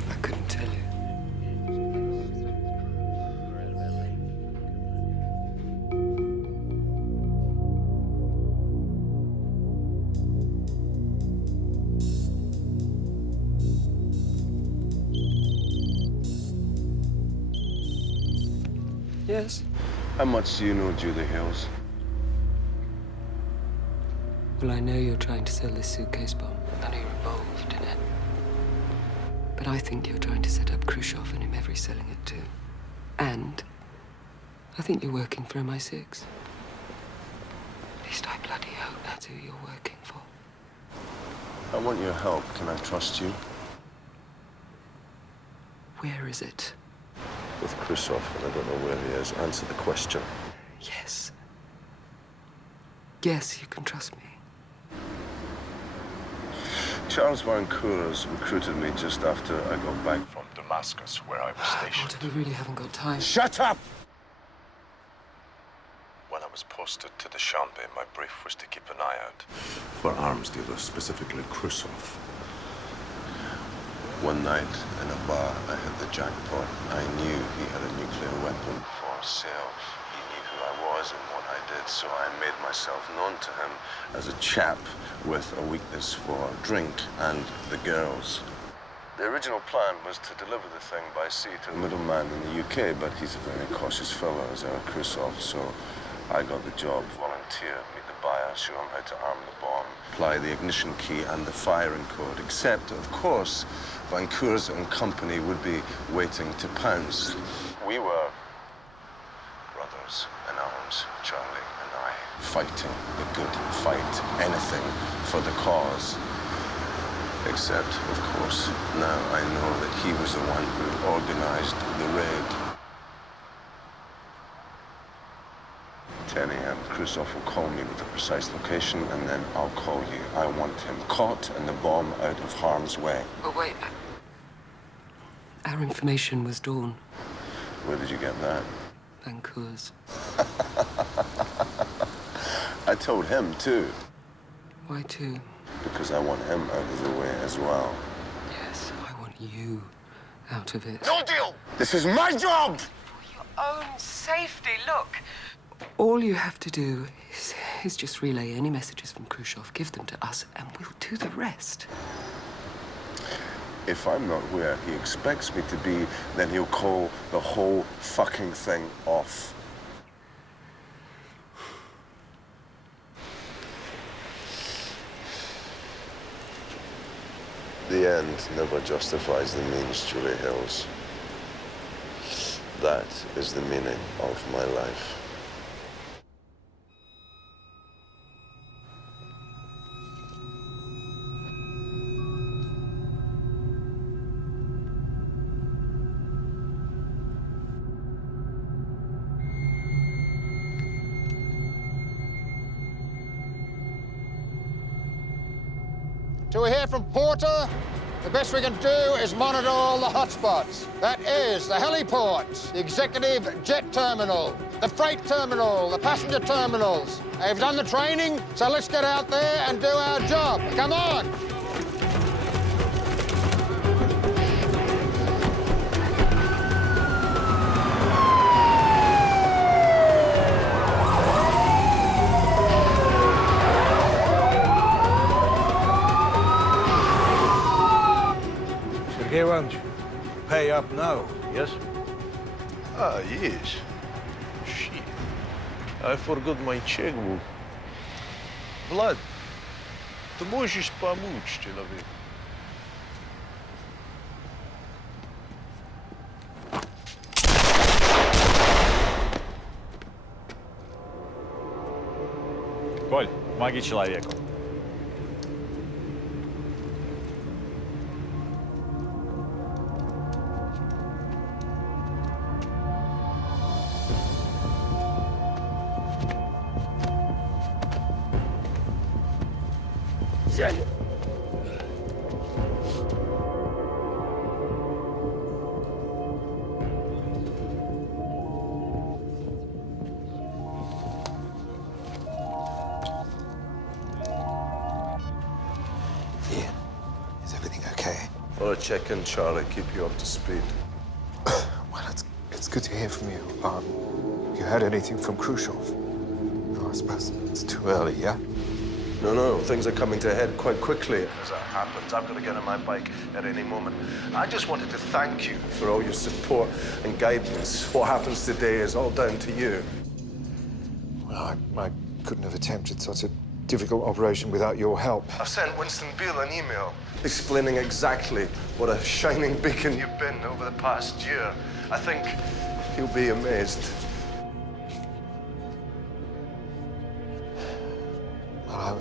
I couldn't tell you. Yes? How much do you know Julie Hills? Well, I know you're trying to sell this suitcase bomb. I know you're involved in it. But I think you're trying to set up Khrushchev and him selling it too. And I think you're working for MI6. At least I bloody hope that's who you're working for. I want your help. Can I trust you? Where is it? With Khrushchev, and I don't know where he is. Answer the question. Yes. Yes, you can trust me. Charles Van Coors recruited me just after I got back from Damascus, where I was stationed. We really haven't got time. Shut up! When I was was posted to Dushanbe. My brief was to keep an eye out. For arms dealers, specifically Khrushchev. One night in a bar, I hit the jackpot. I knew he had a nuclear weapon for sale. He knew who I was and what I did, so I made myself known to him as a chap with a weakness for drink and the girls. The original plan was to deliver the thing by sea to the middleman in the UK, but he's a very cautious fellow, as our Khrushchev, so I got the job. Volunteer, meet the buyer, show him how to arm the bomb, apply the ignition key and the firing code, except, of course, Van Coors and company would be waiting to pounce. We were brothers in arms, Charlie and I, fighting the good fight, anything for the cause. Except, of course, now I know that he was the one who organized the raid. 10 a.m. Khrushchev will call me with the precise location, and then I'll call you. I want him caught and the bomb out of harm's way. But wait. Our information was Dawn. Where did you get that? Van Coors. I told him, too. Why too? Because I want him out of the way as well. Yes, I want you out of it. No deal! This is my job! For your own safety, look. All you have to do is just relay any messages from Khrushchev, give them to us, and we'll do the rest. If I'm not where he expects me to be, then he'll call the whole fucking thing off. The end never justifies the means, Julie Hills. That is the meaning of my life. Till we hear from Porter, the best we can do is monitor all the hotspots. That is the heliport, the executive jet terminal, the freight terminal, the passenger terminals. They've done the training, so let's get out there and do our job. Come on! Pay up now, yes? Ah, yes. Shit. I forgot my checkbook. Vlad, ты можешь помочь человеку? Коль, помоги человеку. I'll check in, Charlie. Keep you up to speed. Well, it's good to hear from you. You heard anything from Khrushchev? No, I suppose it's too early, yeah? No, things are coming to a head quite quickly. As that happens, I've got to get on my bike at any moment. I just wanted to thank you for all your support and guidance. What happens today is all down to you. Well, I couldn't have attempted such a difficult operation without your help. I've sent Winston Beale an email explaining exactly what a shining beacon you've been over the past year. I think he'll be amazed. Well,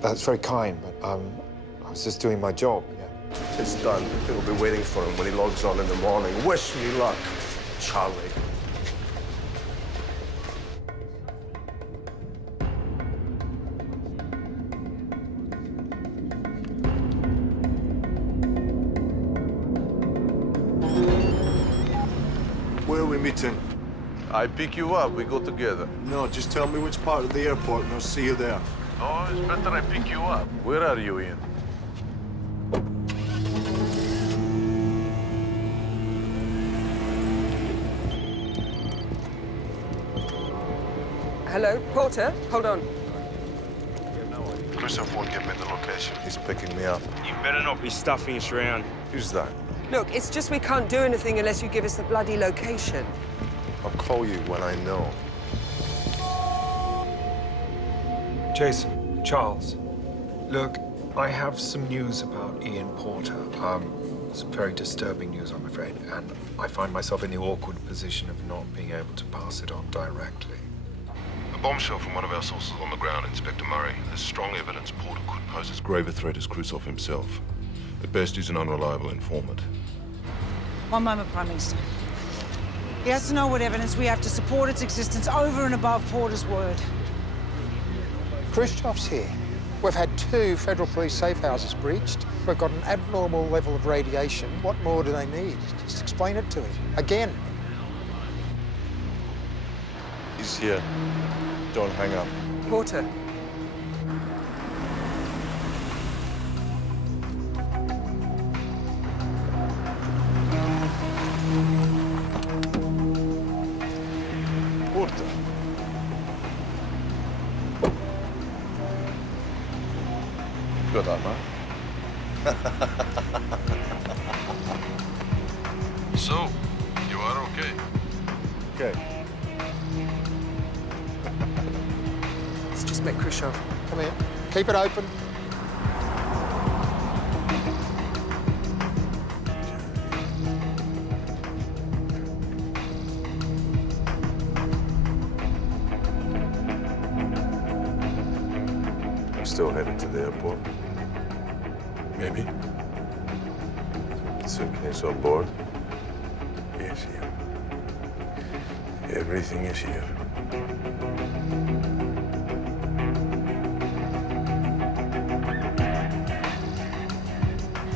that's very kind, but I was just doing my job, yeah. It's done. It'll be waiting for him when he logs on in the morning. Wish me luck, Charlie. Where are we meeting? I pick you up, we go together. No, just tell me which part of the airport and I'll see you there. No, it's better I pick you up. Where are you, Ian? Hello, Porter? Hold on. Khrushchev won't give me the location. He's picking me up. You better not be stuffing us around. Who's that? Look, it's just we can't do anything unless you give us the bloody location. I'll call you when I know. Jason, Charles, look, I have some news about Ian Porter. Some very disturbing news, I'm afraid, and I find myself in the awkward position of not being able to pass it on directly. A bombshell from one of our sources on the ground, Inspector Murray. There's strong evidence Porter could pose as grave a threat as Khrushchev himself. At best, he's an unreliable informant. One moment, Prime Minister. He has to know what evidence we have to support its existence over and above Porter's word. Khrushchev's here. We've had 2 federal police safe houses breached. We've got an abnormal level of radiation. What more do they need? Just explain it to him. Again. He's here. Don't hang up. Porter. Porter. Good armor. So, you are okay? Okay. Let's just make Khrushchev. Come here. Keep it open. I'm still headed to the airport. Maybe. Suitcase on board. Yes, here. Everything is here.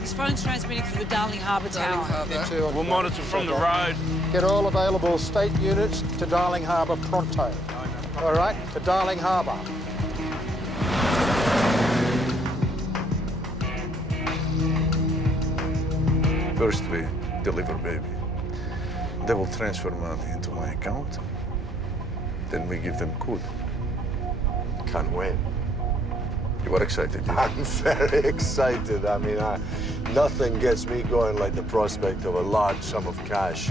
His phone's transmitting through the Darling Harbour Tower. We'll monitor from the road. Get all available state units to Darling Harbour pronto. All right, to Darling Harbour. First we deliver baby. They will transfer money into my account. Then we give them code. Can't wait. You are excited? I'm very excited. I mean, nothing gets me going like the prospect of a large sum of cash.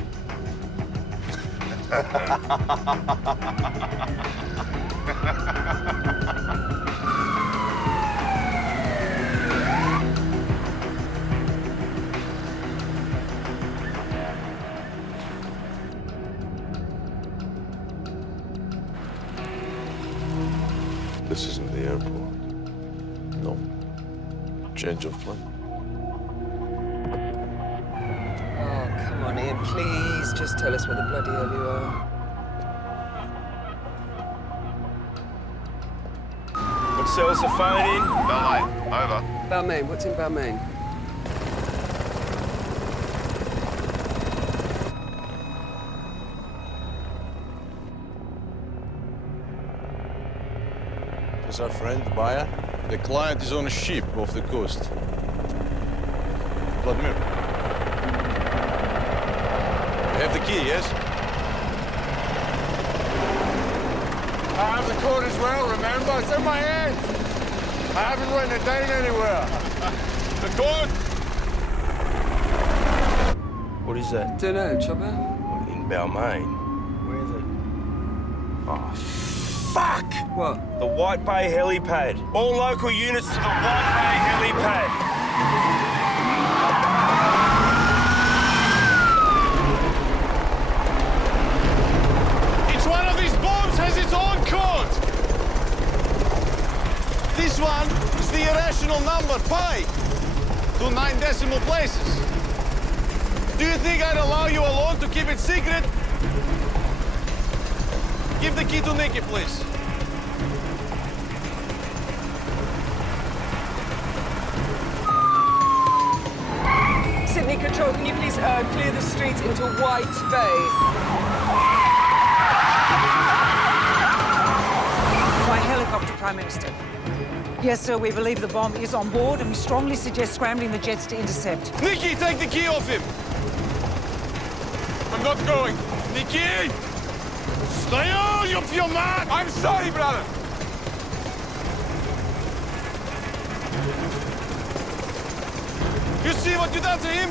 This isn't the airport. No. Change of plan. Oh, come on, Ian, please. Just tell us where the bloody hell you are. What cell's the phone in? Balmain, over. Balmain, what's in Balmain? Is our friend, the buyer? The client is on a ship off the coast. Vladimir. You have the key, yes? I have the code as well, remember? It's in my hand. I haven't written it down anywhere. The code? What is that? Dunno, Chopper. In Balmain. Where the... Oh, fuck! What? The White Bay helipad. All local units to the White Bay helipad. Each one of these bombs has its own code. This one is the irrational number, pi, to 9 decimal places. Do you think I'd allow you alone to keep it secret? Give the key to Nicky, please. Sydney Control, can you please clear the streets into White Bay? Prime Minister. Yes, sir, we believe the bomb is on board and we strongly suggest scrambling the jets to intercept. Nikki, take the key off him! I'm not going. Nikki! Stay on, you're mad! I'm sorry, brother! You see what you done to him?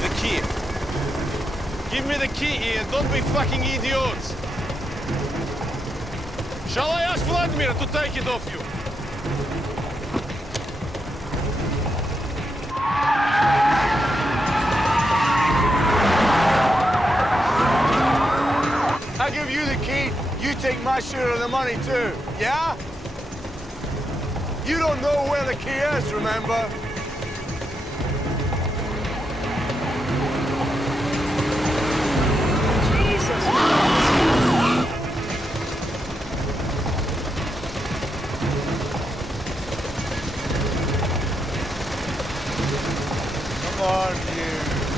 The key. Give me the key here. Don't be fucking idiots. Shall I ask Vladimir to take it off you? I give you the key. You take my share of the money too, yeah? You don't know where the key is, remember? Jesus. Come on, you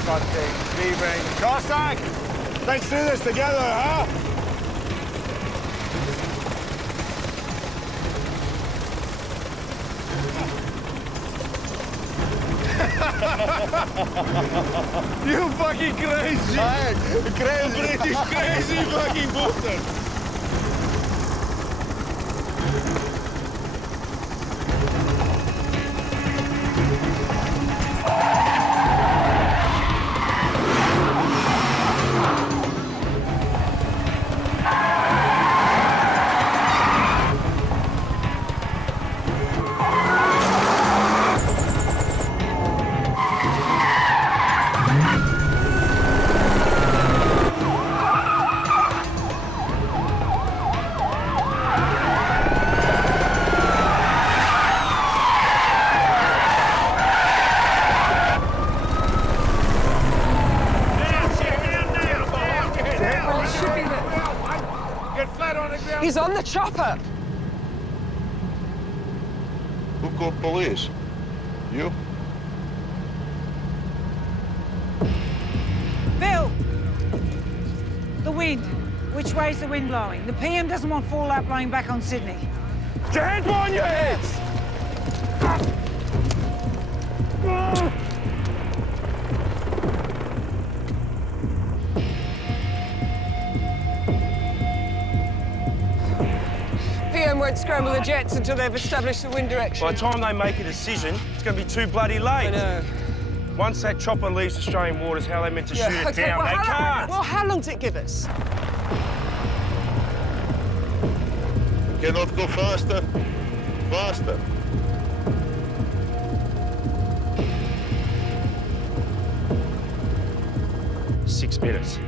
fucking thieving Cossack! Let's do this together, huh? You fucking crazy! Crazy! British crazy fucking bastard! He's on the chopper! Who called police? You? Bill! The wind. Which way's the wind blowing? The PM doesn't want fallout blowing back on Sydney. Get your hands on your heads! PM won't scramble the jets until they've established the wind direction. By the time they make a decision, it's going to be too bloody late. I know. Once that chopper leaves Australian waters, how are they meant to shoot it down? Well, They can't. Well, how long does it give us? Cannot go faster. Faster. Six minutes.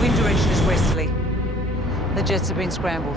Wind direction is westerly. The jets have been scrambled.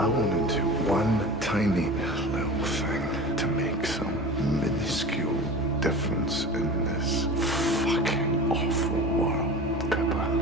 I want to do one tiny little thing to make some minuscule difference in this fucking awful world, Pepper.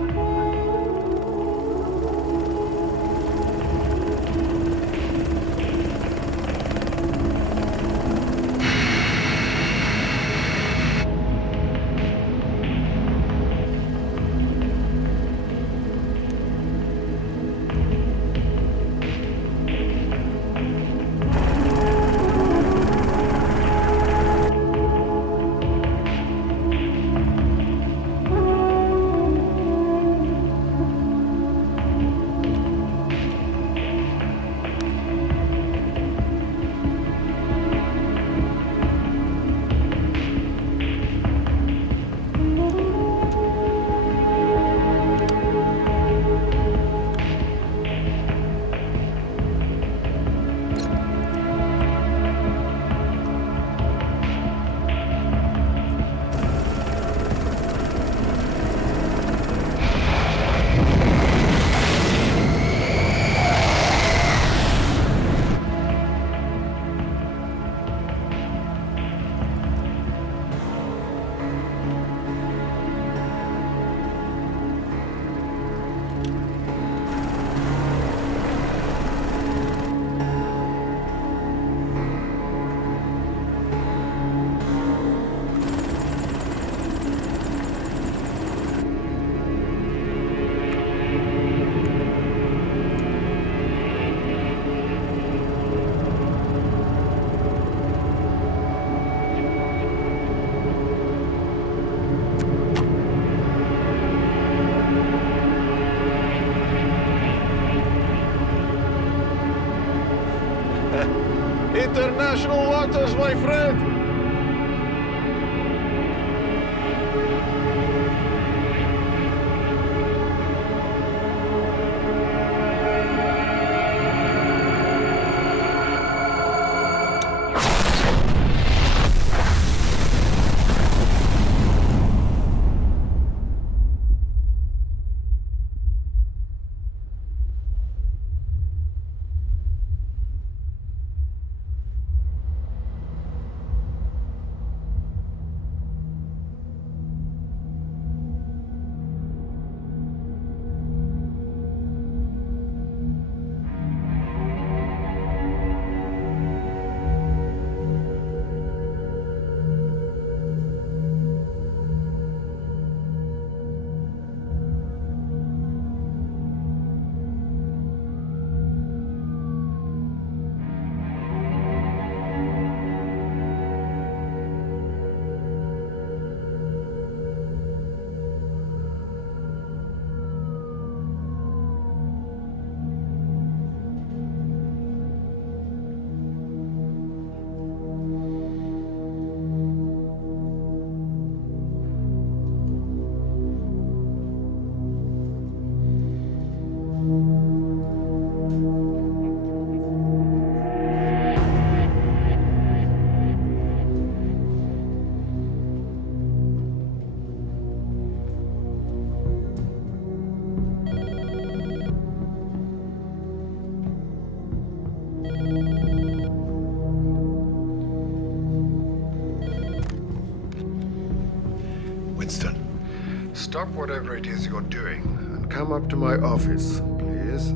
International waters, my friend! Winston, stop whatever it is you're doing and come up to my office, please.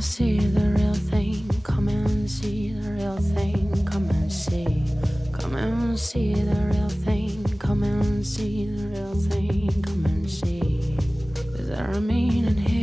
See the real thing, come and see the real thing, come and see the real thing, come and see the real thing, come and see. Is there a meaning here?